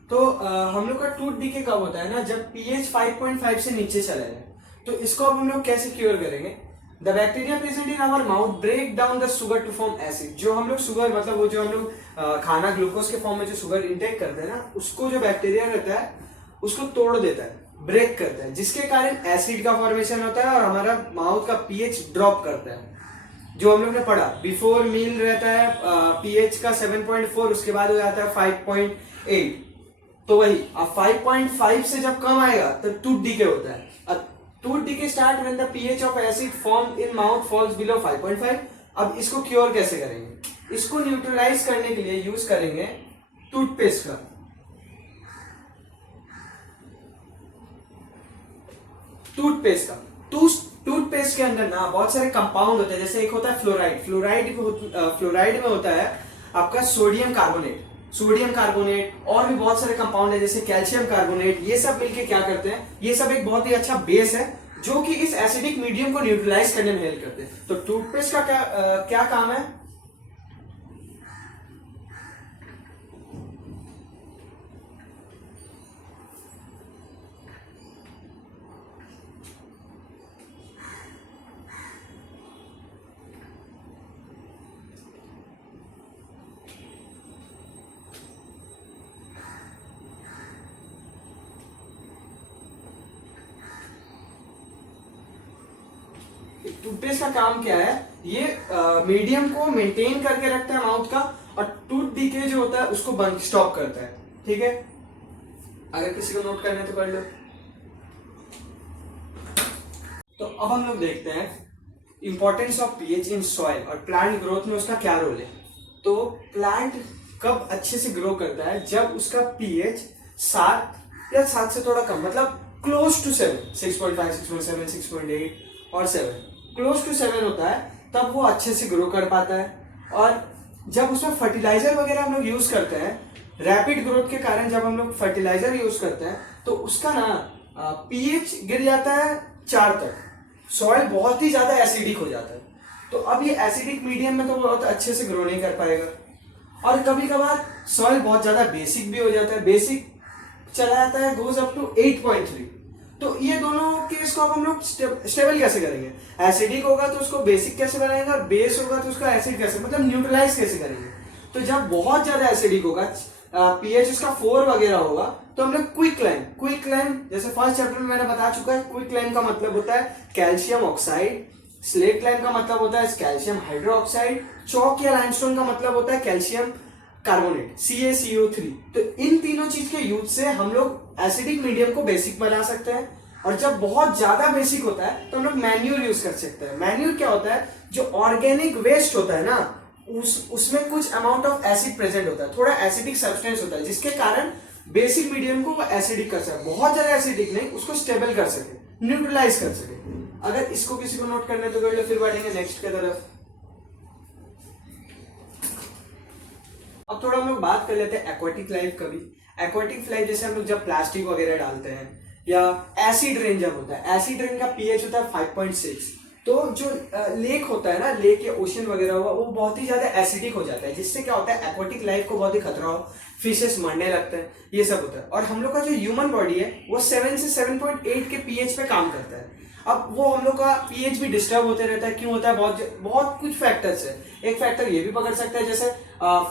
तो हम लोग का टूथ डिके कब होता है ना, जब पीएच 5.5 से नीचे चला जाए। तो इसको अब हम लोग कैसे क्योर करेंगे, the bacteria present in our mouth break down the sugar to form acid. जो हम लोग शुगर मतलब वो जो हम लोग खाना ग्लूकोज के फॉर्म में जो शुगर इंटेक करते हैं ना, उसको जो बैक्टीरिया रहता है उसको तोड़ देता है, ब्रेक करता है, जिसके कारण एसिड का फॉर्मेशन होता है और हमारा माउथ का पीएच ड्रॉप करता है। जो हम लोग ने पढ़ा बिफोर मील रहता है पीएच का 7.4, उसके बाद हो जाता है 5.8। तो वही अब 5.5 से जब कम आएगा तो टूथ डिके होता है। अब tooth decay start when the pH of acid form in mouth falls below 5.5। अब इसको क्योर कैसे करेंगे, इसको न्यूट्रलाइज करने के लिए यूज करेंगे टूथपेस्ट का। टूथपेस्ट के अंदर ना बहुत सारे कंपाउंड होते हैं, जैसे एक होता है फ्लोराइड में होता है आपका सोडियम कार्बोनेट, और भी बहुत सारे कंपाउंड है जैसे कैल्शियम कार्बोनेट। ये सब मिलके क्या करते हैं, ये सब एक बहुत ही अच्छा बेस है जो कि इस एसिडिक मीडियम को न्यूट्रलाइज करने में हेल्प करते हैं। तो टूथपेस्ट का क्या काम है, टूथपेस्ट का काम क्या है, ये मीडियम को मेंटेन करके रखता है माउथ का, और टूथ डिके जो होता है उसको स्टॉप करता है, ठीक है। अगर किसी को नोट करना है तो कर लो। तो अब हम लोग देखते हैं importance of pH in soil और प्लांट ग्रोथ में उसका क्या रोल है। तो प्लांट कब अच्छे से ग्रो करता है, जब उसका पीएच 7 या 7 से थोड़ा कम, मतलब क्लोज टू 7, 6.5, 6.7, 6.8 और 7, क्लोज टू 7 होता है, तब वो अच्छे से ग्रो कर पाता है। और जब उसमें फर्टिलाइजर वगैरह हम लोग यूज करते हैं, रैपिड ग्रोथ के कारण जब हम लोग फर्टिलाइजर यूज करते हैं तो उसका ना पीएच गिर जाता है 4 तक, सॉइल बहुत ही ज्यादा एसिडिक हो जाता है। तो अब ये एसिडिक मीडियम में तो बहुत अच्छे से ग्रो नहीं कर पाएगा। और कभी कभार सॉइल बहुत ज्यादा बेसिक भी हो जाता है, बेसिक चला जाता है, गोज अप टू 8.3। तो ये दोनों केस को अब हम लोग स्टेबल कैसे करेंगे, एसिडिक होगा तो उसको बेसिक कैसे बनाएंगे, और बेस होगा तो उसको एसिड कैसे, मतलब न्यूट्रलाइज कैसे करेंगे। तो जब बहुत ज्यादा एसिडिक होगा, पीएच उसका 4 वगैरह होगा, तो हम लोग क्विक लाइम जैसे फर्स्ट चैप्टर में मैंने बता चुका है, क्विक लाइम का मतलब होता है कैल्शियम ऑक्साइड, स्लेट लाइम का मतलब होता है कैल्शियम हाइड्रोक्साइड, चौक या लाइमस्टोन का मतलब होता है कैल्शियम कार्बोनेट CaCO3। तो इन तीनों चीज के यूज से हम लोग एसिडिक मीडियम को बेसिक बना सकते हैं। और जब बहुत ज्यादा बेसिक होता है तो हम लोग मैन्यूर यूज कर सकते हैं। मैन्यूर क्या होता है, जो ऑर्गेनिक वेस्ट होता है ना, उसमें कुछ अमाउंट ऑफ एसिड प्रेजेंट होता है, थोड़ा एसिडिक सब्सटेंस होता है, जिसके कारण बेसिक मीडियम को वो एसिडिक कर सके, बहुत ज्यादा एसिडिक नहीं, उसको स्टेबल कर सके, न्यूट्रलाइज कर सके। अगर इसको किसी को नोट करना है तो कर लो, फिर बढ़ेंगे नेक्स्ट की तरफ। अब थोड़ा हम लोग बात कर लेते हैं एक्वाटिक लाइफ का भी। एक्वाटिक लाइफ जैसे हम लोग जब प्लास्टिक वगैरह डालते हैं या एसिड रेन जब होता है, एसिड रेन का पीएच होता है 5.6, तो जो लेक होता है ना, लेक या ओशन वगैरह हुआ, वो बहुत ही ज्यादा एसिडिक हो जाता है, जिससे क्या होता है एक्वाटिक लाइफ को बहुत ही खतरा हो, फिशेस मरने लगते हैं, ये सब होता है। और हम लोग का जो ह्यूमन बॉडी है वो 7 से 7.8 के पीएच पे काम करता है। अब वो हम लोग का पीएच भी डिस्टर्ब होते रहता है, क्यों होता है, बहुत बहुत कुछ फैक्टर्स है। एक फैक्टर ये भी पकड़ सकता है, जैसे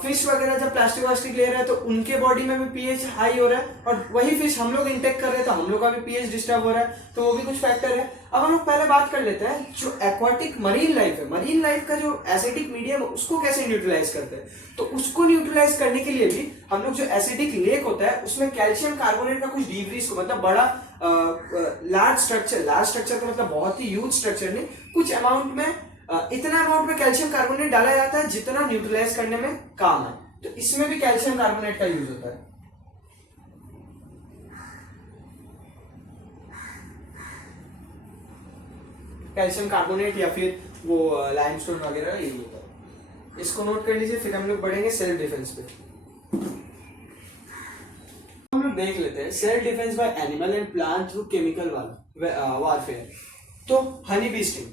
फिश वगैरह जब प्लास्टिक वास्टिक ले रहे हैं तो उनके बॉडी में भी पीएच हाई हो रहा है, और वही फिश हम लोग इंटेक कर रहे हैं तो हम लोग का भी पीएच डिस्टर्ब हो रहा है, तो वो भी कुछ फैक्टर है। अब हम लोग पहले बात कर लेते हैं जो एक्वाटिक मरीन लाइफ है, मरीन लाइफ का जो एसिडिक मीडियम है उसको कैसे न्यूट्रलाइज करते हैं। तो उसको न्यूट्रलाइज करने के लिए भी हम लोग जो एसिडिक लेक होता है उसमें कैल्शियम कार्बोनेट का कुछ डिब्रीज को, मतलब बड़ा लार्ज स्ट्रक्चर का मतलब बहुत ही ह्यूज स्ट्रक्चर नहीं, कुछ अमाउंट में इतना अमाउंट में कैल्शियम कार्बोनेट डाला जाता है जितना न्यूट्रलाइज करने में काम है। तो इसमें भी कैल्शियम कार्बोनेट का यूज होता है। कैल्शियम कार्बोनेट या फिर वो लाइमस्टोन वगैरह यूज होता है। इसको नोट कर लीजिए, फिर हम लोग बढ़ेंगे सेल्फ डिफेंस पे। हम लोग देख लेते हैं self defence by animal and plant through chemical warfare. तो honey bee sting,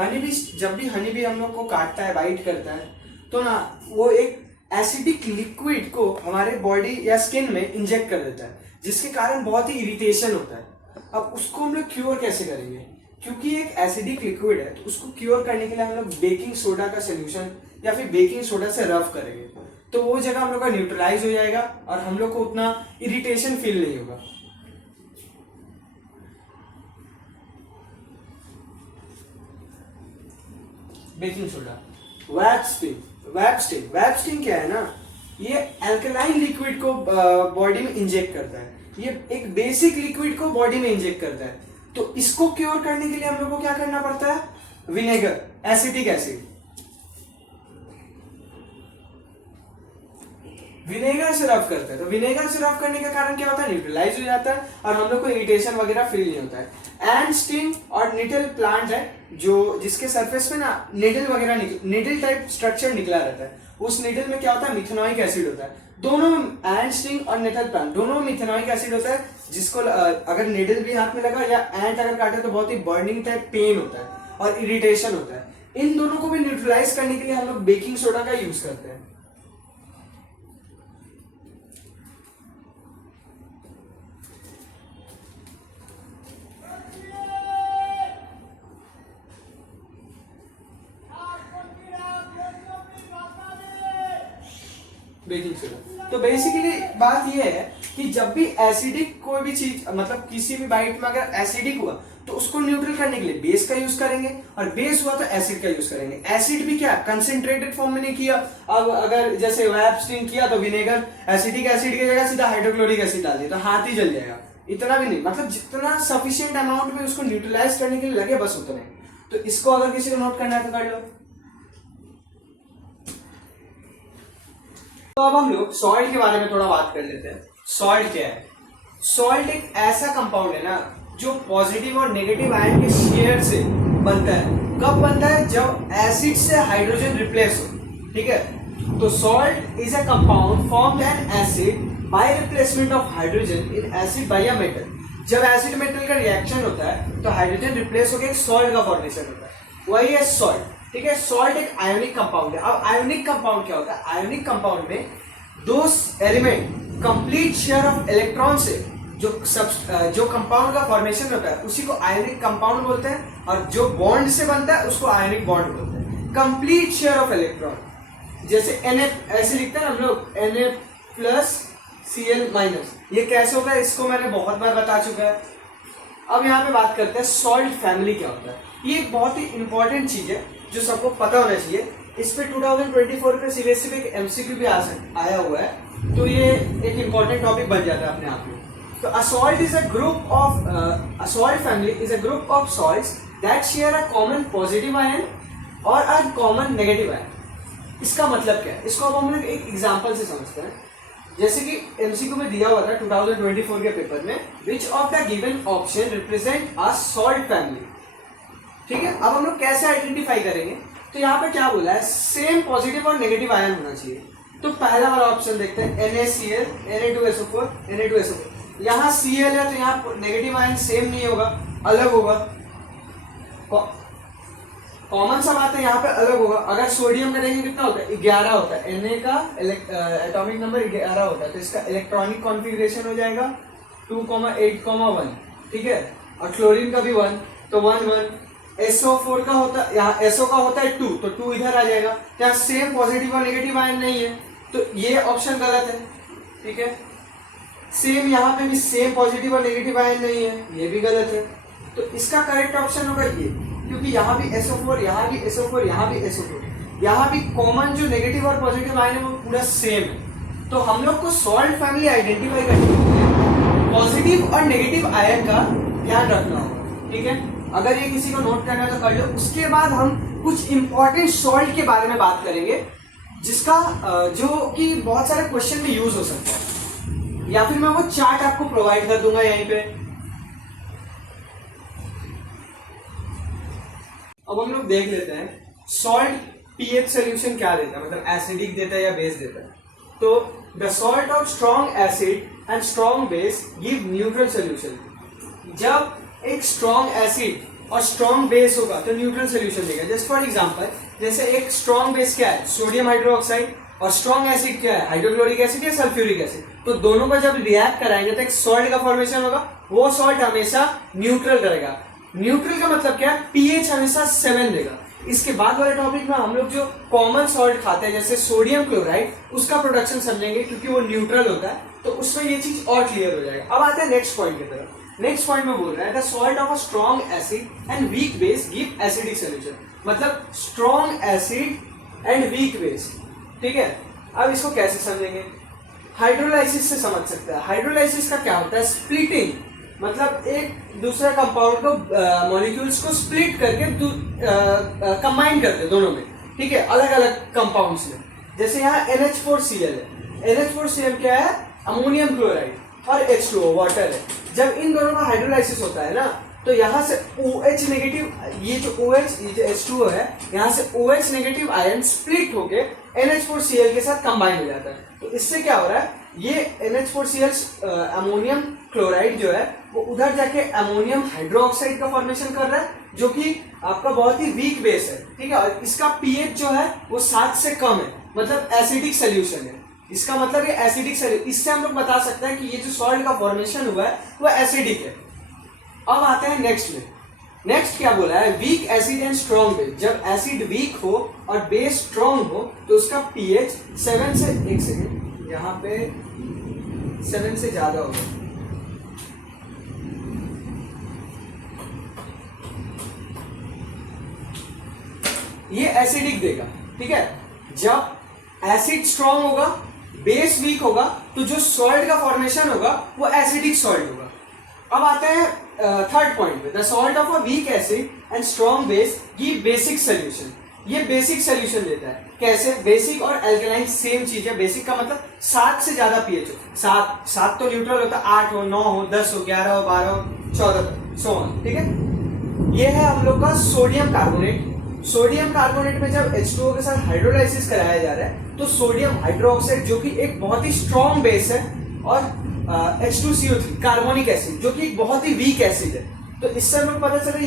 honey bee, जब भी हनी बी हम लोग को काटता है, बाइट करता है, तो ना वो एक एसिडिक लिक्विड को हमारे बॉडी या स्किन में इंजेक्ट कर देता है, जिसके कारण बहुत ही इरिटेशन होता है। अब उसको हम लोग क्योर कैसे करेंगे, क्योंकि एक एसिडिक लिक्विड है, तो उसको क्योर करने के लिए हम लोग बेकिंग सोडा का सोल्यूशन या फिर बेकिंग सोडा से रफ करेंगे, तो वो जगह हम लोग का न्यूट्रलाइज हो जाएगा और हम लोग को उतना इरिटेशन फील नहीं होगा। बेकिंग सोडा, वैप स्टिंग क्या है ना, ये अल्कलाइन लिक्विड को बॉडी में इंजेक्ट करता है, ये एक बेसिक लिक्विड को बॉडी में इंजेक्ट करता है। तो इसको क्योर करने के लिए हम लोग को क्या करना पड़ता है, विनेगर, एसिटिक एसिड, विनेगर से रफ करते हैं। तो विनेगर से रफ करने के कारण क्या होता है, न्यूट्रलाइज हो जाता है और हम लोग को इरिटेशन वगैरह फील नहीं होता है। एंड स्टिंग और निडल प्लांट है, जो जिसके सरफेस में ना निडल वगैरह निडल टाइप स्ट्रक्चर निकला रहता है, उस निडल में क्या होता है, मिथेनोइक एसिड होता है। दोनों एंड स्टिंग और निडल प्लांट दोनों में मिथेनोइक एसिड होता है, जिसको अगर निडल भी हाथ में लगा या एंट अगर काटे तो बहुत ही बर्निंग टाइप पेन होता है और इरिटेशन होता है। इन दोनों को भी न्यूट्रलाइज करने के लिए हम लोग बेकिंग सोडा का यूज करते हैं। बेकिंग सोडा, तो बेसिकली बात यह है कि जब भी एसिडिक कोई भी चीज, मतलब किसी भी बाइट में अगर एसिडिक हुआ तो उसको न्यूट्रल करने के लिए बेस का यूज करेंगे, और बेस हुआ तो एसिड का यूज करेंगे। एसिड भी क्या कंसेंट्रेटेड फॉर्म में नहीं किया, अब अगर जैसे वैप स्टिंग किया तो विनेगर, एसिडिक एसिड की जगह सीधा हाइड्रोक्लोरिक एसिड डाल दिया तो हाथ ही जल जाएगा। इतना भी नहीं, मतलब जितना सफिशिएंट अमाउंट में उसको न्यूट्रलाइज करने के लिए लगे बस उतने। तो इसको अगर किसी को नोट करना है तो कर लो। तो अब हम लोग सॉल्ट के बारे में थोड़ा बात कर लेते हैं। सॉल्ट क्या है, सॉल्ट एक ऐसा कंपाउंड है ना जो पॉजिटिव और नेगेटिव आयन के शेयर से बनता है। कब बनता है, जब एसिड से हाइड्रोजन रिप्लेस हो, ठीक है। तो salt is a compound formed an acid by replacement of hydrogen in acid by a metal. जब एसिड मेटल का रिएक्शन होता है तो हाइड्रोजन रिप्लेस होकर एक सॉल्ट का फॉर्मेशन होता है, वही है सॉल्ट, ठीक है। सॉल्ट एक आयोनिक कंपाउंड है। अब आयोनिक कंपाउंड क्या होता है, आयोनिक कंपाउंड में दो element complete share of electron से जो कंपाउंड का फॉर्मेशन होता है उसी को आयोनिक कंपाउंड बोलते हैं, और जो बॉन्ड से बनता है उसको आयोनिक बॉन्ड बोलते हैं। कंप्लीट शेयर ऑफ इलेक्ट्रॉन, जैसे NF ऐसे लिखते हैं हम लोग, Na+Cl-, ये कैसे होता है इसको मैंने बहुत बार बता चुका है। अब यहाँ पे बात करते हैं सॉल्ट फैमिली क्या होता है। ये एक बहुत ही इंपॉर्टेंट चीज है जो सबको पता होना चाहिए। इस पे 2024 पे सीबीएसई पे एक एमसीक्यू भी आया हुआ है, तो ये एक इंपॉर्टेंट टॉपिक बन जाता है अपने आप में। तो a salt is a group of a salt family is a group of salts that share a common positive ion or a common negative ion. इसका मतलब क्या है, इसको अब हम लोग एक एग्जांपल से समझते हैं। जैसे कि एमसीक्यू में दिया हुआ था 2024 के पेपर में, which of the given option represent a salt family. ठीक है, अब हम लोग कैसे आइडेंटिफाई करेंगे, तो यहाँ पे क्या बोला है, सेम पॉजिटिव और नेगेटिव आयन होना चाहिए। तो पहला वाला ऑप्शन देखते हैं, NaCl, Na2SO4, Na2SO4। यहाँ Cl है तो यहाँ नेगेटिव आयन सेम नहीं होगा, अलग होगा। कॉमन सा बात है, यहाँ पे अलग होगा। अगर सोडियम का देखेंगे कितना होता है, 11 होता है। Na का एटॉमिक नंबर 11 होता है, तो इसका इलेक्ट्रॉनिक कॉन्फ़िगरेशन हो जाएगा 2,8,1। ठीक है, और क्लोरीन का भी 1, तो 1 1। SO4 का होता है, यहाँ SO का होता है 2, तो 2 इधर आ जाएगा। यहाँ सेम पॉजिटिव और नेगेटिव आयन नहीं है, तो ये ऑप्शन गलत है। ठीक है, सेम यहाँ पे भी सेम पॉजिटिव और नेगेटिव आयन नहीं है, ये भी गलत है। तो इसका करेक्ट ऑप्शन होगा ये, क्योंकि यहाँ भी SO4, यहाँ भी SO4, यहाँ भी SO4, यहाँ भी कॉमन जो नेगेटिव और पॉजिटिव आयन है वो पूरा सेम है। तो हम लोग को सॉल्ट फैमिली आइडेंटिफाई करने के लिए पॉजिटिव और नेगेटिव आयन का ध्यान रखना होगा। ठीक है, अगर ये किसी को नोट करना है तो कर लो। उसके बाद हम कुछ इंपॉर्टेंट सॉल्ट के बारे में बात करेंगे, जिसका जो कि बहुत सारे क्वेश्चन में यूज हो सकता है, या फिर मैं वो चार्ट आपको प्रोवाइड कर दूंगा यहीं पे। अब हम लोग देख लेते हैं सॉल्ट पीएच सोल्यूशन क्या देता है, मतलब एसिडिक देता है या बेस देता है। तो the salt of strong acid and strong base give neutral solution. जब एक स्ट्रॉन्ग एसिड और स्ट्रॉन्ग बेस होगा तो न्यूट्रल सोल्यूशन देगा। जस्ट फॉर एग्जांपल, जैसे एक स्ट्रॉन्ग बेस क्या है, सोडियम हाइड्रोक्साइड, और स्ट्रॉन्ग एसिड क्या है, हाइड्रोक्लोरिक एसिड या सल्फ्यूरिक एसिड। तो दोनों का जब रिएक्ट कराएंगे तो एक सॉल्ट का फॉर्मेशन होगा। वो सॉल्ट हमेशा न्यूट्रल रहेगा। न्यूट्रल का मतलब क्या है, पीएच हमेशा 7 देगा। इसके बाद वाले टॉपिक में हम लोग जो कॉमन सॉल्ट खाते हैं जैसे सोडियम क्लोराइड, उसका प्रोडक्शन समझेंगे, क्योंकि वो न्यूट्रल होता है, तो उसमें ये चीज और क्लियर हो जाएगा। अब आते हैं नेक्स्ट पॉइंट की तरफ। नेक्स्ट पॉइंट में बोल रहा है the salt of a strong acid and weak base give acidic solution. मतलब strong acid and weak base. ठीक है, अब इसको कैसे समझेंगे, हाइड्रोलाइसिस से समझ सकते हैं। हाइड्रोलाइसिस का क्या होता है, स्प्लिटिंग, मतलब एक दूसरे कंपाउंड को मॉलिक्यूल्स को स्प्लिट करके कंबाइन करते दोनों में। ठीक है, अलग अलग कंपाउंड्स में। जैसे यहाँ NH4Cl है। NH4Cl क्या है, अमोनियम क्लोराइड, और H2O वाटर है। जब इन दोनों का हाइड्रोलाइसिस होता है ना, तो यहाँ से OH नेगेटिव, ये जो OH, ये जो H2O है, यहाँ से OH नेगेटिव आयन स्प्लिट होके NH4Cl के साथ कंबाइन हो जाता है। तो इससे क्या हो रहा है, ये NH4Cl अमोनियम क्लोराइड जो है वो उधर जाके अमोनियम हाइड्रोक्साइड का फॉर्मेशन कर रहा है, जो कि आपका बहुत ही वीक बेस है। ठीक है, और इसका पीएच जो है वो 7 से कम है, मतलब एसिडिक सोल्यूशन है। इसका मतलब ये एसिडिक सोल्यूशन, इससे हम लोग बता सकते हैं कि ये जो सॉल्ट का फॉर्मेशन हुआ है वो एसिडिक है। अब आते हैं नेक्स्ट में। नेक्स्ट क्या बोला है, weak acid and strong base. जब एसिड वीक हो और बेस स्ट्रॉन्ग हो तो उसका पीएच 7 से, एक सेकेंड, यहाँ पे 7 से ज्यादा होगा। ये एसिडिक देगा। ठीक है, जब एसिड स्ट्रॉन्ग होगा, बेस वीक होगा, तो जो सॉल्ट का फॉर्मेशन होगा वो एसिडिक सॉल्ट होगा। अब आते हैं थर्ड पॉइंट पे, the salt of a weak acid and strong base give basic solution. ये बेसिक सोल्यूशन देता है। कैसे, बेसिक और एल्कलाइन सेम चीज है। बेसिक का मतलब 7 से ज्यादा पीएच हो। 7 तो न्यूट्रल होता है, 8 हो, 9 हो, 10 हो, 11 हो, 12 हो, 14 सो ऑन। ठीक है, ये है हम लोग का सोडियम कार्बोनेट। सोडियम कार्बोनेट में जब H2O के साथ हाइड्रोलाइसिस कराया जा रहा है तो सोडियम हाइड्रोक्साइड जो कि एक बहुत ही स्ट्रॉन्ग बेस है, और H2CO3 कार्बोनिक एसिड जो कि एक बहुत ही वीक एसिड है। तो इससे हमें पता चला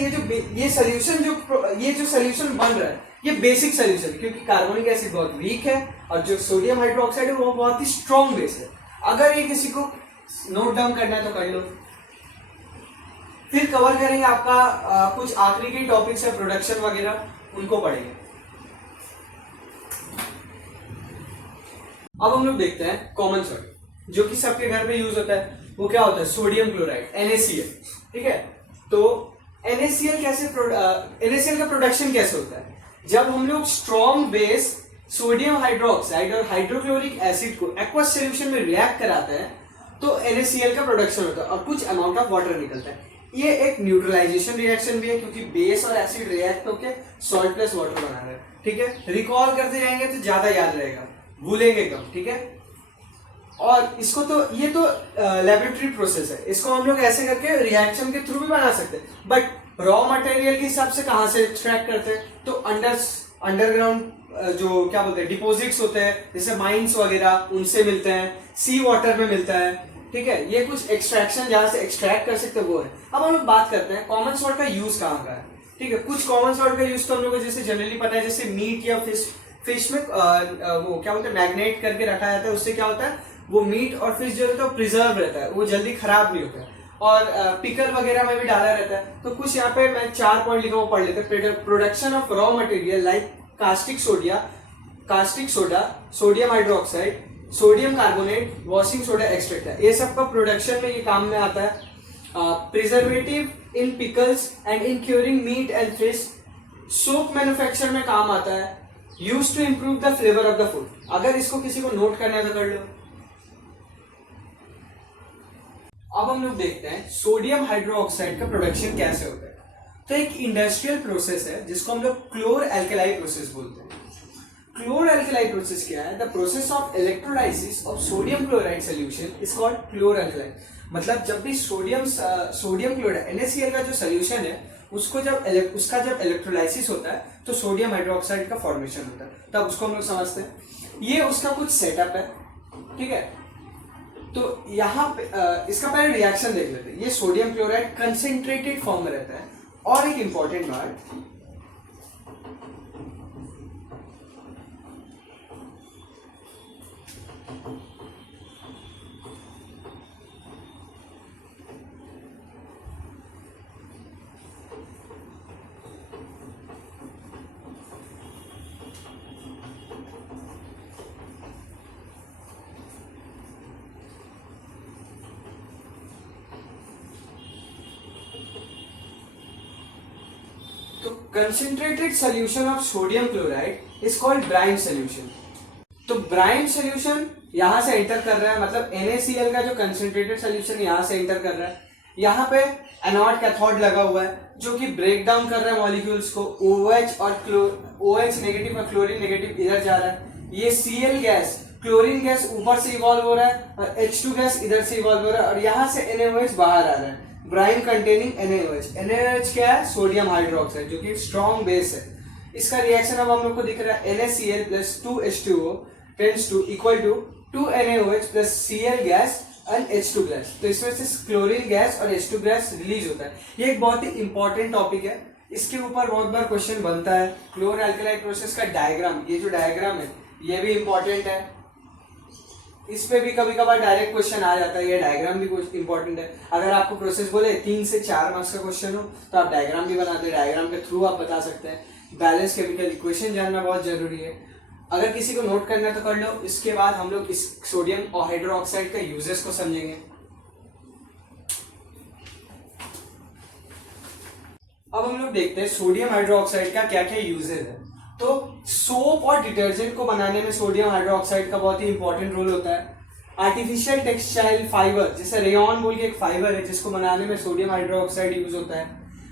ये सोल्यूशन बन रहा है ये बेसिक सोल्यूशन, क्योंकि कार्बोनिक एसिड बहुत वीक है और जो सोडियम हाइड्रोक्साइड है वो बहुत ही स्ट्रॉन्ग बेस है। अगर ये किसी को नोट डाउन करना है तो कर लो। फिर कवर करेंगे आपका कुछ आखिरी के टॉपिक्स है, प्रोडक्शन वगैरह, उनको पढ़ेंगे। अब हम लोग देखते हैं कॉमन सॉल्ट जो कि सबके घर में यूज होता है। वो क्या होता है, सोडियम क्लोराइड, NaCl। ठीक है, तो NaCl का प्रोडक्शन कैसे होता है, जब हम लोग स्ट्रॉन्ग बेस सोडियम हाइड्रोक्साइड और हाइड्रोक्लोरिक एसिड को एक्वस सॉल्यूशन में रिएक्ट कराते हैं तो NaCl का प्रोडक्शन होता है और कुछ अमाउंट ऑफ वाटर निकलता है। ये एक न्यूट्रलाइजेशन रिएक्शन भी है, क्योंकि बेस और एसिड रिएक्ट होकर सॉल्ट प्लस वाटर बना रहे हैं। ठीक है, रिकॉल करते जाएंगे तो ज्यादा याद रहेगा, भूलेंगे कम, ठीक है। और इसको तो ये तो लेबोरेटरी प्रोसेस है, इसको हम लोग ऐसे करके रिएक्शन के थ्रू भी बना सकते हैं, बट रॉ मटेरियल के हिसाब से कहाँ से एक्सट्रैक्ट करते हैं, तो अंडरग्राउंड जो क्या बोलते हैं डिपॉजिट्स होते हैं, जैसे माइंस वगैरह, उनसे मिलते हैं, सी वाटर में मिलता है, ठीक है। ये कुछ एक्सट्रैक्शन जहां से एक्सट्रैक्ट कर सकते हैं वो है। अब हम लोग बात करते हैं कॉमन सॉल्ट का यूज कहाँ का है, ठीक है। कुछ कॉमन सॉल्ट का यूज तो हम लोग को जैसे जनरली पता है, जैसे मीट या फिश में वो क्या बोलते हैं मैग्नेट करके रखा जाता है, उससे क्या होता है वो मीट और फिश जो रहता है प्रिजर्व रहता है, वो जल्दी खराब नहीं होता है। और पिकल वगैरह में भी डाला रहता है। तो कुछ यहाँ पे मैं 4 पॉइंट लिखा वो पढ़ लेते हैं। Production of raw material like caustic soda, sodium hydroxide, sodium carbonate, washing soda extract है, ये सब का प्रोडक्शन में ये काम में आता है। Preservative in pickles and in curing meat and fish, soap manufacture में काम आता है। Use to improve the flavour of the food. अगर इसको किसी को नोट करना है तो कर लो। अब हम लोग देखते हैं सोडियम हाइड्रोक्साइड का प्रोडक्शन कैसे होता है। तो एक इंडस्ट्रियल प्रोसेस है जिसको हम लोग क्लोर एल्केलाई प्रोसेस बोलते हैं। क्लोर एल्केलाई प्रोसेस क्या है? The process of electrolysis of sodium chloride solution is called chlor alkali. मतलब जब भी सोडियम क्लोराइड NaCl का जो सोल्यूशन है उसको उसका जब इलेक्ट्रोलाइसिस होता है तो सोडियम हाइड्रोक्साइड का फॉर्मेशन होता है, तब उसको हम लोग समझते हैं। ये उसका कुछ सेटअप है, ठीक है। तो यहाँ पे इसका पहले रिएक्शन देख लेते हैं। ये सोडियम क्लोराइड कंसेंट्रेटेड फॉर्म में रहता है। और एक इंपॉर्टेंट बात, तो concentrated solution of sodium chloride is called brine solution. तो ब्राइन सोल्यूशन यहां से एंटर कर रहा है, मतलब NaCl का जो कंसेंट्रेटेड सोल्यूशन यहां से एंटर कर रहा है। यहाँ पे एनोड कैथोड लगा हुआ है जो कि ब्रेक डाउन कर रहा है मॉलिक्यूल्स को। OH और OH नेगेटिव और क्लोरीन नेगेटिव इधर जा रहा है। ये Cl गैस, क्लोरीन गैस ऊपर से इवॉल्व हो रहा है और H2 गैस इधर से इवॉल्व हो रहा है और यहाँ से NaOH बाहर आ रहा है। Bryan containing NaOH। NaOH क्या है? सोडियम हाइड्रोक्साइड, जो कि स्ट्रॉन्ग बेस है। इसका रिएक्शन अब हम लोग को दिख रहा है NaCl plus 2H2O tends to equal to 2NaOH plus Cl gas and H2 gas. तो इसमें से क्लोरीन गैस और H2 गैस रिलीज होता है। ये एक बहुत ही इंपॉर्टेंट टॉपिक है, इसके ऊपर बहुत बार क्वेश्चन बनता है। क्लोर एल्कलाई प्रोसेस का डायग्राम, ये जो डायग्राम है ये भी इंपॉर्टेंट है, इस पे भी कभी कभार डायरेक्ट क्वेश्चन आ जाता है। ये डायग्राम भी कुछ इंपॉर्टेंट है। अगर आपको प्रोसेस बोले 3 से 4 मार्क्स का क्वेश्चन हो तो आप डायग्राम भी बनाते हैं, डायग्राम के थ्रू आप बता सकते हैं। बैलेंस केमिकल इक्वेशन जानना बहुत जरूरी है। अगर किसी को नोट करना तो कर लो। इसके बाद हम लोग इस सोडियम और हाइड्रोक्साइड का यूजेस को समझेंगे। अब हम लोग देखते हैं सोडियम हाइड्रोक्साइड का क्या क्या यूजेस है। तो सोप और डिटर्जेंट को बनाने में सोडियम हाइड्रोक्साइड का बहुत ही इंपॉर्टेंट रोल होता है। आर्टिफिशियल टेक्सटाइल फाइबर, जैसे रेयन बोल के एक फाइबर है जिसको बनाने में सोडियम हाइड्रोक्साइड यूज होता है।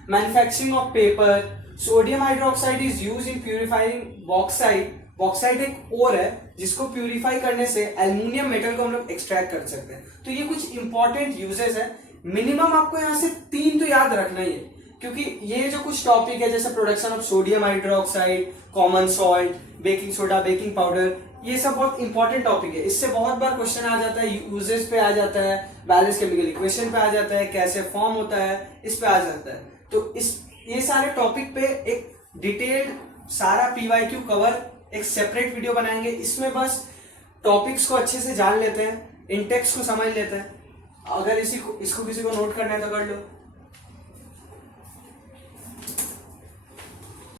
Manufacturing of paper, sodium hydroxide is use in purifying bauxite. Bauxite एक ओर है जिसको प्यूरिफाई करने से एल्युमिनियम मेटल को हम लोग एक्सट्रैक्ट कर सकते हैं। तो ये कुछ इंपॉर्टेंट यूजेस है। मिनिमम आपको यहाँ से 3 तो याद रखना ही है, क्योंकि ये जो कुछ टॉपिक है जैसे production of sodium hydroxide, common salt, baking soda, baking powder, ये सब बहुत इंपॉर्टेंट टॉपिक है। इससे बहुत बार क्वेश्चन आ जाता है, यूजेस पे आ जाता है, बैलेंस केमिकल इक्वेशन पे आ जाता है, कैसे फॉर्म होता है इस पे आ जाता है। तो ये सारे टॉपिक पे एक डिटेल्ड सारा PYQ कवर एक सेपरेट वीडियो बनाएंगे। इसमें बस टॉपिक्स को अच्छे से जान लेते हैं, इंटेक्स को समझ लेते हैं। अगर इसको किसी को नोट करना है तो कर लो।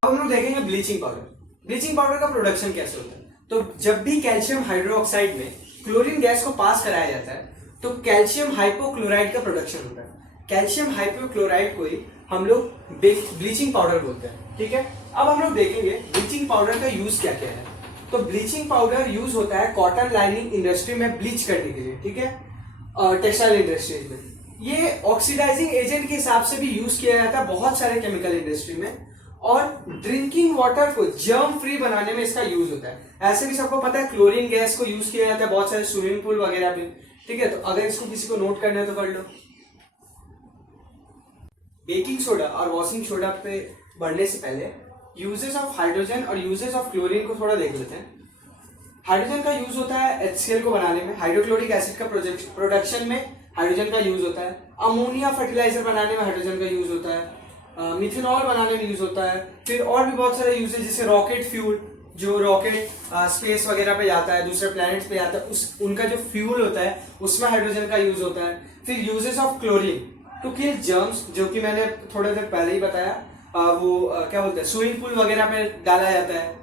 अब हम लोग देखेंगे ब्लीचिंग पाउडर। ब्लीचिंग पाउडर का प्रोडक्शन कैसे होता है। तो जब भी कैल्शियम हाइड्रोक्साइड में क्लोरीन गैस को पास कराया जाता है तो कैल्शियम हाइपोक्लोराइड का प्रोडक्शन होता है। कैल्शियम हाइपोक्लोराइड को ही हम लोग ब्लीचिंग पाउडर बोलते हैं, ठीक है। अब हम लोग देखेंगे ब्लीचिंग पाउडर का यूज क्या क्या है। तो ब्लीचिंग पाउडर यूज होता है कॉटन लाइनिंग इंडस्ट्री में ब्लीच करने के लिए, ठीक है, टेक्सटाइल इंडस्ट्रीज में। ये ऑक्सीडाइजिंग एजेंट के हिसाब से भी यूज किया जाता है बहुत सारे केमिकल इंडस्ट्री में। और ड्रिंकिंग वाटर को जर्म फ्री बनाने में इसका यूज होता है। ऐसे भी सबको पता है क्लोरीन गैस को यूज किया जाता है बहुत सारे स्विमिंग पूल वगैरह पे, ठीक है। तो अगर इसको किसी को नोट करना है तो कर लो। बेकिंग सोडा और वॉशिंग सोडा पे बढ़ने से पहले यूजेस ऑफ हाइड्रोजन और यूजेस ऑफ क्लोरीन को थोड़ा देख लेते हैं। हाइड्रोजन का यूज होता है HCl को बनाने में, हाइड्रोक्लोरिक एसिड का प्रोडक्शन में हाइड्रोजन का यूज होता है। अमोनिया फर्टिलाइजर बनाने में हाइड्रोजन का यूज होता है। मिथेनॉल बनाने में यूज होता है। फिर और भी बहुत सारे यूजेस, जैसे रॉकेट फ्यूल, जो रॉकेट स्पेस वगैरह पे जाता है, दूसरे प्लैनेट्स पे जाता है, उनका जो फ्यूल होता है उसमें हाइड्रोजन का यूज होता है। फिर uses of chlorine to kill germs, जो कि मैंने थोड़ी देर पहले ही बताया, क्या बोलते हैं, स्विमिंग पूल वगैरह पे डाला जाता है।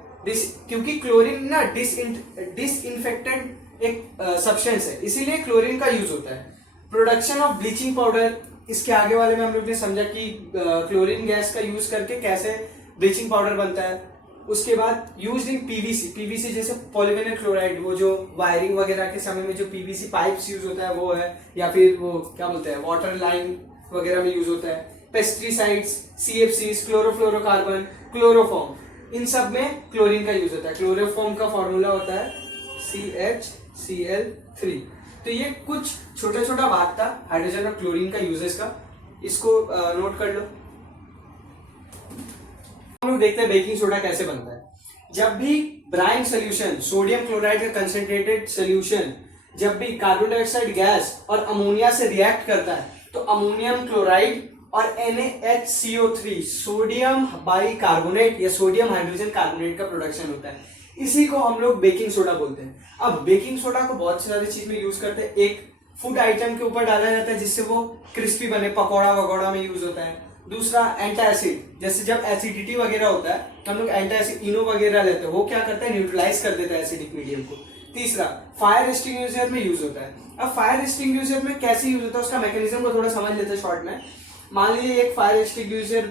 क्योंकि क्लोरीन ना डिसइंफेक्टेंट एक सब्सटेंस है, इसीलिए क्लोरीन का यूज होता है। प्रोडक्शन ऑफ ब्लीचिंग पाउडर, इसके आगे वाले में हम लोग ने समझा कि क्लोरीन गैस का यूज करके कैसे ब्लीचिंग पाउडर बनता है। उसके बाद यूज इन पीवीसी जैसे पॉलीविनाइल क्लोराइड, वो जो वायरिंग वगैरह के समय में जो पीवीसी पाइप्स यूज होता है वो है, या फिर वो क्या बोलते हैं वाटर लाइन वगैरह में यूज होता है। पेस्टिसाइड्स, CFCs, क्लोरोफ्लोरोकार्बन, क्लोरोफॉर्म, इन सब में क्लोरीन का यूज होता है। क्लोरोफॉर्म का फॉर्मूला होता है CHCl3। तो ये कुछ छोटा छोटा बात था हाइड्रोजन और क्लोरीन का यूजेस का, इसको नोट कर लो। हम लोग देखते हैं बेकिंग सोडा कैसे बनता है। जब भी ब्राइन सोल्यूशन, सोडियम क्लोराइड का कंसंट्रेटेड सोल्यूशन, जब भी कार्बन डाइऑक्साइड गैस और अमोनिया से रिएक्ट करता है तो अमोनियम क्लोराइड और NaHCO3, सोडियम बाइकार्बोनेट या सोडियम हाइड्रोजन कार्बोनेट का प्रोडक्शन होता है। इसी को हम लोग बेकिंग सोडा बोलते हैं। अब बेकिंग सोडा को बहुत सारी चीज में यूज करते हैं। एक फूड आइटम के ऊपर डाला जाता है जिससे वो क्रिस्पी बने, पकौड़ा वगौड़ा में यूज होता है। दूसरा एंटासिड, जैसे जब एसिडिटी वगैरह होता है तो हम लोग एंटासिड इनो वगैरह लेते हैं, वो क्या करता है, न्यूट्रलाइज कर देता है एसिडिक मीडियम को। तीसरा फायर एक्सटिंग्विशर में यूज होता है। अब फायर एक्सटिंग्विशर में कैसे यूज होता है उसका मैकेनिज्म को थोड़ा समझ लेते हैं शॉर्ट में। मान लीजिए एक फायर एक्सटिंग्विशर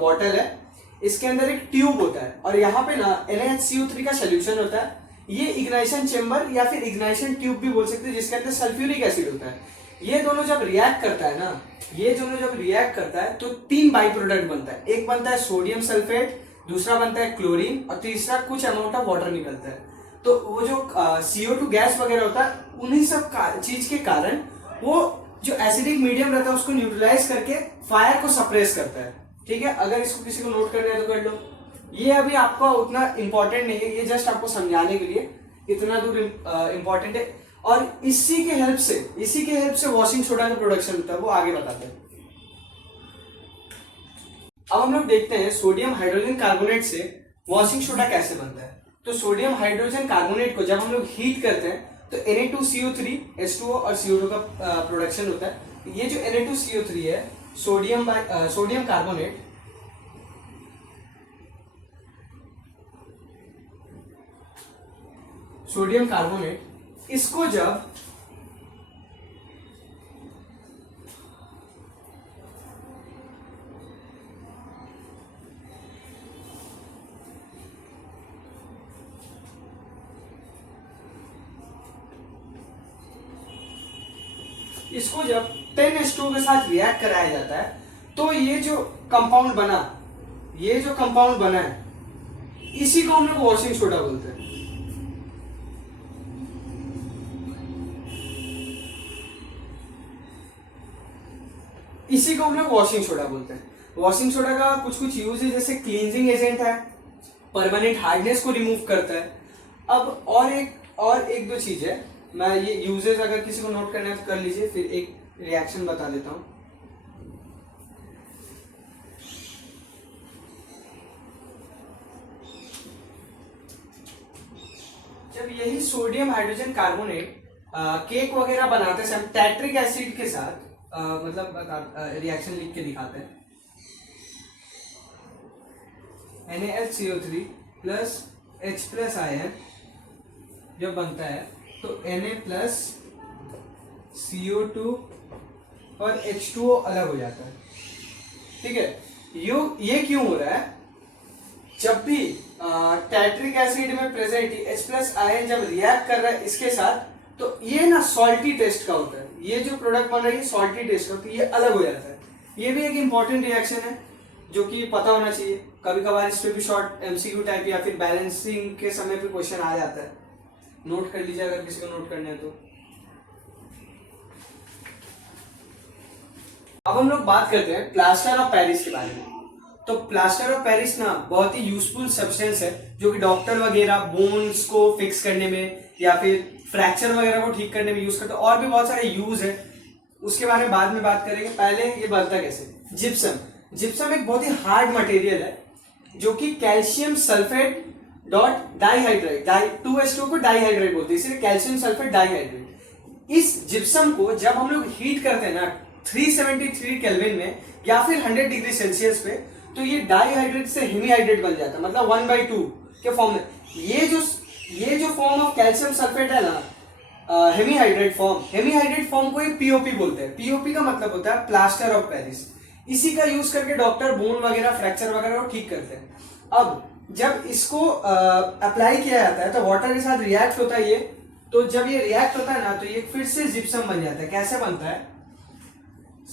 बॉटल है, इसके अंदर एक ट्यूब होता है और यहाँ पे ना NaHCO3 का सोल्यूशन होता है। ये इग्नाइशन चेंबर या फिर इग्नाइशन ट्यूब भी बोल सकते हैं, जिसके अंदर सल्फ्यूरिक एसिड होता है। ये दोनों जब रिएक्ट करता है ना, ये दोनों जब रिएक्ट करता है तो 3 बाई प्रोडक्ट बनता है। एक बनता है सोडियम सल्फेट, दूसरा बनता है क्लोरीन और तीसरा कुछ अमाउंट ऑफ वाटर निकलता है। तो वो जो CO2 गैस वगैरह होता है, उन्हीं सब चीज के कारण वो जो एसिडिक मीडियम रहता है उसको न्यूट्रलाइज करके फायर को सप्रेस करता है। ठीक है, अगर इसको किसी को नोट करना है तो कर लो। ये अभी आपका उतना इंपॉर्टेंट नहीं है, ये जस्ट आपको समझाने के लिए इतना दूर इंपॉर्टेंट है। और इसी के हेल्प से वॉशिंग सोडा का प्रोडक्शन होता है, वो आगे बताते हैं। अब हम लोग देखते हैं सोडियम हाइड्रोजन कार्बोनेट से वॉशिंग सोडा कैसे बनता है। तो सोडियम हाइड्रोजन कार्बोनेट को जब हम लोग हीट करते हैं तो Na2CO3, H2O और CO2 का प्रोडक्शन होता है। ये जो Na2CO3 है, सोडियम कार्बोनेट, इसको जब इसको जब 10H2O के साथ रिएक्ट कराया जाता है तो ये जो कंपाउंड बना है, इसी को हम लोग वॉशिंग सोडा बोलते हैं। वॉशिंग सोडा का कुछ यूज है, जैसे क्लींजिंग एजेंट है, परमानेंट हार्डनेस को रिमूव करता है। अब और एक दो चीज है, मैं ये यूजेस अगर किसी को नोट करना है तो कर लीजिए, फिर एक रिएक्शन बता देता हूं। जब यही सोडियम हाइड्रोजन कार्बोनेट केक वगैरह बनाते हैं टैट्रिक एसिड के साथ, रिएक्शन लिख के दिखाते हैं। NaHCO3 plus H plus ion जब बनता है तो Na प्लस CO2 और H2O अलग हो जाता है। ठीक है, ये क्यों हो रहा है? जब भी टैट्रिक एसिड में प्रेजेंट H प्लस आयन जब रिएक्ट कर रहा है इसके साथ, तो ये ना सॉल्टी टेस्ट का होता है। ये जो प्रोडक्ट बन रहा है ये सॉल्टी टेस्ट का होता है, ये अलग हो जाता है। ये भी एक इंपॉर्टेंट रिएक्शन है। जो कि पता होना चाहिए। कभी कभार इस पे भी शॉर्ट एमसीक्यू टाइप या फिर बैलेंसिंग के समय पे क्वेश्चन आ जाता है, नोट कर लीजिए अगर किसी को नोट करना है तो। अब हम लोग बात करते हैं प्लास्टर ऑफ पेरिस के बारे में। तो प्लास्टर ऑफ पेरिस ना बहुत ही यूजफुल सब्सटेंस है, जो कि डॉक्टर वगैरह बोन्स को फिक्स करने में या फिर फ्रैक्चर वगैरह को ठीक करने में यूज करते हैं, और भी बहुत सारे यूज है, उसके बारे में बाद में बात करेंगे। पहले ये बनता कैसे। जिप्सम, जिप्सम एक बहुत ही हार्ड मटेरियल है, जो कि calcium sulphate dot dihydrate, 2H2 को डाइहाइड्रेट बोलते हैं, इसलिए कैल्शियम सल्फेट डाइहाइड्रेट। इस जिप्सम को जब हम लोग हीट करते हैं ना 373 केल्विन में या फिर 100 डिग्री सेल्सियस पे, तो ये डाइहाइड्रेट से हेमीहाइड्रेट बन जाता है, मतलब 1/2 के फॉर्म में। ये जो फॉर्म ऑफ कैल्शियम सल्फेट है ना, हेमीहाइड्रेट फॉर्म को एक पीओपी बोलते हैं। पीओपी का मतलब होता है प्लास्टर ऑफ पेरिस। इसी का यूज करके डॉक्टर बोन वगैरह फ्रैक्चर वगैरह को ठीक करते हैं। अब जब इसको अप्लाई किया जाता है तो वाटर के साथ रिएक्ट होता है ये, तो जब ये रिएक्ट होता है ना तो ये फिर से जिप्सम बन जाता है। कैसे बनता है,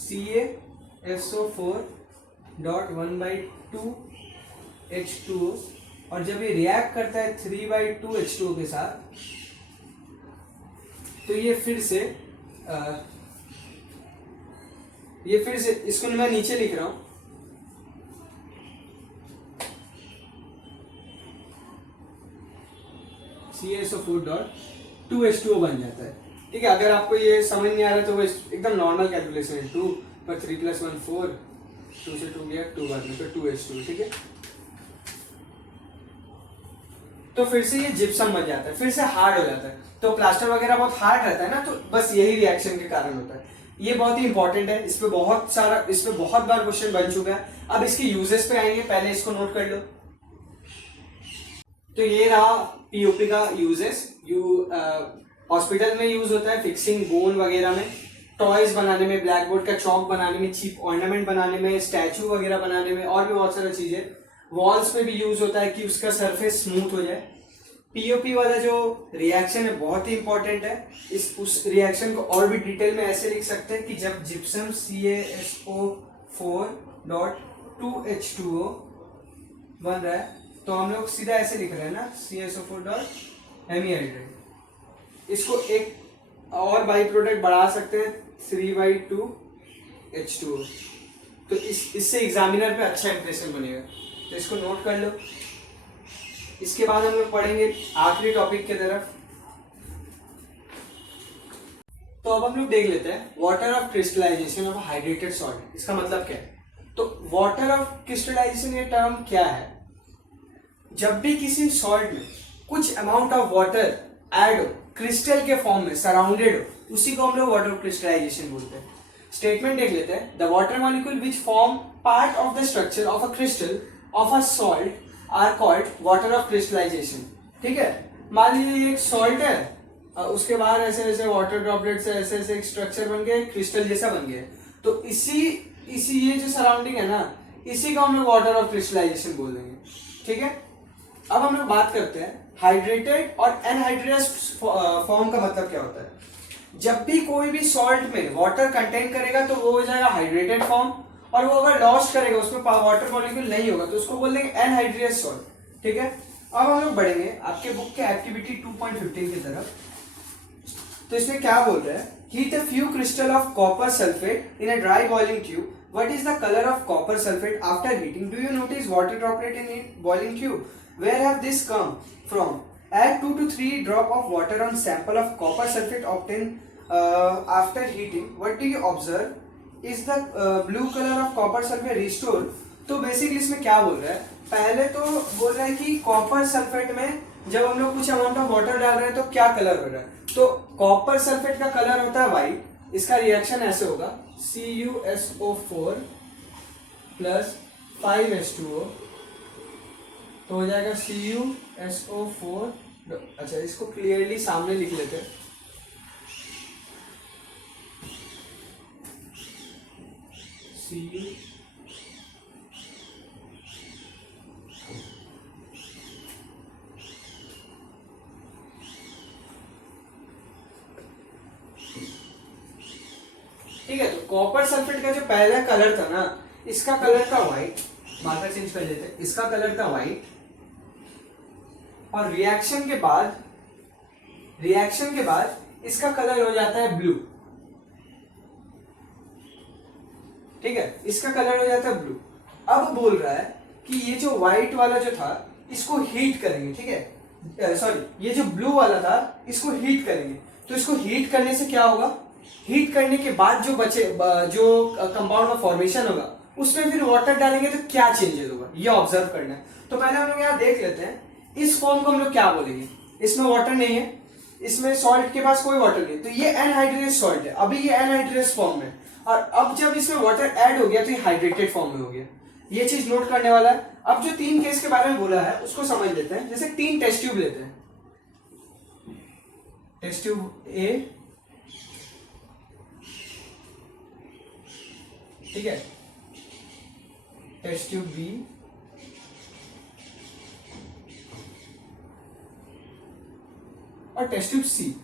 CaSO4 डॉट 1/2 H2O, और जब ये रिएक्ट करता है 3/2 H2O के साथ, तो ये फिर से इसको मैं नीचे लिख रहा हूं, CaSO4 डॉट 2H2O बन जाता है। ठीक है, अगर आपको ये समझ नहीं आ रहा तो वो एकदम नॉर्मल कैलकुलेशन है। 2 पर 3 + 1 4, 2 से 2 गया 2 बाद में, तो 2H2। ठीक है, तो फिर से ये जिप्सम बन जाता है, फिर से हार्ड हो जाता है। तो प्लास्टर वगैरह बहुत हार्ड रहता है ना, तो बस यही रिएक्शन के कारण होता है। ये बहुत ही इंपॉर्टेंट है, इस पे बहुत बार क्वेश्चन बन चुका है। अब इसके यूजेस पे आएंगे, पहले इसको नोट कर लो। तो ये रहा पीओपी का यूजेस। हॉस्पिटल में यूज होता है फिक्सिंग बोन वगैरह में, टॉयज बनाने में, ब्लैक बोर्ड का चौक बनाने में, चीप ऑर्नामेंट बनाने में, स्टैचू वगैरह बनाने में, और भी बहुत सारी चीजें। वॉल्स पे भी यूज होता है कि उसका सरफेस स्मूथ हो जाए। पीओपी वाला जो रिएक्शन है बहुत ही इंपॉर्टेंट है। उस रिएक्शन को और भी डिटेल में ऐसे लिख सकते हैं कि जब जिप्सम CaSO4 डॉट 2H2O बन रहा है, तो हम लोग सीधा ऐसे लिख रहे हैं ना, CaSO4 डॉट हेमीहाइड्रेट। इसको एक और बाई प्रोडक्ट बढ़ा सकते हैं 3/2 H2O, तो इससे एग्जामिनर पे अच्छा इंप्रेशन बनेगा। तो इसको नोट कर लो। इसके बाद हम लोग पढ़ेंगे आखिरी टॉपिक की तरफ। तो अब हम लोग देख लेते हैं water of crystallization of hydrated salt. इसका मतलब क्या है? तो वाटर ऑफ क्रिस्टलाइजेशन ये टर्म क्या है? जब भी किसी सॉल्ट में कुछ अमाउंट ऑफ वाटर ऐड हो, क्रिस्टल के फॉर्म में सराउंडेड हो, उसी को हम लोग वाटर ऑफ क्रिस्टलाइजेशन बोलते हैं। स्टेटमेंट देख लेते हैं। The water molecule which form part of the structure of a crystal of a salt are called water of crystallization. ठीक है, मान लीजिए एक सॉल्ट है, उसके बाद ऐसे ऐसे वाटर ड्रॉपलेट से ऐसे ऐसे एक स्ट्रक्चर बन गया, क्रिस्टल जैसा बन गया, तो इसी ये जो सराउंडिंग है ना, इसी को हम लोग वाटर ऑफ क्रिस्टलाइजेशन बोल देंगे। ठीक है, अब हम लोग बात करते हैं हाइड्रेटेड और एनहाइड्रेटेड फॉर्म का मतलब क्या होता है। जब भी कोई भी सॉल्ट में वाटर कंटेन करेगा तो वो हो जाएगा हाइड्रेटेड फॉर्म, और वो अगर लॉस्ट करेगा, उसमें वाटर मॉलिक्यूल नहीं होगा, तो उसको बोल देंगे एनहाइड्रेटेड सॉल्ट। ठीक है, अब हम लोग बढ़ेंगे आपके बुक के एक्टिविटी 2.15 की तरफ। तो इसमें क्या बोल रहा है, heat a few crystal of copper sulphate in a dry boiling tube, what is the colour of copper sulphate after heating, do you notice water droplet in boiling tube, where have this come from, add 2 to 3 drop of water on sample of copper sulfate obtained after heating, what do you observe, is the blue color of copper sulfate restored। तो बेसिकली इसमें क्या बोल रहा है, पहले तो बोल रहा है कि कॉपर सल्फेट में जब हम लोग कुछ अमाउंट ऑफ वाटर डाल रहे हैं तो क्या कलर हो रहा है, तो कॉपर सल्फेट का कलर होता है व्हाइट। इसका रिएक्शन ऐसे होगा, CuSO4 प्लस 5H2O, तो हो जाएगा CuSO4। अच्छा, इसको क्लियरली सामने लिख लेते हैं, Cu। ठीक है, तो कॉपर सल्फेट का जो पहला कलर था ना, इसका कलर था व्हाइट, मार्कर चेंज कर लेते हैं। इसका कलर था व्हाइट और रिएक्शन के बाद इसका कलर हो जाता है ब्लू। ठीक है, इसका कलर हो जाता है ब्लू। अब बोल रहा है कि ये जो व्हाइट वाला जो था इसको हीट करेंगे। ठीक है, सॉरी, ये जो ब्लू वाला था इसको हीट करेंगे। तो इसको हीट करने से क्या होगा, हीट करने के बाद जो जो कंपाउंड का फॉर्मेशन होगा उसमें फिर वाटर डालेंगे तो क्या चेंजेस होगा ये ऑब्जर्व करना है। तो पहले हम लोग यहाँ देख लेते हैं, इस फॉर्म को हम लोग क्या बोलेंगे, इसमें वाटर नहीं है, इसमें सॉल्ट के पास कोई वाटर नहीं, तो ये एनहाइड्रेस सॉल्ट है। अभी ये एनहाइड्रेस फॉर्म में, और अब जब इसमें वाटर ऐड हो गया तो ये हाइड्रेटेड फॉर्म में हो गया। ये चीज नोट करने वाला है। अब जो 3 केस के बारे में बोला है उसको समझ लेते हैं। जैसे 3 टेस्ट ट्यूब लेते हैं, टेस्ट ट्यूब ए, ठीक है, टेस्ट ट्यूब बी और टेस्ट ट्यूब सी।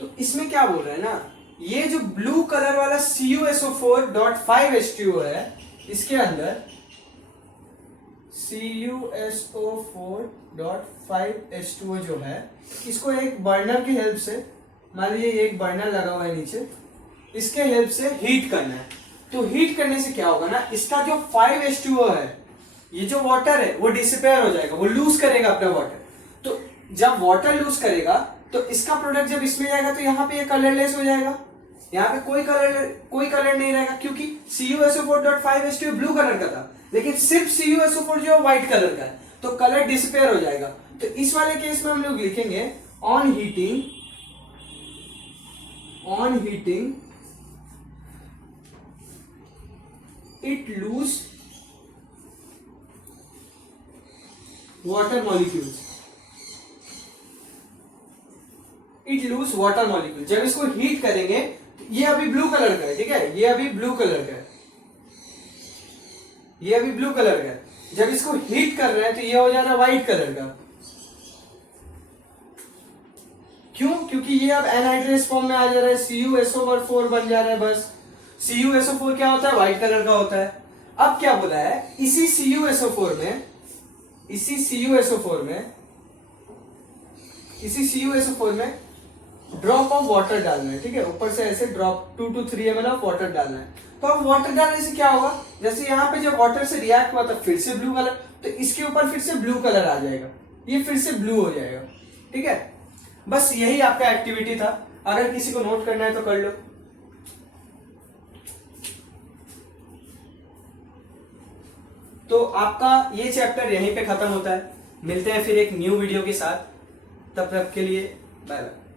तो इसमें क्या बोल रहे हैं ना, ये जो ब्लू कलर वाला CuSO4.5H2O है, इसके अंदर CuSO4.5H2O जो है, इसको एक बर्नर की हेल्प से, मान लीजिए एक बर्नर लगा हुआ है नीचे, इसके हेल्प से हीट करना है। तो हीट करने से क्या होगा ना, इसका जो 5H2O है, ये जो वाटर है वो डिसिपेयर हो जाएगा, वो लूज करेगा अपना वाटर। तो जब वाटर लूज करेगा तो इसका प्रोडक्ट जब इसमें जाएगा तो यहाँ पे ये कलरलेस हो जाएगा, यहाँ पे कोई कलर नहीं रहेगा, क्योंकि CuSO4.5H2O ब्लू कलर का था, लेकिन सिर्फ CuSO4 जो व्हाइट कलर का है, तो कलर डिसअपियर हो जाएगा। तो इस वाले केस में हम लोग लिखेंगे on heating it loose water molecules, जब इसको हीट करेंगे, ये अभी ब्लू कलर का है, ठीक है, ये अभी ब्लू कलर का है, जब इसको हीट कर रहे हैं तो ये हो जा रहा है व्हाइट कलर का। क्यों? क्योंकि ये अब एनहाइड्रेस फॉर्म में आ जा रहा है, CuSO4 बन जा रहा है। बस CuSO4 क्या होता है, व्हाइट कलर का होता है। अब क्या बोला है, इसी CuSO4 में ड्रॉप ऑफ वाटर डालना है। ठीक है, ऊपर से ऐसे drop 2 to 3 ml of water डालना है। तो अब वाटर डालने से क्या होगा, जैसे यहाँ पे जब वाटर से रिएक्ट हुआ तो फिर से ब्लू कलर, तो इसके ऊपर फिर से ब्लू कलर आ जाएगा, ये फिर से ब्लू हो जाएगा। ठीक है, बस यही आपका एक्टिविटी था। अगर किसी को नोट करना है तो कर लो। तो आपका ये चैप्टर यहीं पे खत्म होता है। मिलते हैं फिर एक न्यू वीडियो के साथ, तब तक के लिए बाय बाय।